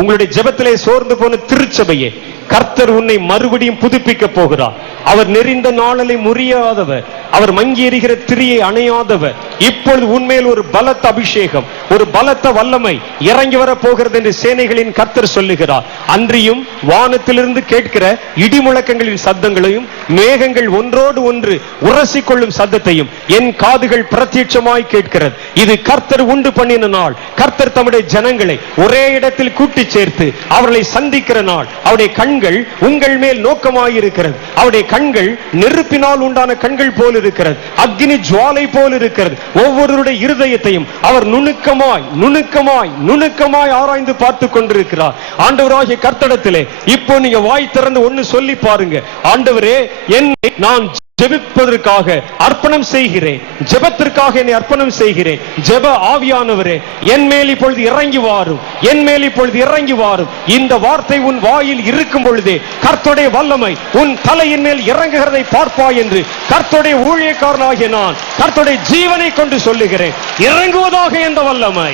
உங்களுடைய ஜெபத்திலே சோர்ந்து போன திருச்சபையே, கர்த்தர் உன்னை மறுபடியும் புதுப்பிக்க போகிறார். அவர் நெறிந்த நாளலை முறியாதவர், அவர் மங்கி எறிகிற திரியை அணையாதவர். இப்பொழுது உண்மையில் ஒரு பலத்த அபிஷேகம், ஒரு பலத்த வல்லமை இறங்கி வர போகிறது என்று சேனைகளின் கர்த்தர் சொல்லுகிறார். அன்றியும் வானத்திலிருந்து கேட்கிற இடி முழக்கங்களின் சத்தங்களையும் மேகங்கள் ஒன்றோடு ஒன்று உரசிக்கொள்ளும் சத்தத்தையும் என் காதுகள் பிரத்யட்சமாய் கேட்கிறது. இது கர்த்தர் உண்டு பண்ணின நாள். கர்த்தர் தம்முடைய ஜனங்களை ஒரே இடத்தில் கூட்டி சேர்த்து அவர்களை சந்திக்கிற நாள். அவருடைய கண்கள் உங்கள் மேல் நோக்கமாயிருக்கிறது. அவருடைய கண்கள் நெருப்பினால் உண்டான கண்கள் போல் இருக்கிறது, அக்னி ஜுவாலை போல் இருக்கிறது. ஒவ்வொருவருடைய இருதயத்தையும் அவர் நுணுக்கமாய் நுணுக்கமாய் நுணுக்கமாய் ஆராய்ந்து பார்த்து கொண்டிருக்கிறார். ஆண்டவராகிய கர்த்தரிடத்திலே இப்போ நீங்க வாய் திறந்து ஒன்னு சொல்லி பாருங்க. ஆண்டவரே, என்னை நான் ஜெபிப்பதற்காக அர்ப்பணம் செய்கிறேன், ஜெபத்திற்காக என்னை அர்ப்பணம் செய்கிறேன். ஜெப ஆவியானவரே, என் மேல் இப்பொழுது இறங்கி வாரும், என் மேல் இப்பொழுது இறங்கி வாரும். இந்த வார்த்தை உன் வாயில் இருக்கும் பொழுதே கர்த்தருடைய வல்லமை உன் தலையின் மேல் இறங்குகிறதை பார்ப்பாய் என்று கர்த்தருடைய ஊழியக்காரனாகிய நான் கர்த்தருடைய ஜீவனை கொண்டு சொல்லுகிறேன். இறங்குவதாக இந்த வல்லமை,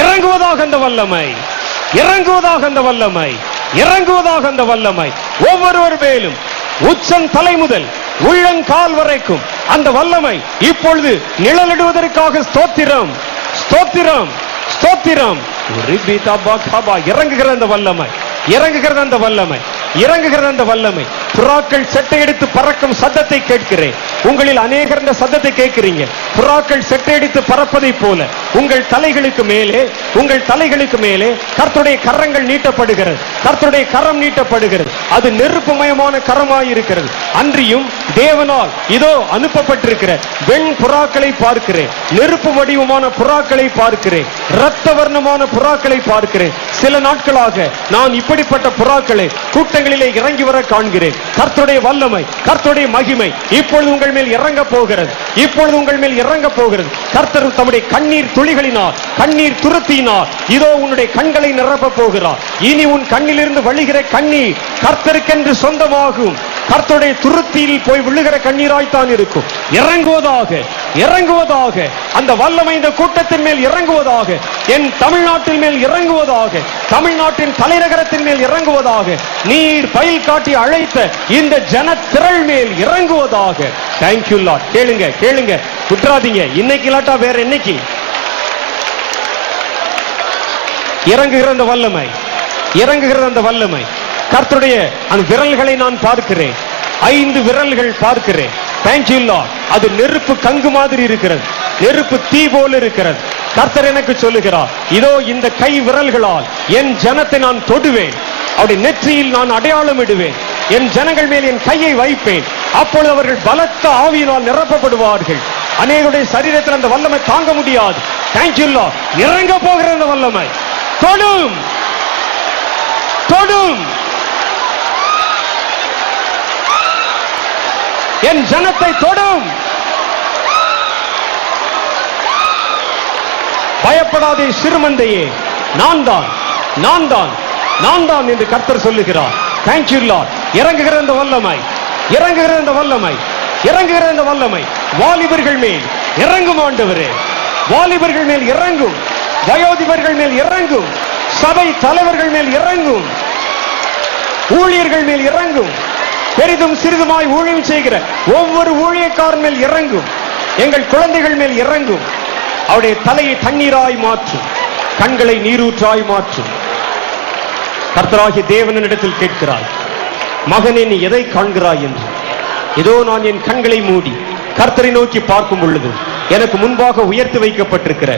இறங்குவதாக இந்த வல்லமை, இறங்குவதாக இந்த வல்லமை, இறங்குவதாக இந்த வல்லமை ஒவ்வொருவர் மேலும் உச்சம் தலை முதல் உள்ளங்கால் வரைக்கும் அந்த வல்லமை இப்பொழுது நிழலிடுவதற்காக ஸ்தோத்திரம், ஸ்தோத்திரம், ஸ்தோத்திரம். இறங்குகிற அந்த வல்லமை, இறங்குகிறது அந்த வல்லமை, இறங்குகிறது அந்த வல்லமை. புறாக்கள் செட்டை எடுத்து பறக்கும் சத்தத்தை கேட்கிறேன். உங்களில் அநேகர் இந்த சத்தத்தை கேட்கிறீங்க. புறாக்கள் செட்டை எடுத்து பறப்பதை போல உங்கள் தலைகளுக்கு மேலே, உங்கள் தலைகளுக்கு மேலே கர்த்தருடைய கரங்கள் நீட்டப்படுகிறது, கர்த்தருடைய கரம் நீட்டப்படுகிறது. அது நெருப்புமயமான கரமாயிருக்கிறது. அன்றியும் தேவனால் இதோ அனுப்பப்பட்டிருக்கிற வெண் புறாக்களை பார்க்கிறேன், நெருப்பு வடிவமான புறாக்களை பார்க்கிறேன், இரத்த வர்ணமான புறாக்களை பார்க்கிறேன். சில நாட்களாக நான் இப்படிப்பட்ட புறாக்களை கூட்டங்களிலே இறங்கி வர காண்கிறேன். கர்த்தருடைய வல்லமை, கர்த்தருடைய மகிமை இப்பொழுது உங்கள் மேல் இறங்க போகிறது, இப்பொழுது உங்கள் மேல் இறங்க போகிறது. கர்த்தர் தம்முடைய கண்ணீர் துளிகளினால், கண்ணீர் துருத்தினால் இதோ உன்னுடைய கண்களை நிரப்ப போகிறார். இனி உன் கண்ணிலிருந்து வழிகிற கண்ணீர் கர்த்தருக்கென்று சொந்தமாகும். கர்த்தருடைய துருத்தியில் போய் விழுகிற கண்ணீராய்த்தான் இருக்கும். இறங்குவதாக, இறங்குவதாக அந்த வல்லமை இந்த கூட்டத்தின் மேல் இறங்குவதாக, என் தமிழ்நாட்டின் மேல் இறங்குவதாக, தமிழ்நாட்டின் தலைநகரத்தின் மேல் இறங்குவதாக, நீர் பயில் காட்டி அழைத்த இந்த ஜன திரள் மேல் இறங்குவதாக. Thank you Lord. கேளுங்க, கேளுங்க, விட்டுறாதீங்க. இன்னைக்கு இல்லாட்டா வேற என்னைக்கு இறங்குகிற அந்த வல்லமை, இறங்குகிற அந்த வல்லமை. கர்த்தருடைய அந்த விரல்களை நான் பார்க்கிறேன், 5 விரல்கள் பார்க்கிறேன். Thank you Lord. அது நெருப்பு கங்கு மாதிரி இருக்கிறது, நெருப்பு தீ போல இருக்கிறது. கர்த்தர் எனக்கு சொல்லுகிறார், இதோ இந்த கை விரல்களால் என் ஜனத்தை நான் தொடுவேன், அவருடைய நெற்றியில் நான் அடையாளம் இடுவேன், என் ஜனங்கள் மேல் என் கையை வைப்பேன். அப்பொழுது அவர்கள் பலத்த ஆவியினால் நிரப்பப்படுவார்கள். அநேகருடைய சரீரத்தில் அந்த வல்லமை தாங்க முடியாது. Thank you Lord. இறங்க போகிற அந்த வல்லமை தொடும், தொடும், என் ஜனத்தை தொடும். பயப்படாதே சிறுமந்தையே, நான் தான், நான் தான், நான் தான் என்று கர்த்தர் சொல்லுகிறார். Thank you Lord. இறங்குகிற அந்த வல்லமை, இறங்குகிற அந்த வல்லமை, இறங்குகிற அந்த வல்லமை வாலிபர்கள் மேல் இறங்கும். ஆண்டவரே, வாலிபர்கள் மேல் இறங்கும், வயோதிபர்கள் மேல் இறங்கும், சபை தலைவர்கள் மேல் இறங்கும், ஊழியர்கள் மேல் இறங்கும், பெரிதும் சிறிதுமாய் ஊழியம் செய்கிற ஒவ்வொரு ஊழியக்காரன் மேல் இறங்கும், எங்கள் குழந்தைகள் மேல் இறங்கும். அவருடைய தலையை தண்ணீராய் மாற்றும், கண்களை நீரூற்றாய் மாற்றும். கர்த்தராகிய தேவனிடத்தில் கேட்கிறாய், மகனே நீ எதை காண்கிறாய் என்று. இதோ நான் என் கண்களை மூடி கர்த்தரை நோக்கி பார்க்கும் பொழுது எனக்கு முன்பாக உயர்த்தி வைக்கப்பட்டிருக்கிற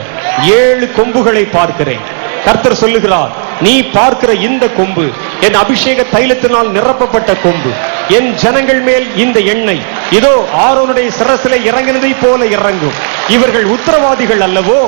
7 கொம்புகளை பார்க்கிறேன். கர்த்தர் சொல்லுகிறார், நீ பார்க்கிற இந்த கொம்பு என் அபிஷேக தைலத்தினால் நிரப்பப்பட்ட கொம்பு. என் ஜனங்கள் மேல் இந்த எண்ணெய் இதோ ஆரோனுடைய சிரசிலே இறங்கினதை போல இறங்கும். இவர்கள் உத்தரவாதிகள் அல்லவோ,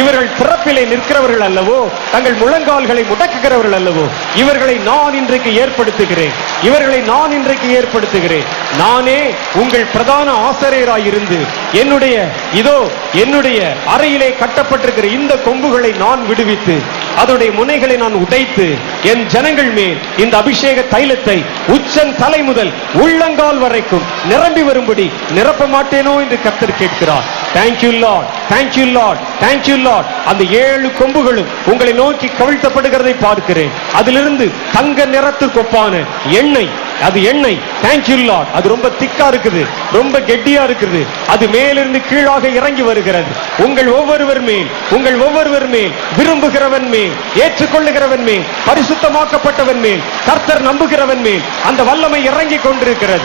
இவர்கள் பிறப்பிலே நிற்கிறவர்கள் அல்லவோ, தங்கள் முழங்கால்களை முடக்குகிறவர்கள் அல்லவோ. இவர்களை நான் இன்றைக்கு ஏற்படுத்துகிறேன், இவர்களை நான் இன்றைக்கு ஏற்படுத்துகிறேன். நானே உங்கள் பிரதான ஆசிரியராயிருந்து என்னுடைய இதோ என்னுடைய அறையிலே கட்டப்பட்டிருக்கிற இந்த கொம்புகளை நான் விடுவித்து அதனுடைய முனைகளை நான் உடைத்து என் ஜனங்கள் மேல் இந்த அபிஷேக தைலத்தை உச்சன் தலை முதல் உள்ளங்கால் வரைக்கும் நிரம்பி வரும்படி நிரப்ப மாட்டேனோ என்று கர்த்தர் கேட்கிறார். Thank you Lord, thank you Lord, thank you Lord. அந்த 7 கொம்புகளும் உங்களை நோக்கி கவிழ்த்தப்படுகிறதை பார்க்கிறேன். அதிலிருந்து தங்க நிறத்துக்கு ஒப்பான எண்ணெய், அது எண்ணெய். Thank you Lord. அது ரொம்ப திக்கா இருக்குது, ரொம்ப கெட்டியா இருக்குது. அது மேலிருந்து கீழாக இறங்கி வருகிறது. உங்கள் ஒவ்வொருவர் மேல், உங்கள் ஒவ்வொருவர் மேல், விரும்புகிறவன் மேல், ஏற்றுக்கொள்ளுகிறவன் மேல், பரிசுத்தமாக்கப்பட்டவன் மேல், கர்த்தர் நம்புகிறவன் மேல் அந்த வல்லமை இறங்கி கொண்டிருக்கிறது.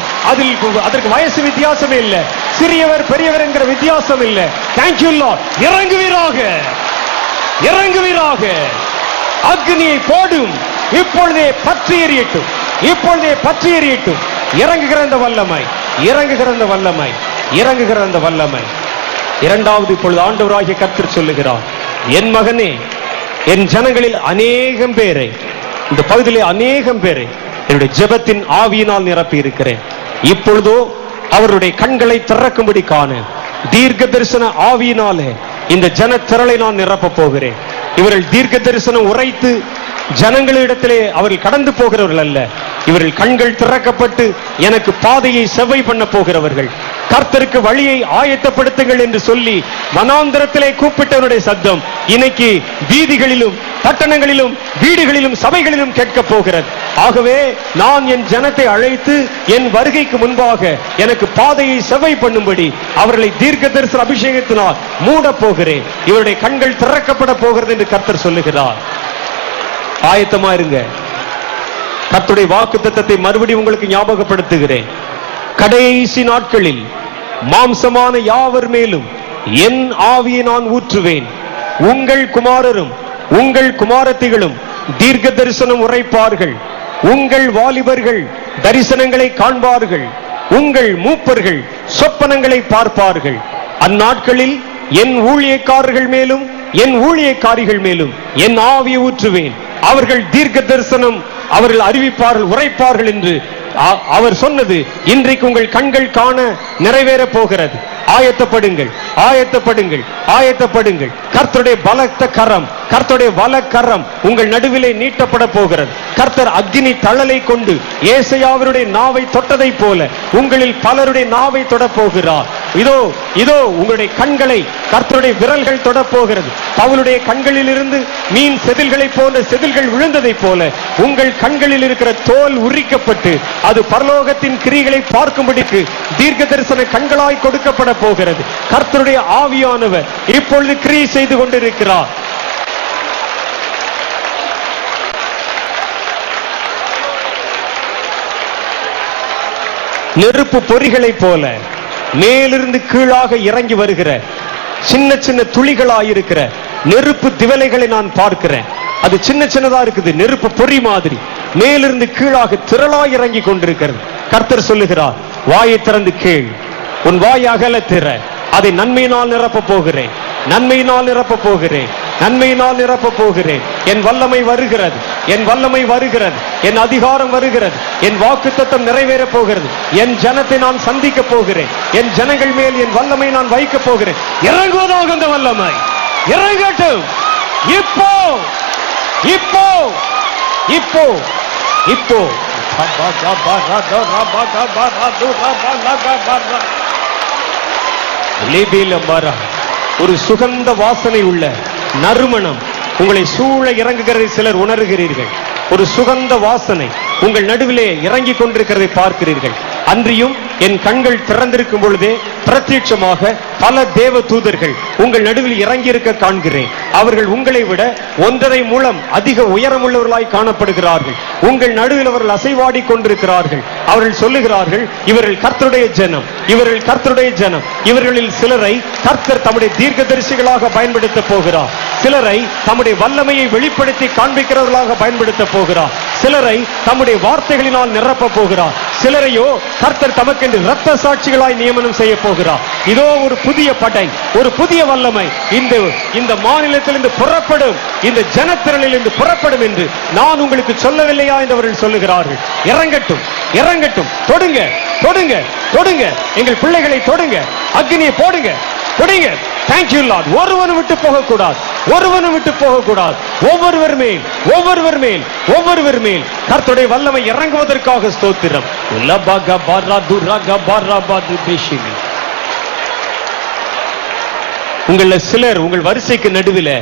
அதற்கு வயசு வித்தியாசமே இல்லை, சிறியவர் பெரியவர் என்கிற வித்தியாசம் இல்லை. Thank you Lord. இறங்குவீராக, இறங்குவீராக. அக்னியை போடும், இப்பொழுதே பற்றி எரியட்டும், இப்பொழுதே பற்றி எரியட்டும். இறங்குகிற அந்த வல்லமை, இறங்குகிற அந்த வல்லமை, இறங்குகிற அந்த வல்லமை. இரண்டாவது, இப்பொழுது ஆண்டவராகிய கர்த்தர் சொல்லுகிறார், என் மகனே, என் ஜனங்களில் அநேகம் பேரை, இந்த பகுதியிலே அநேகம் பேரை என்னுடைய ஜெபத்தின் ஆவியினால் நிரப்பி இருக்கிறேன். இப்பொழுதோ அவருடைய கண்களை திறக்கும்படி காண தீர்க்க தரிசன ஆவியினாலே இந்த ஜனத்திரளை நான் நிரப்ப போகிறேன். இவர்கள் தீர்க்க தரிசனம் உரைத்து ஜனங்களிடத்திலே அவர்கள் கடந்து போகிறவர்கள் அல்ல, இவர்கள் கண்கள் திறக்கப்பட்டு எனக்கு பாதையை செவ்வை பண்ண போகிறவர்கள். கர்த்தருக்கு வழியை ஆயத்தப்படுத்துங்கள் என்று சொல்லி வனாந்தரத்திலே கூப்பிட்டவருடைய சத்தம் இன்னைக்கு வீதிகளிலும், பட்டணங்களிலும், வீடுகளிலும், சபைகளிலும் கேட்க போகிறது. ஆகவே நான் என் ஜனத்தை அழைத்து என் வருகைக்கு முன்பாக எனக்கு பாதையை செவ்வை பண்ணும்படி அவர்களை தீர்க்க தரிசன அபிஷேகத்தினால் மூட போகிறேன். இவருடைய கண்கள் திறக்கப்பட போகிறது என்று கர்த்தர் சொல்லுகிறார். ஆயத்தமா இருங்க. கர்த்தருடைய வாக்குத்தத்தத்தை மறுபடியும் உங்களுக்கு ஞாபகப்படுத்துகிறேன். கடைசி நாட்களில் மாம்சமான யாவர் மேலும் என் ஆவியை நான் ஊற்றுவேன். உங்கள் குமாரரும் உங்கள் குமாரத்திகளும் தீர்க்க தரிசனம் உரைப்பார்கள். உங்கள் வாலிபர்கள் தரிசனங்களை காண்பார்கள். உங்கள் மூப்பர்கள் சொப்பனங்களை பார்ப்பார்கள். அந்நாட்களில் என் ஊழியக்காரர்கள் மேலும் என் ஊழியக்காரிகள் மேலும் என் ஆவியை ஊற்றுவேன். அவர்கள் தீர்க்க தரிசனம் அவர்கள் அறிவிப்பார்கள், உரைப்பார்கள் என்று அவர் சொன்னது இன்றைக்கு உங்கள் கண்கள் காண நிறைவேற போகிறது. ஆயத்தப்படுங்கள், ஆயத்தப்படுங்கள், ஆயத்தப்படுங்கள். கர்த்தருடைய பலத்த கரம், கர்த்தருடைய வலக்கரம் உங்கள் நடுவிலே நீட்டப்பட போகிறது. கர்த்தர் அக்னி தழலை கொண்டு ஏசாயாவினுடைய நாவை தொட்டதை போல உங்களில் பலருடைய நாவை தொட போகிறார். இதோ இதோ உங்களுடைய கண்களை கர்த்தருடைய விரல்கள் தொட போகிறது. பவுலுடைய கண்களில் இருந்து மீன் செதில்களை போன்ற செதில்கள் விழுந்ததை போல உங்கள் கண்களில் இருக்கிற தோல் உரிக்கப்பட்டு அது பரலோகத்தின் கிரிகளை பார்க்கும்படிக்கு தீர்க்க தரிசன கண்களாய் கொடுக்கப்பட போகிறது. கர்த்தருடைய ஆவியானவர் இப்பொழுது கிரியை செய்து கொண்டிருக்கிறார். நெருப்பு பொறிகளை போல மேலிருந்து கீழாக இறங்கி வருகிற சின்ன சின்ன துளிகளாயிருக்கிற நெருப்பு திவலைகளை நான் பார்க்கிறேன். அது சின்ன சின்னதா இருக்குது, நெருப்பு பொறி மாதிரி மேலிருந்து கீழாக திரளாய் இறங்கி கொண்டிருக்கிறது. கர்த்தர் சொல்லுகிறார், வாயை திறந்து கேள், உன் வாய் அகல திற, அதை நன்மையினால் நிரப்ப போகிறேன், நன்மையினால் நிரப்ப போகிறேன், நன்மையினால் நிரப்ப போகிறேன். என் வல்லமை வருகிறது, என் வல்லமை வருகிறது, என் அதிகாரம் வருகிறது, என் வாக்குத்தத்தம் நிறைவேற போகிறது. என் ஜனத்தை நான் சந்திக்க போகிறேன், என் ஜனங்கள் மேல் என் வல்லமை நான் வைக்க போகிறேன். இறங்குவதாக அந்த வல்லமை இறங்கட்டும். இப்போ இப்போ இப்போ இப்போ ஒரு சுகந்த வாசனை உள்ள நறுமணம் உங்களை சூழ இறங்குகிறதை சிலர் உணர்கிறீர்கள். ஒரு சுகந்த வாசனை உங்கள் நடுவிலே இறங்கி கொண்டிருக்கிறதை பார்க்கிறீர்கள். அன்றியும் என் கண்கள் திறந்திருக்கும் பொழுதே பிரத்யட்சமாக பல தேவ தூதர்கள் உங்கள் நடுவில் இறங்கி இருக்க காண்கிறேன். அவர்கள் உங்களை விட 1.5 மூலம் அதிக உயரமுள்ளவர்களாய் காணப்படுகிறார்கள். உங்கள் நடுவில் அவர்கள் அசைவாடி கொண்டிருக்கிறார்கள். அவர்கள் சொல்லுகிறார்கள், இவர்கள் கர்த்தருடைய ஜனம், இவர்கள் கர்த்தருடைய ஜனம். இவர்களில் சிலரை கர்த்தர் தம்முடைய தீர்க்கதரிசிகளாக பயன்படுத்த போகிறார். சிலரை தம்முடைய வல்லமையை வெளிப்படுத்தி காண்பிக்கிறவர்களாக பயன்படுத்த போகிறார். சிலரை தம்முடைய வார்த்தைகளினால் நிரப்ப போகிறார். சிலரையோ கர்த்தர் தமக்கென்று இரத்த சாட்சிகளாய் நியமனம் செய்ய போகிறார். இதோ ஒரு புதிய படை, ஒரு புதிய வல்லமை இந்த மாநிலத்தில் இருந்து புறப்படும், இந்த ஜனத்திரளில் இருந்து புறப்படும் என்று நான் உங்களுக்கு சொல்லவில்லையா என்று அவர்கள் சொல்லுகிறார்கள். இறங்கட்டும், இறங்கட்டும், தொடுங்க, தொடுங்க, தொடுங்க, எங்கள் பிள்ளைகளை தொடுங்க, அக்னியை போடுங்க, தொடுங்க. Thank you Lord. ஒருவனும் விட்டு போகக்கூடாது, ஒருவனும் விட்டு போகக்கூடாது. ஒவ்வொருவர் மேல், ஒவ்வொருவர் மேல், ஒவ்வொருவர் மேல் கர்த்தருடைய வல்லமை இறங்குவதற்காக ஸ்தோத்திரம். உங்கள சிலர் உங்கள் வரிசைக்கு நடுவில்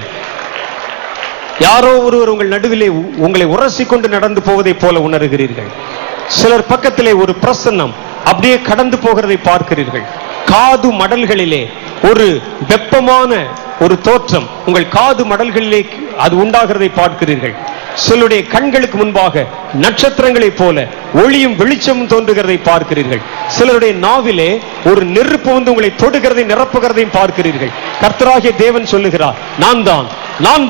யாரோ ஒருவர் உங்கள் நடுவிலே உங்களை உரசி கொண்டு நடந்து போவதை போல உணர்கிறீர்கள். சிலர் பக்கத்திலே ஒரு பிரசன்னம் அப்படியே கடந்து போகிறதை பார்க்கிறீர்கள். காது மடல்களிலே ஒரு வெப்பமான ஒரு தோற்றம் உங்கள் காது மடல்களிலே அது உண்டாகிறதை பார்க்கிறீர்கள். சிலருடைய கண்களுக்கு முன்பாக நட்சத்திரங்களைப் போல ஒளியும் வெளிச்சமும் தோன்றுகிறதை பார்க்கிறீர்கள். சிலருடைய நாவிலே ஒரு நெருப்பு வந்து உங்களை தொடுகிறதை நிரப்புகிறதையும் பார்க்கிறீர்கள். கர்த்தராகிய தேவன் சொல்லுகிறார், நான்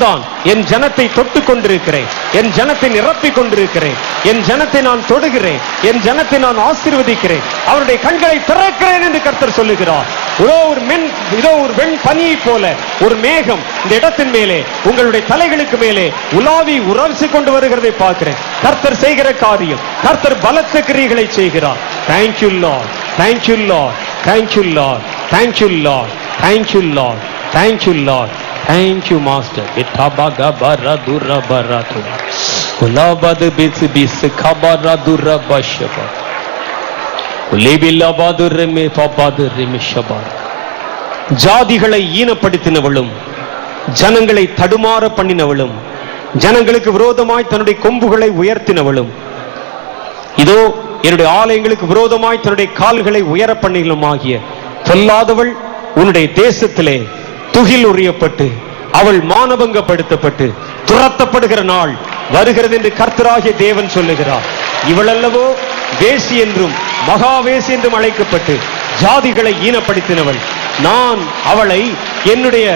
தான் என் ஜனத்தை தொட்டு கொண்டிருக்கிறேன், என் ஜனத்தை நிரப்பிக் கொண்டிருக்கிறேன், என் ஜனத்தை நான் தொடுகிறேன், என் ஜனத்தை நான் ஆசீர்வதிக்கிறேன், அவருடைய கண்களை திறக்கிறேன் என்று கர்த்தர் சொல்லுகிறார். இதோ ஒரு வெண் பனியை போல ஒரு மேகம் இந்த இடத்தின் மேலே உங்களுடைய தலைகளுக்கு மேலே உலாவி உரசி கொண்டு வருகிறதை பார்க்கிறேன். கர்த்தர் செய்கிற காரியம், கர்த்தர் பலத்த கிரியைகளை செய்கிறார். Thank you Lord, thank you Lord, thank you Lord, thank you Lord, thank you Lord, thank you Lord, thank you Master. Itabaga baradura baratu ulabad bis khabara durabashaba ulibilabadur me pabadur mishaba. ஜாதிகளை ஈனப்படுத்தினவளும் ஜனங்களை தடுமாற பண்ணினவளும் ஜனங்களுக்கு விரோதமாய் தன்னுடைய கொம்புகளை உயர்த்தினவளும், இதோ என்னுடைய ஆலயங்களுக்கு விரோதமாய் தன்னுடைய கால்களை உயர பண்ணிகளுமாகிய பொல்லாதவள் உன்னுடைய தேசத்திலே துகில் உரியப்பட்டு அவள் மானபங்கப்படுத்தப்பட்டு துரத்தப்படுகிற நாள் வருகிறது என்று கர்த்தராகிய தேவன் சொல்லுகிறார். இவள் அல்லவோ வேசி என்றும் மகாவேசி என்றும் அழைக்கப்பட்டு ஜாதிகளை ஈனப்படுத்தினவள். நான் அவளை என்னுடைய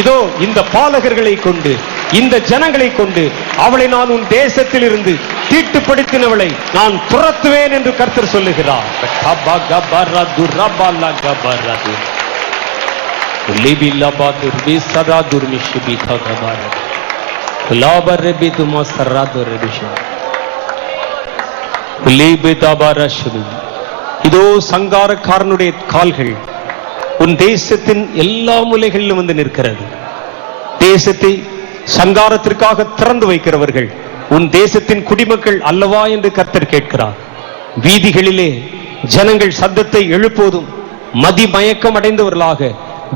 இதோ இந்த பாலகர்களை கொண்டு இந்த ஜனங்களை கொண்டு அவளை நான் உன் தேசத்தில் இருந்து தீட்டுப்படுத்தினவளை நான் துரத்துவேன் என்று கர்த்தர் சொல்லுகிறார். இதோ சங்காரக்காரனுடைய கால்கள் உன் தேசத்தின் எல்லா மூலைகளிலும் வந்து நிற்கிறது. தேசத்தை சங்காரத்திற்காக திறந்து வைக்கிறவர்கள் உன் தேசத்தின் குடிமக்கள் அல்லவா என்று கர்த்தர் கேட்கிறார். வீதிகளிலே ஜனங்கள் சத்தத்தை எழுப்போதும் மதிமயக்கம் அடைந்தவர்களாக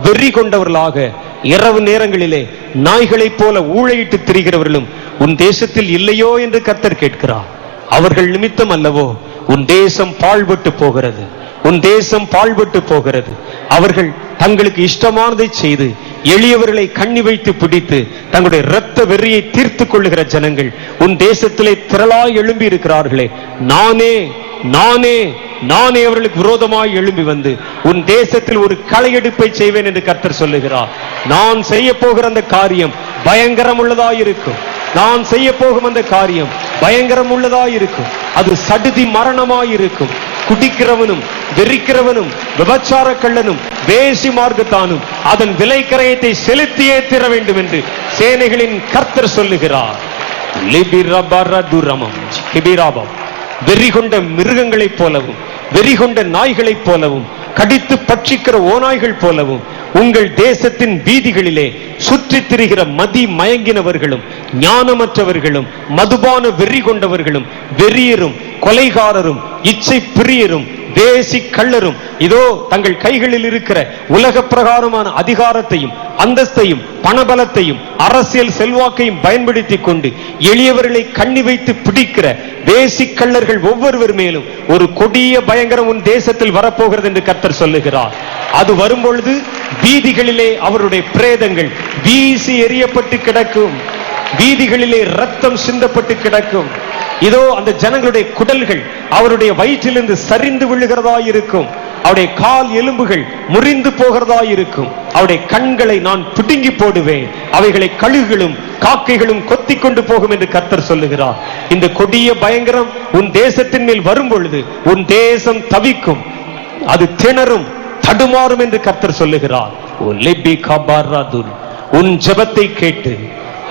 வெறி கொண்டவர்களாக இரவு நேரங்களிலே நாய்களைப் போல ஊழையிட்டு திரிகிறவர்களும் உன் தேசத்தில் இல்லையோ என்று கர்த்தர் கேட்கிறார். அவர்கள் நிமித்தம் அல்லவோ உன் தேசம் பாழ்பட்டு போகிறது, உன் தேசம் பாழ்பட்டு போகிறது. அவர்கள் தங்களுக்கு இஷ்டமானதை செய்து எளியவர்களை கண்ணி வைத்து பிடித்து தங்களுடைய இரத்த வெறியை தீர்த்து கொள்ளுகிற ஜனங்கள் உன் தேசத்திலே திரளாய் எழும்பி இருக்கிறார்களே. நானே அவர்களுக்கு விரோதமாய் எழும்பி வந்து உன் தேசத்தில் ஒரு களையெடுப்பை செய்வேன் என்று கர்த்தர் சொல்லுகிறார். நான் செய்ய போகிற அந்த காரியம் பயங்கரம் உள்ளதாயிருக்கும். நான் செய்ய போகும் அந்த காரியம் பயங்கரம் உள்ளதாயிருக்கும். அது சடுதி மரணமாயிருக்கும். குடிக்கிறவனும் வெறிக்கிறவனும் விபச்சார கள்ளனும் வேசி மார்க்கத்தானும் அதன் விலை கரையத்தை செலுத்தியே தீர வேண்டும் என்று சேனைகளின் கர்த்தர் சொல்லுகிறார். வெறி கொண்ட மிருகங்களைப் போலவும் வெறி கொண்ட நாய்களைப் போலவும் கடித்து பட்சிக்கிற ஓநாய்கள் போலவும் உங்கள் தேசத்தின் வீதிகளிலே சுற்றி திரிகிற மதி மயங்கினவர்களும் ஞானமற்றவர்களும் மதுபான வெறி கொண்டவர்களும் வெறியரும் கொலைகாரரும் இச்சை பிரியரும் தேசி கள்ளரும் இதோ தங்கள் கைகளில் இருக்கிற உலக பிரகாரமான அதிகாரத்தையும் அந்தஸ்தையும் பணபலத்தையும் அரசியல் செல்வாக்கையும் பயன்படுத்தி கொண்டு எளியவர்களை கண்ணி வைத்து பிடிக்கிற தேசி கள்ளர்கள் ஒவ்வொருவர் மேலும் ஒரு கொடிய பயங்கரம் உன் தேசத்தில் வரப்போகிறது என்று கர்த்தர் சொல்லுகிறார். அது வரும்பொழுது வீதிகளிலே அவருடைய பிரேதங்கள் வீசி எறியப்பட்டு கிடக்கும், வீதிகளிலே ரத்தம் சிந்தப்பட்டு கிடக்கும். இதோ அந்த ஜனங்களுடைய குடல்கள் அவருடைய வயிற்றிலிருந்து சரிந்து விழுகிறதா இருக்கும். அவருடைய கால் எலும்புகள் முறிந்து போகிறதா இருக்கும். அவருடைய கண்களை நான் பிடுங்கி போடுவேன், அவைகளை கழுகுகளும் காக்கைகளும் கொத்தி கொண்டு போகும் என்று கர்த்தர் சொல்லுகிறார். இந்த கொடிய பயங்கரம் உன் தேசத்தின் மேல் வரும் பொழுது உன் தேசம் தவிக்கும், அது திணறும், தடுமாறும் என்று கர்த்தர் சொல்லுகிறார். உன் ஜெபத்தை கேட்டு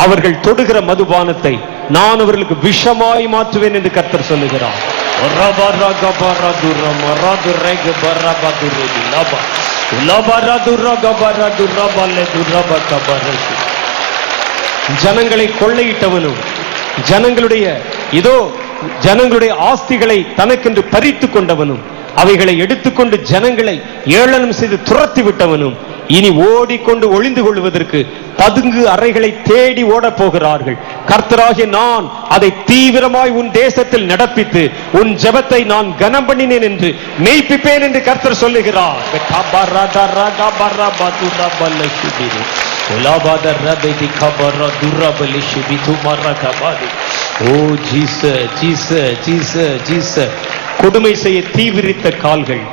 அவர்கள் தொடுகிற மதுபானத்தை நான் அவர்களுக்கு விஷமாய் மாற்றுவேன் என்று கர்த்தர் சொல்லுகிறார். ஜனங்களை கொள்ளையிட்டவனும் ஜனங்களுடைய ஆஸ்திகளை தனக்கென்று பறித்து கொண்டவனும் அவைகளை எடுத்துக்கொண்டு ஜனங்களை ஏளனம் செய்து துரத்தி விட்டவனும் இனி ஓடிக்கொண்டு ஒளிந்து கொள்வதற்கு பதுங்கு அறைகளை தேடி ஓட போகிறார்கள். கர்த்தராகிய நான் அதை தீவிரமாய் உன் தேசத்தில் நடப்பித்து உன் ஜெபத்தை நான் கனம் பண்ணினேன் என்று மெய்ப்பிப்பேன் என்று கர்த்தர் சொல்லுகிறார். கொடுமை செய்ய தீவிரித்த கால்கள்,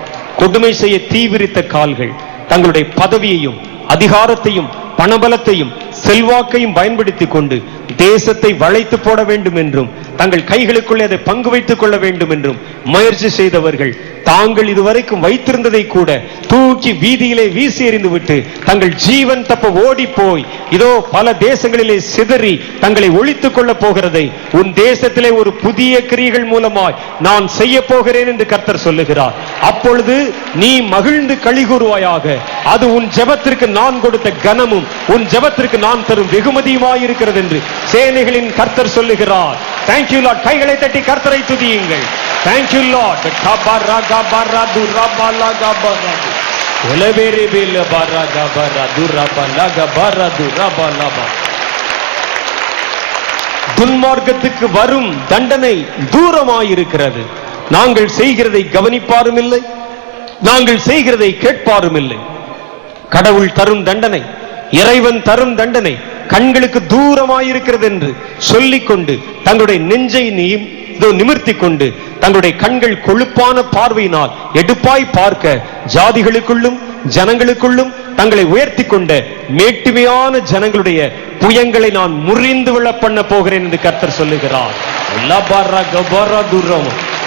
கொடுமை செய்ய தீவிரித்த கால்கள் தங்களுடைய பதவியையும் அதிகாரத்தையும் பணபலத்தையும் செல்வாக்கையும் பயன்படுத்திக் கொண்டு தேசத்தை வளைத்து போட வேண்டும் என்றும் தங்கள் கைகளுக்குள்ளே அதை பங்கு வைத்துக் கொள்ள வேண்டும் என்றும் முயற்சி செய்தவர்கள் தாங்கள் இதுவரைக்கும் வைத்திருந்ததை கூட தூக்கி வீதியிலே வீசி எறிந்து விட்டு தங்கள் ஜீவன் தப்ப ஓடி போய் இதோ பல தேசங்களிலே சிதறி தங்களை ஒழித்துக் கொள்ள போகிறதை உன் தேசத்திலே ஒரு புதிய கிரியைகள் மூலமாய் நான் செய்ய போகிறேன் என்று கர்த்தர் சொல்லுகிறார். அப்பொழுது நீ மகிழ்ந்து களி கூறுவாயாக. அது உன் ஜெபத்திற்கு நான் கொடுத்த கனமும் உன் ஜெபத்திற்கு நான் தரும் வெகுமதியுமாய் இருக்கிறது என்று சேனைகளின் கர்த்தர் சொல்லுகிறார். Thank you Lord. கைகளை தட்டி கர்த்தரை துதியுங்கள். Thank you Lord. துன்மார்க்கத்துக்கு வரும் தண்டனை தூரமாயிருக்கிறது. நாங்கள் செய்கிறதை கவனிப்பாரும் இல்லை, நாங்கள் செய்கிறதை கேட்பாரும் இல்லை. கடவுள் தரும் தண்டனை, இறைவன் தரும் தண்டனை கண்களுக்கு தூரமாயிருக்கிறது என்று சொல்லிக்கொண்டு தங்களுடைய நெஞ்சை நிமிர்த்தி கொண்டு தங்களுடைய கண்கள் கொழுப்பான பார்வையினால் எடுப்பாய் பார்க்க ஜாதிகளுக்குள்ளும் ஜனங்களுக்குள்ளும் தங்களை உயர்த்தி கொண்ட மேட்டுமையான ஜனங்களுடைய புயங்களை நான் முறிந்து விழ பண்ண போகிறேன் என்று கர்த்தர் சொல்லுகிறார்.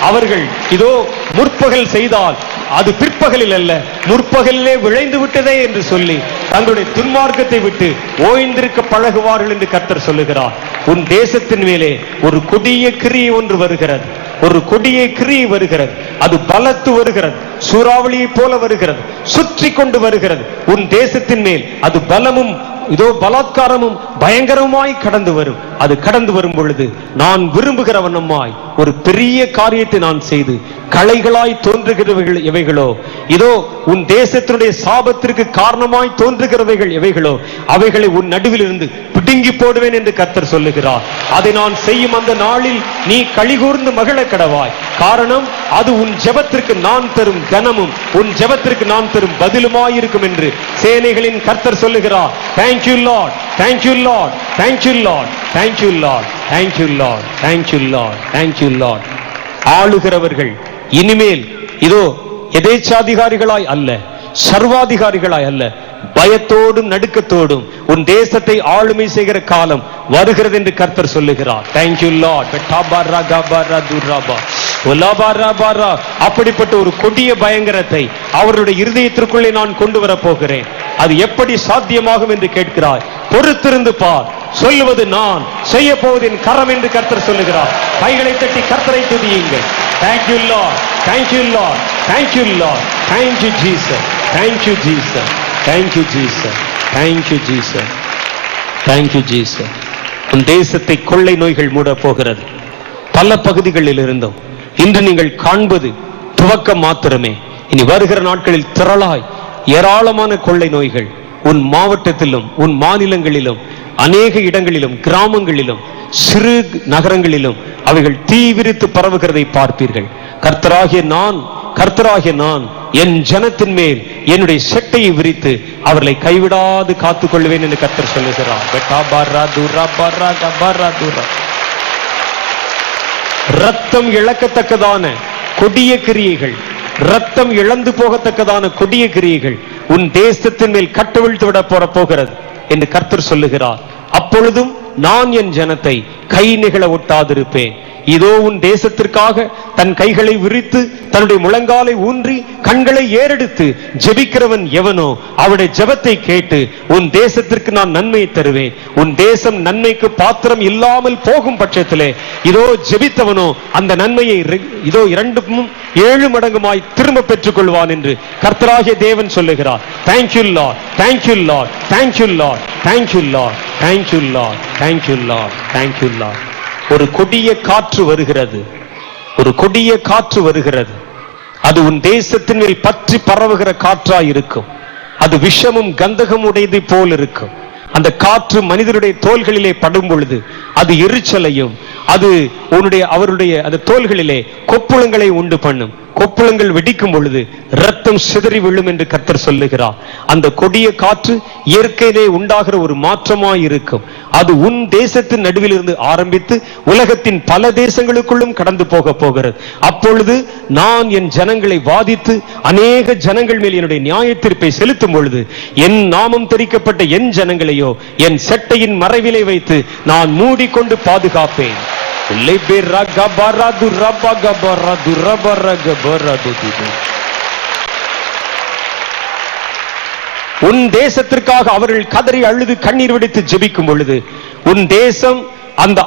அவர்கள் இதோ முற்பகல் செய்தால் அது பிற்பகலில் அல்ல முற்பகலிலே விளைந்து விட்டதே என்று சொல்லி தங்களுடைய துன்மார்க்கத்தை விட்டு ஓய்ந்திருக்க பழகுவார்கள் என்று கர்த்தர் சொல்லுகிறார். உன் தேசத்தின் மேலே ஒரு கொடிய கிரியை ஒன்று வருகிறது, ஒரு கொடிய கிரியை வருகிறது. அது பலத்து வருகிறது, சூறாவளியை போல வருகிறது, சுற்றி கொண்டு வருகிறது. உன் தேசத்தின் மேல் அது பலமும் இதோ பலாத்காரமும் பயங்கரமாய் கடந்து வரும். அது கடந்து வரும் பொழுது நான் விரும்புகிற வண்ணமாய் ஒரு பெரிய காரியத்தை நான் செய்து களைகளாய் தோன்றுகிறவைகள் எவைகளோ, இதோ உன் தேசத்தினுடைய சாபத்திற்கு காரணமாய் தோன்றுகிறவைகள் எவைகளோ அவைகளை உன் நடுவில் இருந்து பிடுங்கி போடுவேன் என்று கர்த்தர் சொல்லுகிறார். அதை நான் செய்யும் அந்த நாளில் நீ களிகூர்ந்து மகிழ கடவாய். காரணம் அது உன் ஜெபத்திற்கு நான் தரும் கனமும் உன் ஜெபத்திற்கு நான் தரும் பதிலுமாயிருக்கும் என்று சேனைகளின் கர்த்தர் சொல்லுகிறார். Thank you Lord. Thank you Lord. Thank you Lord. Thank you Lord. Thank you Lord. Thank you Lord. Thank you Lord. ஆளுகிறவர்கள் இனிமேல் இதோ எதேச்சாதிகாரிகளாய் அல்ல, சர்வாதிகாரிகளாய் அல்ல, பயத்தோடும் நடுக்கத்தோடும் உன் தேசத்தை ஆளுமை செய்கிற காலம் வருகிறது என்று கர்த்தர் சொல்லுகிறார். Thank you Lord. அப்படிப்பட்ட ஒரு கொடிய பயங்கரத்தை அவருடைய இருதயத்திற்குள்ளே நான் கொண்டு வர போகிறேன். அது எப்படி சாத்தியமாகும் என்று கேட்கிறாய். பொறுத்திருந்து பார். சொல்லுவது நான், செய்ய போவதின் கரம் என்று கர்த்தர் சொல்லுகிறார். கைகளை தட்டி கர்த்தரை துதியுங்கள். Thank you Lord. Thank you Lord. Thank you Lord. Thank you Jesus. Thank you Jesus. Thank you Jesus. Thank you Jesus. Thank you Jesus. உன் தேசத்தை கொள்ளை நோய்கள் மூட போகிறது. பல பகுதிகளில் இருந்தும் இன்று நீங்கள் காண்பது துவக்கம் மாத்திரமே. இனி வருகிற நாட்களில் திரளாய் ஏராளமான கொள்ளை நோய்கள் உன் மாவட்டத்திலும் உன் மாநிலங்களிலும் அநேக இடங்களிலும் கிராமங்களிலும் சிறு நகரங்களிலும் அவைகள் தீவிரித்து பரவுகிறதை பார்ப்பீர்கள். கர்த்தராகிய நான் என் ஜனத்தின் மேல் என்னுடைய செட்டையை விரித்து அவர்களை கைவிடாது காத்துக் கொள்வேன் என்று கர்த்தர் சொல்லுகிறார். ரத்தம் இழக்கத்தக்கதான கொடிய கிரியைகள், ரத்தம் இழந்து போகத்தக்கதான கொடிய கிரியைகள் உன் தேசத்தின் மேல் கட்டவிழ்த்து விட போகிறது என்று கர்த்தர் சொல்லுகிறார். அப்பொழுதும் நான் என் ஜனத்தை கை நிகழ ஒட்டாதிருப்பேன். இதோ உன் தேசத்திற்காக தன் கைகளை விரித்து தன்னுடைய முழங்காலை ஊன்றி கண்களை ஏறெடுத்து ஜெபிக்கிறவன் எவனோ அவருடைய ஜெபத்தை கேட்டு உன் தேசத்திற்கு நான் நன்மையை தருவேன். உன் தேசம் நன்மைக்கு பாத்திரம் இல்லாமல் போகும் பட்சத்திலே இதோ ஜெபித்தவனோ அந்த நன்மையை இதோ 2 மடங்குமாய் திரும்ப பெற்றுக் கொள்வான் என்று கர்த்தராகிய தேவன் சொல்லுகிறார். Thank you Lord. Thank you Lord. Thank you Lord. Thank you Lord. Thank you Lord. Thank you Lord. Thank you Lord. ஒரு கொடிய காற்று வருகிறது, ஒரு கொடிய காற்று வருகிறது. அது உன் தேசத்தின் மேல் பற்றி பரவுகிற காற்றாய் இருக்கும். அது விஷமும் கந்தகம் உடையது போல் இருக்கும். அந்த காற்று மனிதருடைய தோள்களிலே படும் பொழுது அது எரிச்சலையும், அது அவருடைய அந்த தோள்களிலே கொப்புளங்களை உண்டு பண்ணும். கொப்புளங்கள் வெடிக்கும் பொழுது ரத்தம் சிதறி விழும் என்று கர்த்தர் சொல்லுகிறார். அந்த கொடிய காற்று இயற்கையிலே உண்டாகிற ஒரு மாற்றமாய் இருக்கும். அது உன் தேசத்தின் நடுவில் இருந்து ஆரம்பித்து உலகத்தின் பல தேசங்களுக்குள்ளும் கடந்து போகிறது. அப்பொழுது நான் என் ஜனங்களை வாதித்து அநேக ஜனங்கள் மேல் என்னுடைய நியாய தீர்ப்பை செலுத்தும் பொழுது என் நாமம் தெரிக்கப்பட்ட என் ஜனங்களையோ என் செட்டையின் மறைவிலை வைத்து நான் மூடிக்கொண்டு பாதுகாப்பேன். உன் தேசத்திற்காக அவர்கள் கதறி அழுது கண்ணீர் வெடித்து ஜெபிக்கும் பொழுது உன் தேசம் அந்த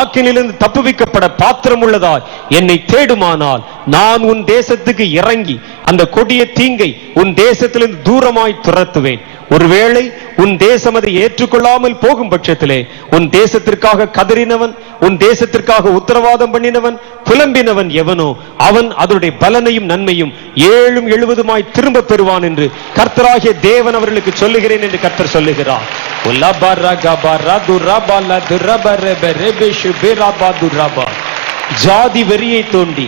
ஆக்கினிலிருந்து தப்புவிக்கப்பட பாத்திரம் உள்ளதாய் என்னை தேடுமானால் நான் உன் தேசத்துக்கு இறங்கி அந்த கொடிய தீங்கை உன் தேசத்திலிருந்து தூரமாய் துரத்துவேன். ஒருவேளை உன் தேசம் அதை ஏற்றுக்கொள்ளாமல் போகும் பட்சத்திலே உன் தேசத்திற்காக கதறினவன், உன் தேசத்திற்காக உத்தரவாதம் பண்ணினவன், புலம்பினவன் எவனோ அவன் அதனுடைய பலனையும் நன்மையும் 7-70 திரும்ப பெறுவான் என்று கர்த்தராகிய தேவன் அவர்களுக்கு சொல்லுகிறேன் என்று கர்த்தர் சொல்லுகிறார். ஜாதி வெறியை தோண்டி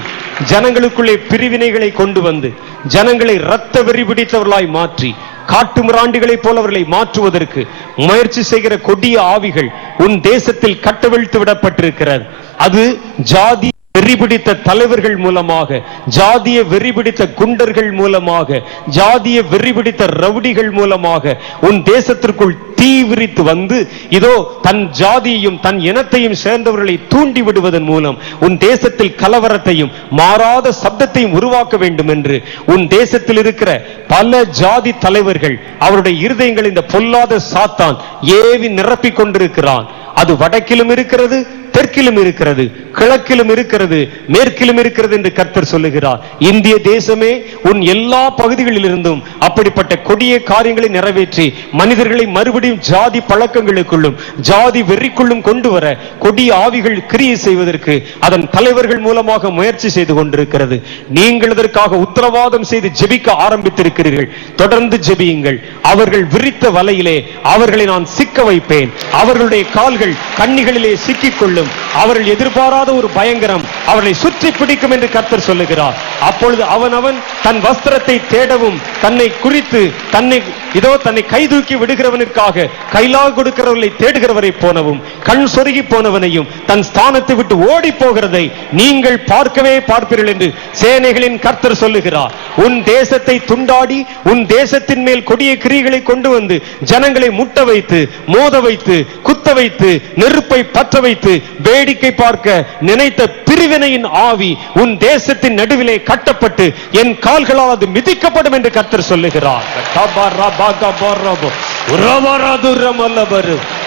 ஜனங்களுக்குள்ளே பிரிவினைகளை கொண்டு வந்து ஜனங்களை இரத்த வெறி பிடித்தவர்களாய் மாற்றி காட்டு மிராண்டிகளைப் போல அவர்களை மாற்றுவதற்கு முயற்சி செய்கிற கொடிய ஆவிகள் உன் தேசத்தில் கட்டவிழ்த்து விடப்பட்டிருக்கிறது. அது ஜாதி வெறி பிடித்த தலைவர்கள் மூலமாக, ஜாதிய வெறி பிடித்த குண்டர்கள் மூலமாக, ஜாதிய வெறி பிடித்த ரவுடிகள் மூலமாக உன் தேசத்திற்குள் தீ விரித்து வந்து இதோ தன் ஜாதியையும் தன் இனத்தையும் சேர்ந்தவர்களை தூண்டி விடுவதன் மூலம் உன் தேசத்தில் கலவரத்தையும் மாறாத சப்தத்தையும் உருவாக்க வேண்டும் என்று உன் தேசத்தில் இருக்கிற பல ஜாதி தலைவர்கள் அவருடைய இருதயங்கள் இந்த பொல்லாத சாத்தான் ஏவி நிரப்பிக் கொண்டிருக்கிறான். அது வடக்கிலும் இருக்கிறது, தெற்கிலும் இருக்கிறது, கிழக்கிலும் இருக்கிறது, மேற்கிலும் இருக்கிறது என்று கர்த்தர் சொல்லுகிறார். இந்திய தேசமே உன் எல்லா பகுதிகளில் இருந்தும் அப்படிப்பட்ட கொடிய காரியங்களை நிறைவேற்றி மனிதர்களை மறுபடியும் ஜாதி பழக்கங்களுக்குள்ளும் ஜாதி வெறிக்குள்ளும் கொண்டு வர கொடிய ஆவிகள் கிரியை செய்வதற்கு அதன் தலைவர்கள் மூலமாக முயற்சி செய்து கொண்டிருக்கிறது. நீங்கள் அதற்காக உத்தரவாதம் செய்து ஜெபிக்க ஆரம்பித்திருக்கிறீர்கள். தொடர்ந்து ஜெபியுங்கள். அவர்கள் விரித்த வலையிலே அவர்களை நான் சிக்க வைப்பேன். அவர்களுடைய கால்கள் கண்ணிகளிலே சிக்கிக்கொள்ளும். அவர்கள் எதிர்பாராத ஒரு பயங்கரம் அவர்களை சுற்றி பிடிக்கும் என்று கர்த்தர் சொல்லுகிறார். அப்பொழுது அவன் தன் வஸ்திரத்தை தேடவும் தன்னை குறித்து தன்னை கைதூக்கி விடுகிறவனுக்காக கைலாக கொடுக்கிறவர்களை தேடுகிறவரை போனவும் கண் சொருகி போனவனையும் தன் ஸ்தானத்தை விட்டு ஓடி போகிறதை நீங்கள் பார்க்கவே பார்ப்பீர்கள் என்று சேனைகளின் கர்த்தர் சொல்லுகிறார். உன் தேசத்தை துண்டாடி உன் தேசத்தின் மேல் கொடிய கிரிகளை கொண்டு வந்து ஜனங்களை முட்ட வைத்து மோத வைத்து குத்த வைத்து நெருப்பை பற்ற வைத்து வேடிக்கை பார்க்க நினைத்த பிரிவினையின் ஆவி உன் தேசத்தின் நடுவிலே கட்டப்பட்டு என் கால்களால் அது மிதிக்கப்படும் என்று கர்த்தர் சொல்லுகிறார்.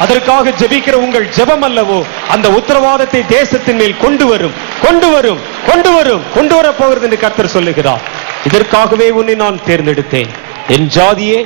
அதற்காக ஜெபிக்கிற உங்கள் ஜெபம் அல்லவோ அந்த உத்தரவாதத்தை தேசத்தின் மேல் கொண்டு வர போகிறது என்று கர்த்தர் சொல்லுகிறார். இதற்காகவே உன்னை நான் தேர்ந்தெடுத்தேன். என் ஜாதியே,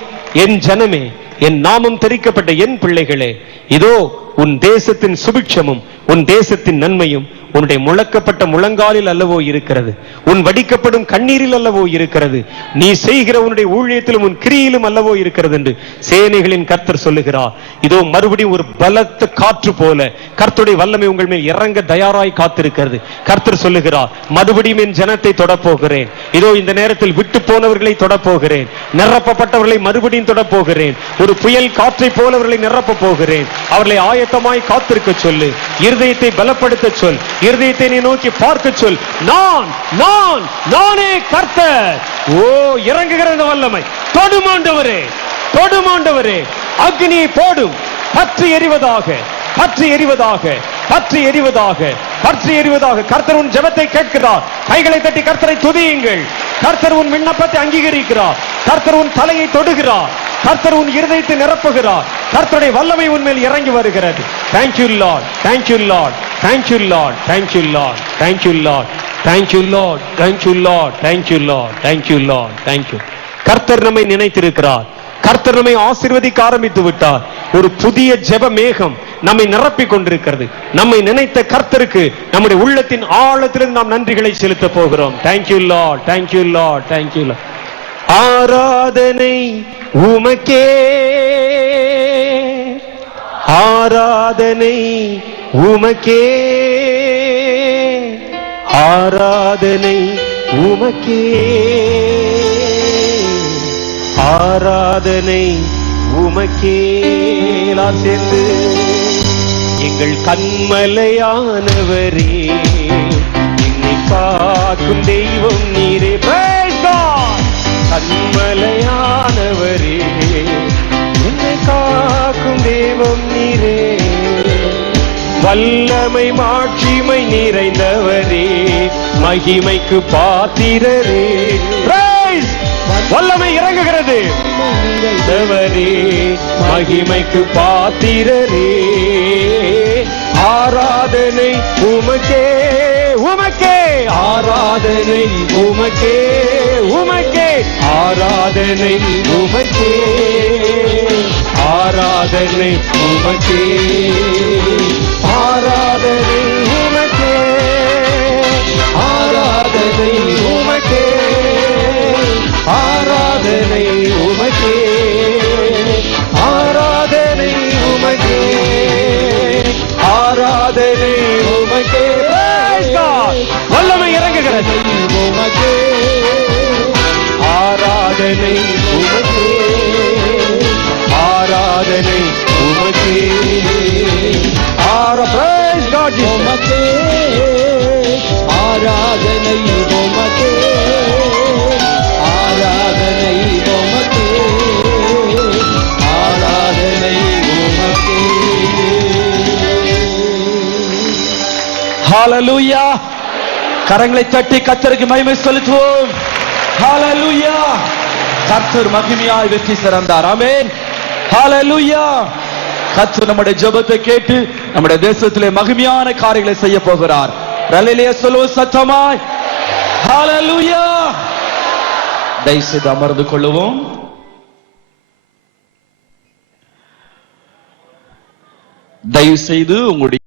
என் ஜனமே, என் நாமம் தெரிக்கப்பட்ட என் பிள்ளைகளே, இதோ உன் தேசத்தின் சுபிட்சமும் உன் தேசத்தின் நன்மையும் உன்னுடைய முழக்கப்பட்ட முழங்காலில் அல்லவோ இருக்கிறது, உன் வடிக்கப்படும் கண்ணீரில் அல்லவோ இருக்கிறது, நீ செய்கிற உன்னுடைய ஊழியத்திலும் உன் கிரியிலும் அல்லவோ இருக்கிறது என்று சேனைகளின் கர்த்தர் சொல்லுகிறார். இதோ மறுபடியும் ஒரு பலத்த காற்று போல கர்த்தருடைய வல்லமை உங்கள் மேல் இறங்க தயாராய் காத்திருக்கிறது. கர்த்தர் சொல்லுகிறார், மறுபடியும் என் ஜனத்தை தொடப்போகிறேன். இதோ இந்த நேரத்தில் விட்டு போனவர்களை தொடப்போகிறேன். நிரப்பப்பட்டவர்களை மறுபடியும் தொடப்போகிறேன். ஒரு புயல் காற்றை போலவர்களை நிரப்ப போகிறேன். அவர்களை ஆயத்தமாய் காத்திருக்க சொல்லு. இருதயத்தை பலப்படுத்த சொல். இருதயத்தை நீ நோக்கி பார்க்க சொல். நானே கர்த்தர். இறங்குகிற வல்லமை தொடுமாண்டவரே, தொடுமாண்டவரே, அக்னியை போடும். பற்றி எறிவதாக, பற்றி எறிவதாக, பற்றி எறிவதாக, பற்றி எறிவதாக. கர்த்தர் உன் ஜெபத்தை கேட்கிறார். கைகளை தட்டி கர்த்தரை துதியுங்கள். கர்த்தர் உன் விண்ணப்பத்தை அங்கீகரிக்கிறார். கர்த்தர் உன் தலையை தொடுகிறார். கர்த்தர் உன் இருதயத்தை நிரப்புகிறார். கர்த்தருடைய வல்லமை உன்மேல் இறங்கி வருகிறது. Thank you Lord, thank you Lord, thank you Lord, thank you Lord, thank you Lord, thank you Lord, thank you Lord, thank you Lord, thank you Lord, thank you. கர்த்தர் நம்மை நினைத்திருக்கிறார். கர்த்தர் நம்மை ஆசீர்வதிக்க ஆரம்பித்து விட்டார். ஒரு புதிய ஜெப மேகம் நம்மை நிரப்பிக் கொண்டிருக்கிறது. நம்மை நினைத்த கர்த்தருக்கு நம்முடைய உள்ளத்தின் ஆழத்திலிருந்து நாம் நன்றிகளை செலுத்த போகிறோம். Thank you Lord, thank you Lord, thank you Lord. ஆராதனை உமக்கே, ஆராதனை உமக்கே, ஆராதனை உமக்கே, ஆராதனை உமக்கே. எல்லாம் சேர்ந்து எங்கள் கண்மலையானவரே, என்னை காக்கும் தெய்வம் நீரே. Praise God. கண்மலையானவரே, என்னை காக்கும் தெய்வம் நீரே. வல்லமை மாட்சிமை நிறைந்தவரே, மகிமைக்கு பாத்திரரே. Praise. வல்லமை இறங்குகிறது. நிறைந்தவரே, மகிமைக்கு பாத்திரரே. ஆராதனை உமக்கே, உமக்கே, ஆராதனை உமக்கே, உமக்கே, ஆராதனை உமக்கே, ஆராதனை உமக்கே, ஆராதனை உமக்கே, ஆராதனை உமக்கே, ஆராதனை உமக்கே, ஆராதனை உமக்கே, ஆராதனை உமக்கே. வல்லமை இறங்குகிறது. உமக்கே ஆராதனை உமக்கே, ஆராதனை உமக்கே, Praise God. உமக்கே ஆராதனை உமக்கே, ஆராதனை உமக்கே, ஆராதனை உமக்கே. ஹalleluya. கரங்களை தட்டி கர்த்தருக்கு மகிமை செலுத்துவோம். ஹalleluya. கர்த்தர் மகிமையாய் வெற்றி சிறந்தார். ஆமென். ஹalleluya. கர்த்தர் நம்முடைய ஜெபத்தை கேட்டு நம்முடைய தேசத்திலே மகிமையான காரியங்களை செய்ய போகிறார். ஹalleluya சொல்லுவோம் சத்தமாய். ஹalleluya. தயவுசெய்து அமர்ந்து கொள்ளுவோம். தயவுசெய்து உங்களுடைய